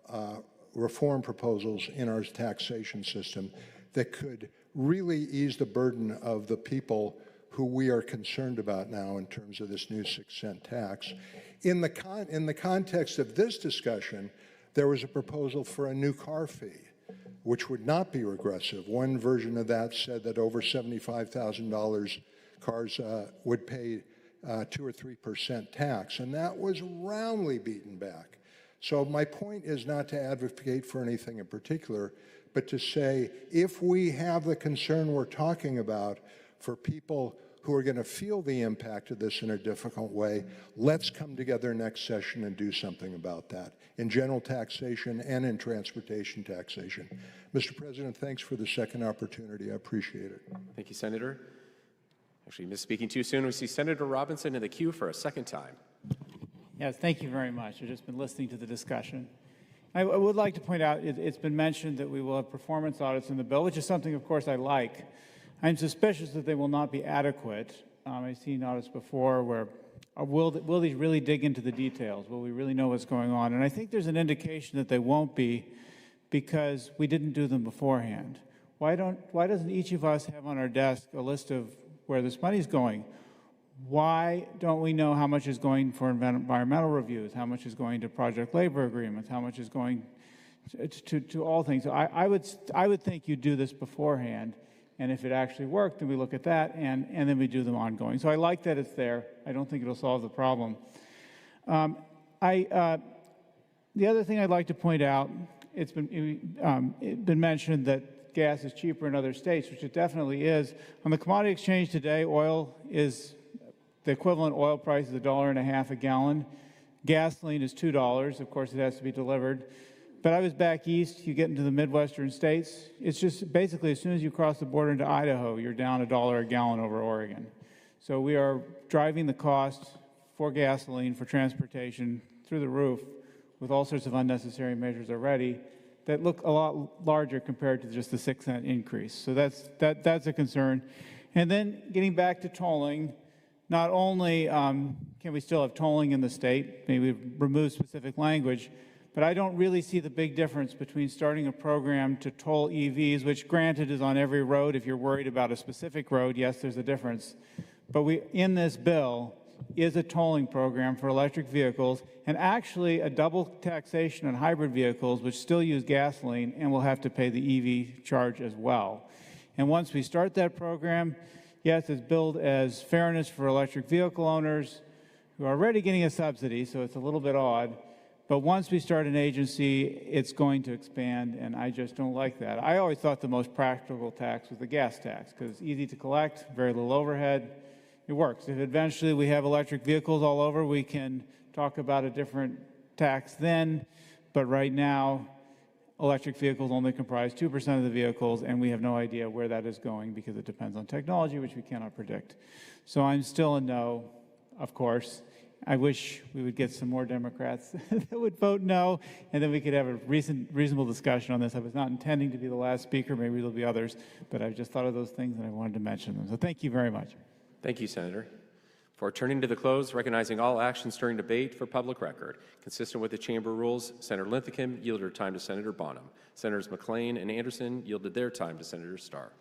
reform proposals in our taxation system that could really ease the burden of the people who we are concerned about now in terms of this new 6-cent tax. In the context of this discussion, there was a proposal for a new car fee, which would not be regressive. One version of that said that over $75,000 cars would pay 2 or 3% tax, and that was roundly beaten back. So my point is not to advocate for anything in particular, but to say if we have the concern we're talking about for people who are going to feel the impact of this in a difficult way, let's come together next session and do something about that in general taxation and in transportation taxation. Mr. President, thanks for the second opportunity. I appreciate it. Thank you, Senator. Actually, misspeaking too soon. We see Senator Robinson in the queue for a second time. Yes, thank you very much. I've just been listening to the discussion. I would like to point out, it's been mentioned that we will have performance audits in the bill, which is something, of course, I like. I'm suspicious that they will not be adequate. I've seen audits before where, will these really dig into the details? Will we really know what's going on? And I think there's an indication that they won't be because we didn't do them beforehand. Why doesn't each of us have on our desk a list of where this money's going? Why don't we know how much is going for environmental reviews, how much is going to project labor agreements, how much is going to all things? I would think you'd do this beforehand, and if it actually worked, then we look at that, and then we do them ongoing. So I like that it's there. I don't think it'll solve the problem. The other thing I'd like to point out, it's been mentioned that gas is cheaper in other states, which it definitely is. On the commodity exchange today, oil is the equivalent oil price is $1.50 a gallon. Gasoline is $2. Of course, it has to be delivered. But I was back east. You get into the Midwestern states. It's just basically as soon as you cross the border into Idaho, you're down $1 a gallon over Oregon. So we are driving the cost for gasoline, for transportation, through the roof with all sorts of unnecessary measures already that look a lot larger compared to just the 6-cent increase. So that's a concern. And then getting back to tolling, not only can we still have tolling in the state, maybe remove specific language, But I don't really see the big difference between starting a program to toll EVs, which granted is on every road. If you're worried about a specific road, yes, there's a difference. But in this bill is a tolling program for electric vehicles, and actually a double taxation on hybrid vehicles, which still use gasoline and will have to pay the EV charge as well. And once we start that program, yes, it's billed as fairness for electric vehicle owners who are already getting a subsidy, so it's a little bit odd. But once we start an agency, it's going to expand, and I just don't like that. I always thought the most practical tax was the gas tax, because it's easy to collect, very little overhead. It works. If eventually we have electric vehicles all over, we can talk about a different tax then. But right now, electric vehicles only comprise 2% of the vehicles, and we have no idea where that is going because it depends on technology, which we cannot predict. So I'm still a no, of course. I wish we would get some more Democrats that would vote no, and then we could have a reasonable discussion on this. I was not intending to be the last speaker. Maybe there'll be others, but I just thought of those things and I wanted to mention them. So thank you very much. Thank you, Senator. For turning to the close, recognizing all actions during debate for public record. Consistent with the chamber rules, Senator Linthicum yielded her time to Senator Bonham. Senators McLean and Anderson yielded their time to Senator Starr.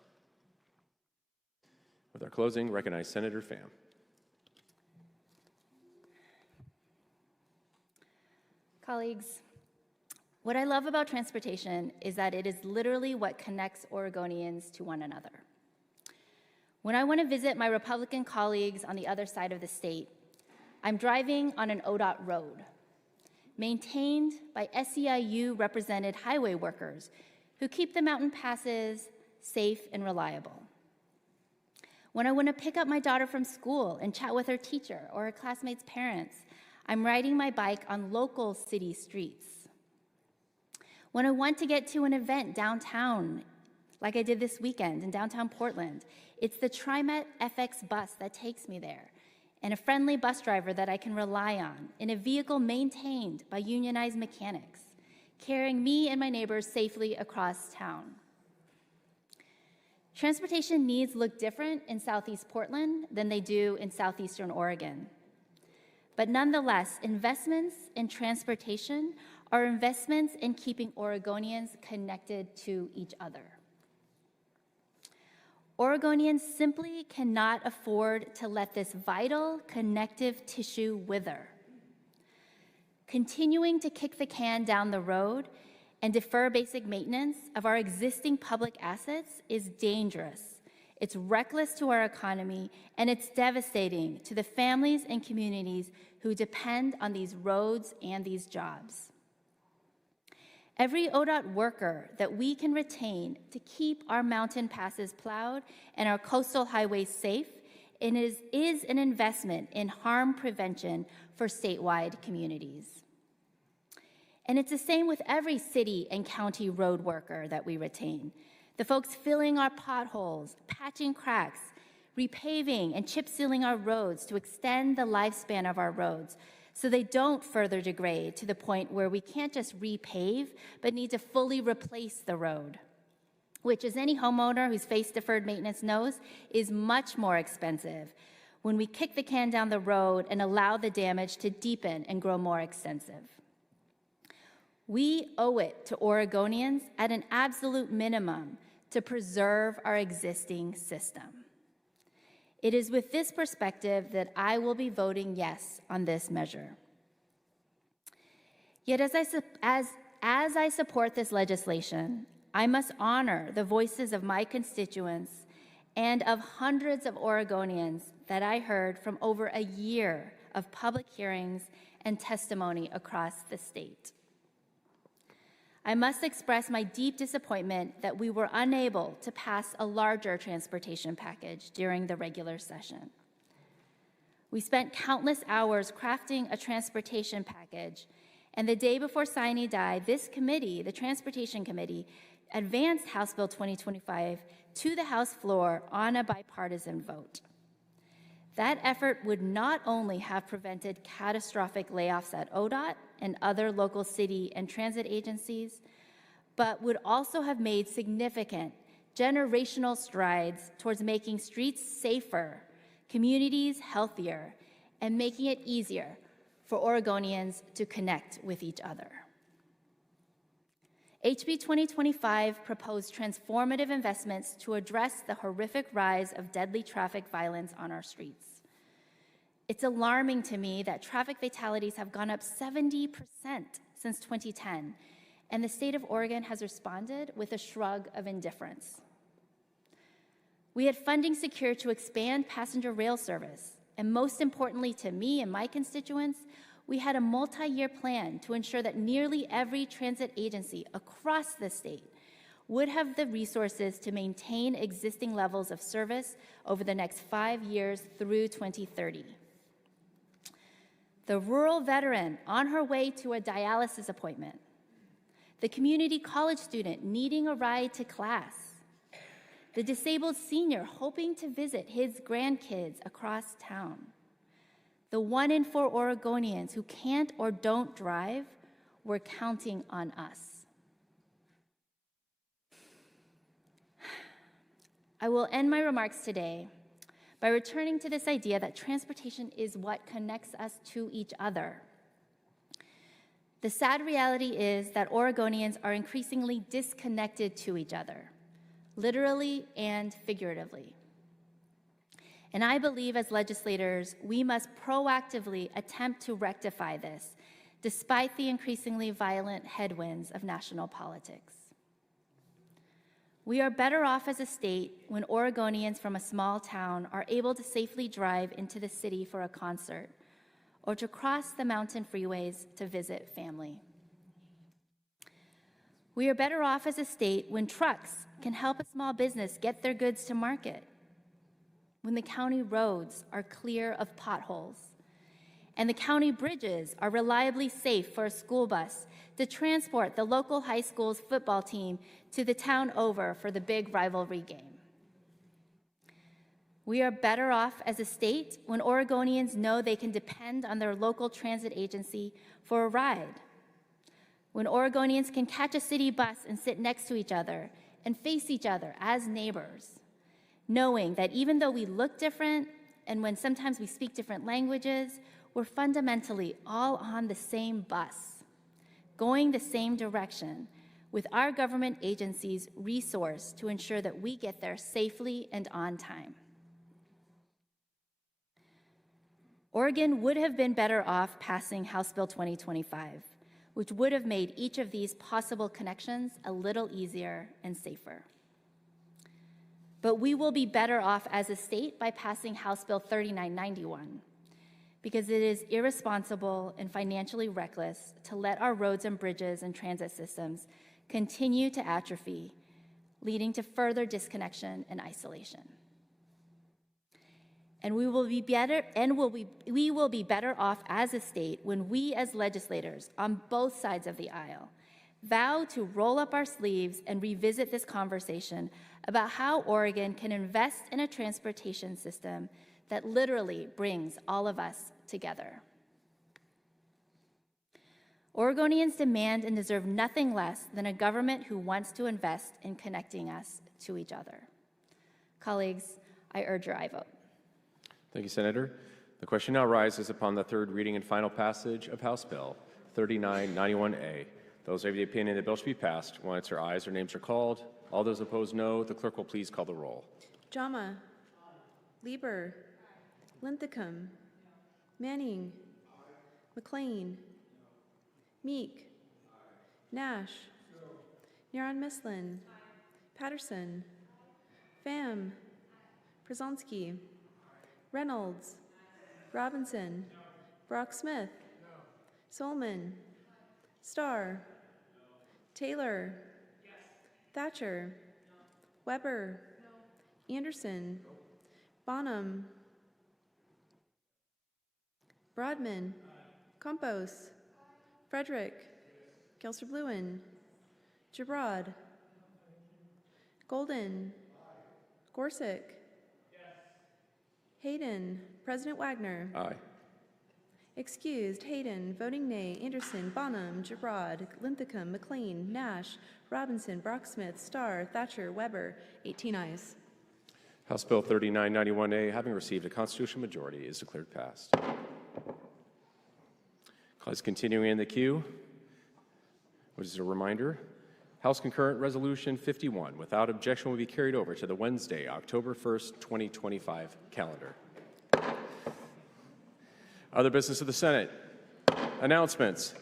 With our closing, recognize Senator Pham. Colleagues, what I love about transportation is that it is literally what connects Oregonians to one another. When I want to visit my Republican colleagues on the other side of the state, I'm driving on an ODOT road, maintained by SEIU-represented highway workers who keep the mountain passes safe and reliable. When I want to pick up my daughter from school and chat with her teacher or her classmates' parents, I'm riding my bike on local city streets. When I want to get to an event downtown, like I did this weekend in downtown Portland, it's the TriMet FX bus that takes me there, and a friendly bus driver that I can rely on in a vehicle maintained by unionized mechanics, carrying me and my neighbors safely across town. Transportation needs look different in Southeast Portland than they do in Southeastern Oregon. But nonetheless, investments in transportation are investments in keeping Oregonians connected to each other. Oregonians simply cannot afford to let this vital connective tissue wither. Continuing to kick the can down the road and defer basic maintenance of our existing public assets is dangerous. It's reckless to our economy, and it's devastating to the families and communities who depend on these roads and these jobs. Every ODOT worker that we can retain to keep our mountain passes plowed and our coastal highways safe is an investment in harm prevention for statewide communities. And it's the same with every city and county road worker that we retain. The folks filling our potholes, patching cracks, repaving and chip sealing our roads to extend the lifespan of our roads so they don't further degrade to the point where we can't just repave, but need to fully replace the road, which, as any homeowner who's faced deferred maintenance knows, is much more expensive when we kick the can down the road and allow the damage to deepen and grow more extensive. We owe it to Oregonians at an absolute minimum to preserve our existing system. It is with this perspective that I will be voting yes on this measure. Yet as I support this legislation, I must honor the voices of my constituents and of hundreds of Oregonians that I heard from over a year of public hearings and testimony across the state. I must express my deep disappointment that we were unable to pass a larger transportation package during the regular session. We spent countless hours crafting a transportation package, and the day before sine die, this committee, the Transportation Committee, advanced House Bill 2025 to the House floor on a bipartisan vote. That effort would not only have prevented catastrophic layoffs at ODOT and other local city and transit agencies, but would also have made significant generational strides towards making streets safer, communities healthier, and making it easier for Oregonians to connect with each other. HB 2025 proposed transformative investments to address the horrific rise of deadly traffic violence on our streets. It's alarming to me that traffic fatalities have gone up 70% since 2010, and the state of Oregon has responded with a shrug of indifference. We had funding secured to expand passenger rail service, and most importantly to me and my constituents, we had a multi-year plan to ensure that nearly every transit agency across the state would have the resources to maintain existing levels of service over the next 5 years through 2030. The rural veteran on her way to a dialysis appointment, the community college student needing a ride to class, the disabled senior hoping to visit his grandkids across town, the 1 in 4 Oregonians who can't or don't drive, we're counting on us. I will end my remarks today by returning to this idea that transportation is what connects us to each other. The sad reality is that Oregonians are increasingly disconnected to each other, literally and figuratively. And I believe as legislators, we must proactively attempt to rectify this, despite the increasingly violent headwinds of national politics. We are better off as a state when Oregonians from a small town are able to safely drive into the city for a concert or to cross the mountain freeways to visit family. We are better off as a state when trucks can help a small business get their goods to market, when the county roads are clear of potholes, and the county bridges are reliably safe for a school bus to transport the local high school's football team to the town over for the big rivalry game. We are better off as a state when Oregonians know they can depend on their local transit agency for a ride, when Oregonians can catch a city bus and sit next to each other and face each other as neighbors, knowing that even though we look different and when sometimes we speak different languages, we're fundamentally all on the same bus, going the same direction, with our government agencies resourced to ensure that we get there safely and on time. Oregon would have been better off passing House Bill 2025, which would have made each of these possible connections a little easier and safer. But we will be better off as a state by passing House Bill 3991, because it is irresponsible and financially reckless to let our roads and bridges and transit systems continue to atrophy, leading to further disconnection and isolation. And we will be better off as a state when we as legislators on both sides of the aisle vow to roll up our sleeves and revisit this conversation about how Oregon can invest in a transportation system that literally brings all of us together. Oregonians demand and deserve nothing less than a government who wants to invest in connecting us to each other. Colleagues, I urge your aye vote. Thank you, Senator. The question now rises upon the third reading and final passage of House Bill 3991A. Those of the opinion the bill should be passed will answer ayes. Their names are called. All those opposed, no. The clerk will please call the roll. Jama. Lieber. Linthicum. Manning. McLean. Meek. Nash. Niran-Mislin. Patterson. Pham. Przonski. Reynolds. Robinson. Brock-Smith. Solman. Starr. Taylor. Thatcher. Weber. Anderson. Bonham. Broadman. Campos. Frederick. Gelster-Bluen. Gibrod. Golden. Gorsuch. Hayden. President Wagner. Aye. Excused: Hayden. Voting nay: Anderson, Bonham, Gibrod, Linthicum, McLean, Nash, Robinson, Brock-Smith, Starr, Thatcher, Weber. 18 ayes. House Bill 3991A, having received a constitutional majority, is declared passed. Colleagues, continuing in the queue, which is a reminder, House Concurrent Resolution 51, without objection, will be carried over to the Wednesday, October 1st, 2025 calendar. Other business of the Senate. Announcements.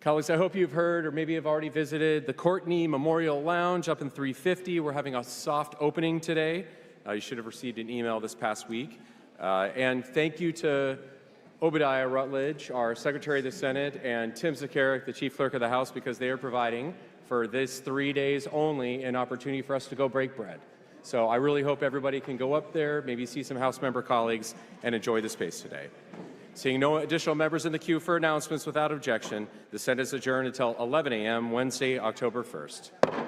Colleagues, I hope you've heard or maybe have already visited the Courtney Memorial Lounge up in 350. We're having a soft opening today. You should have received an email this past week. And thank you to Obadiah Rutledge, our Secretary of the Senate, and Tim Zakaric, the Chief Clerk of the House, because they are providing for this 3 days only an opportunity for us to go break bread. So I really hope everybody can go up there, maybe see some House member colleagues, and enjoy the space today. Seeing no additional members in the queue for announcements without objection, the Senate is adjourned until 11 a.m. Wednesday, October 1st.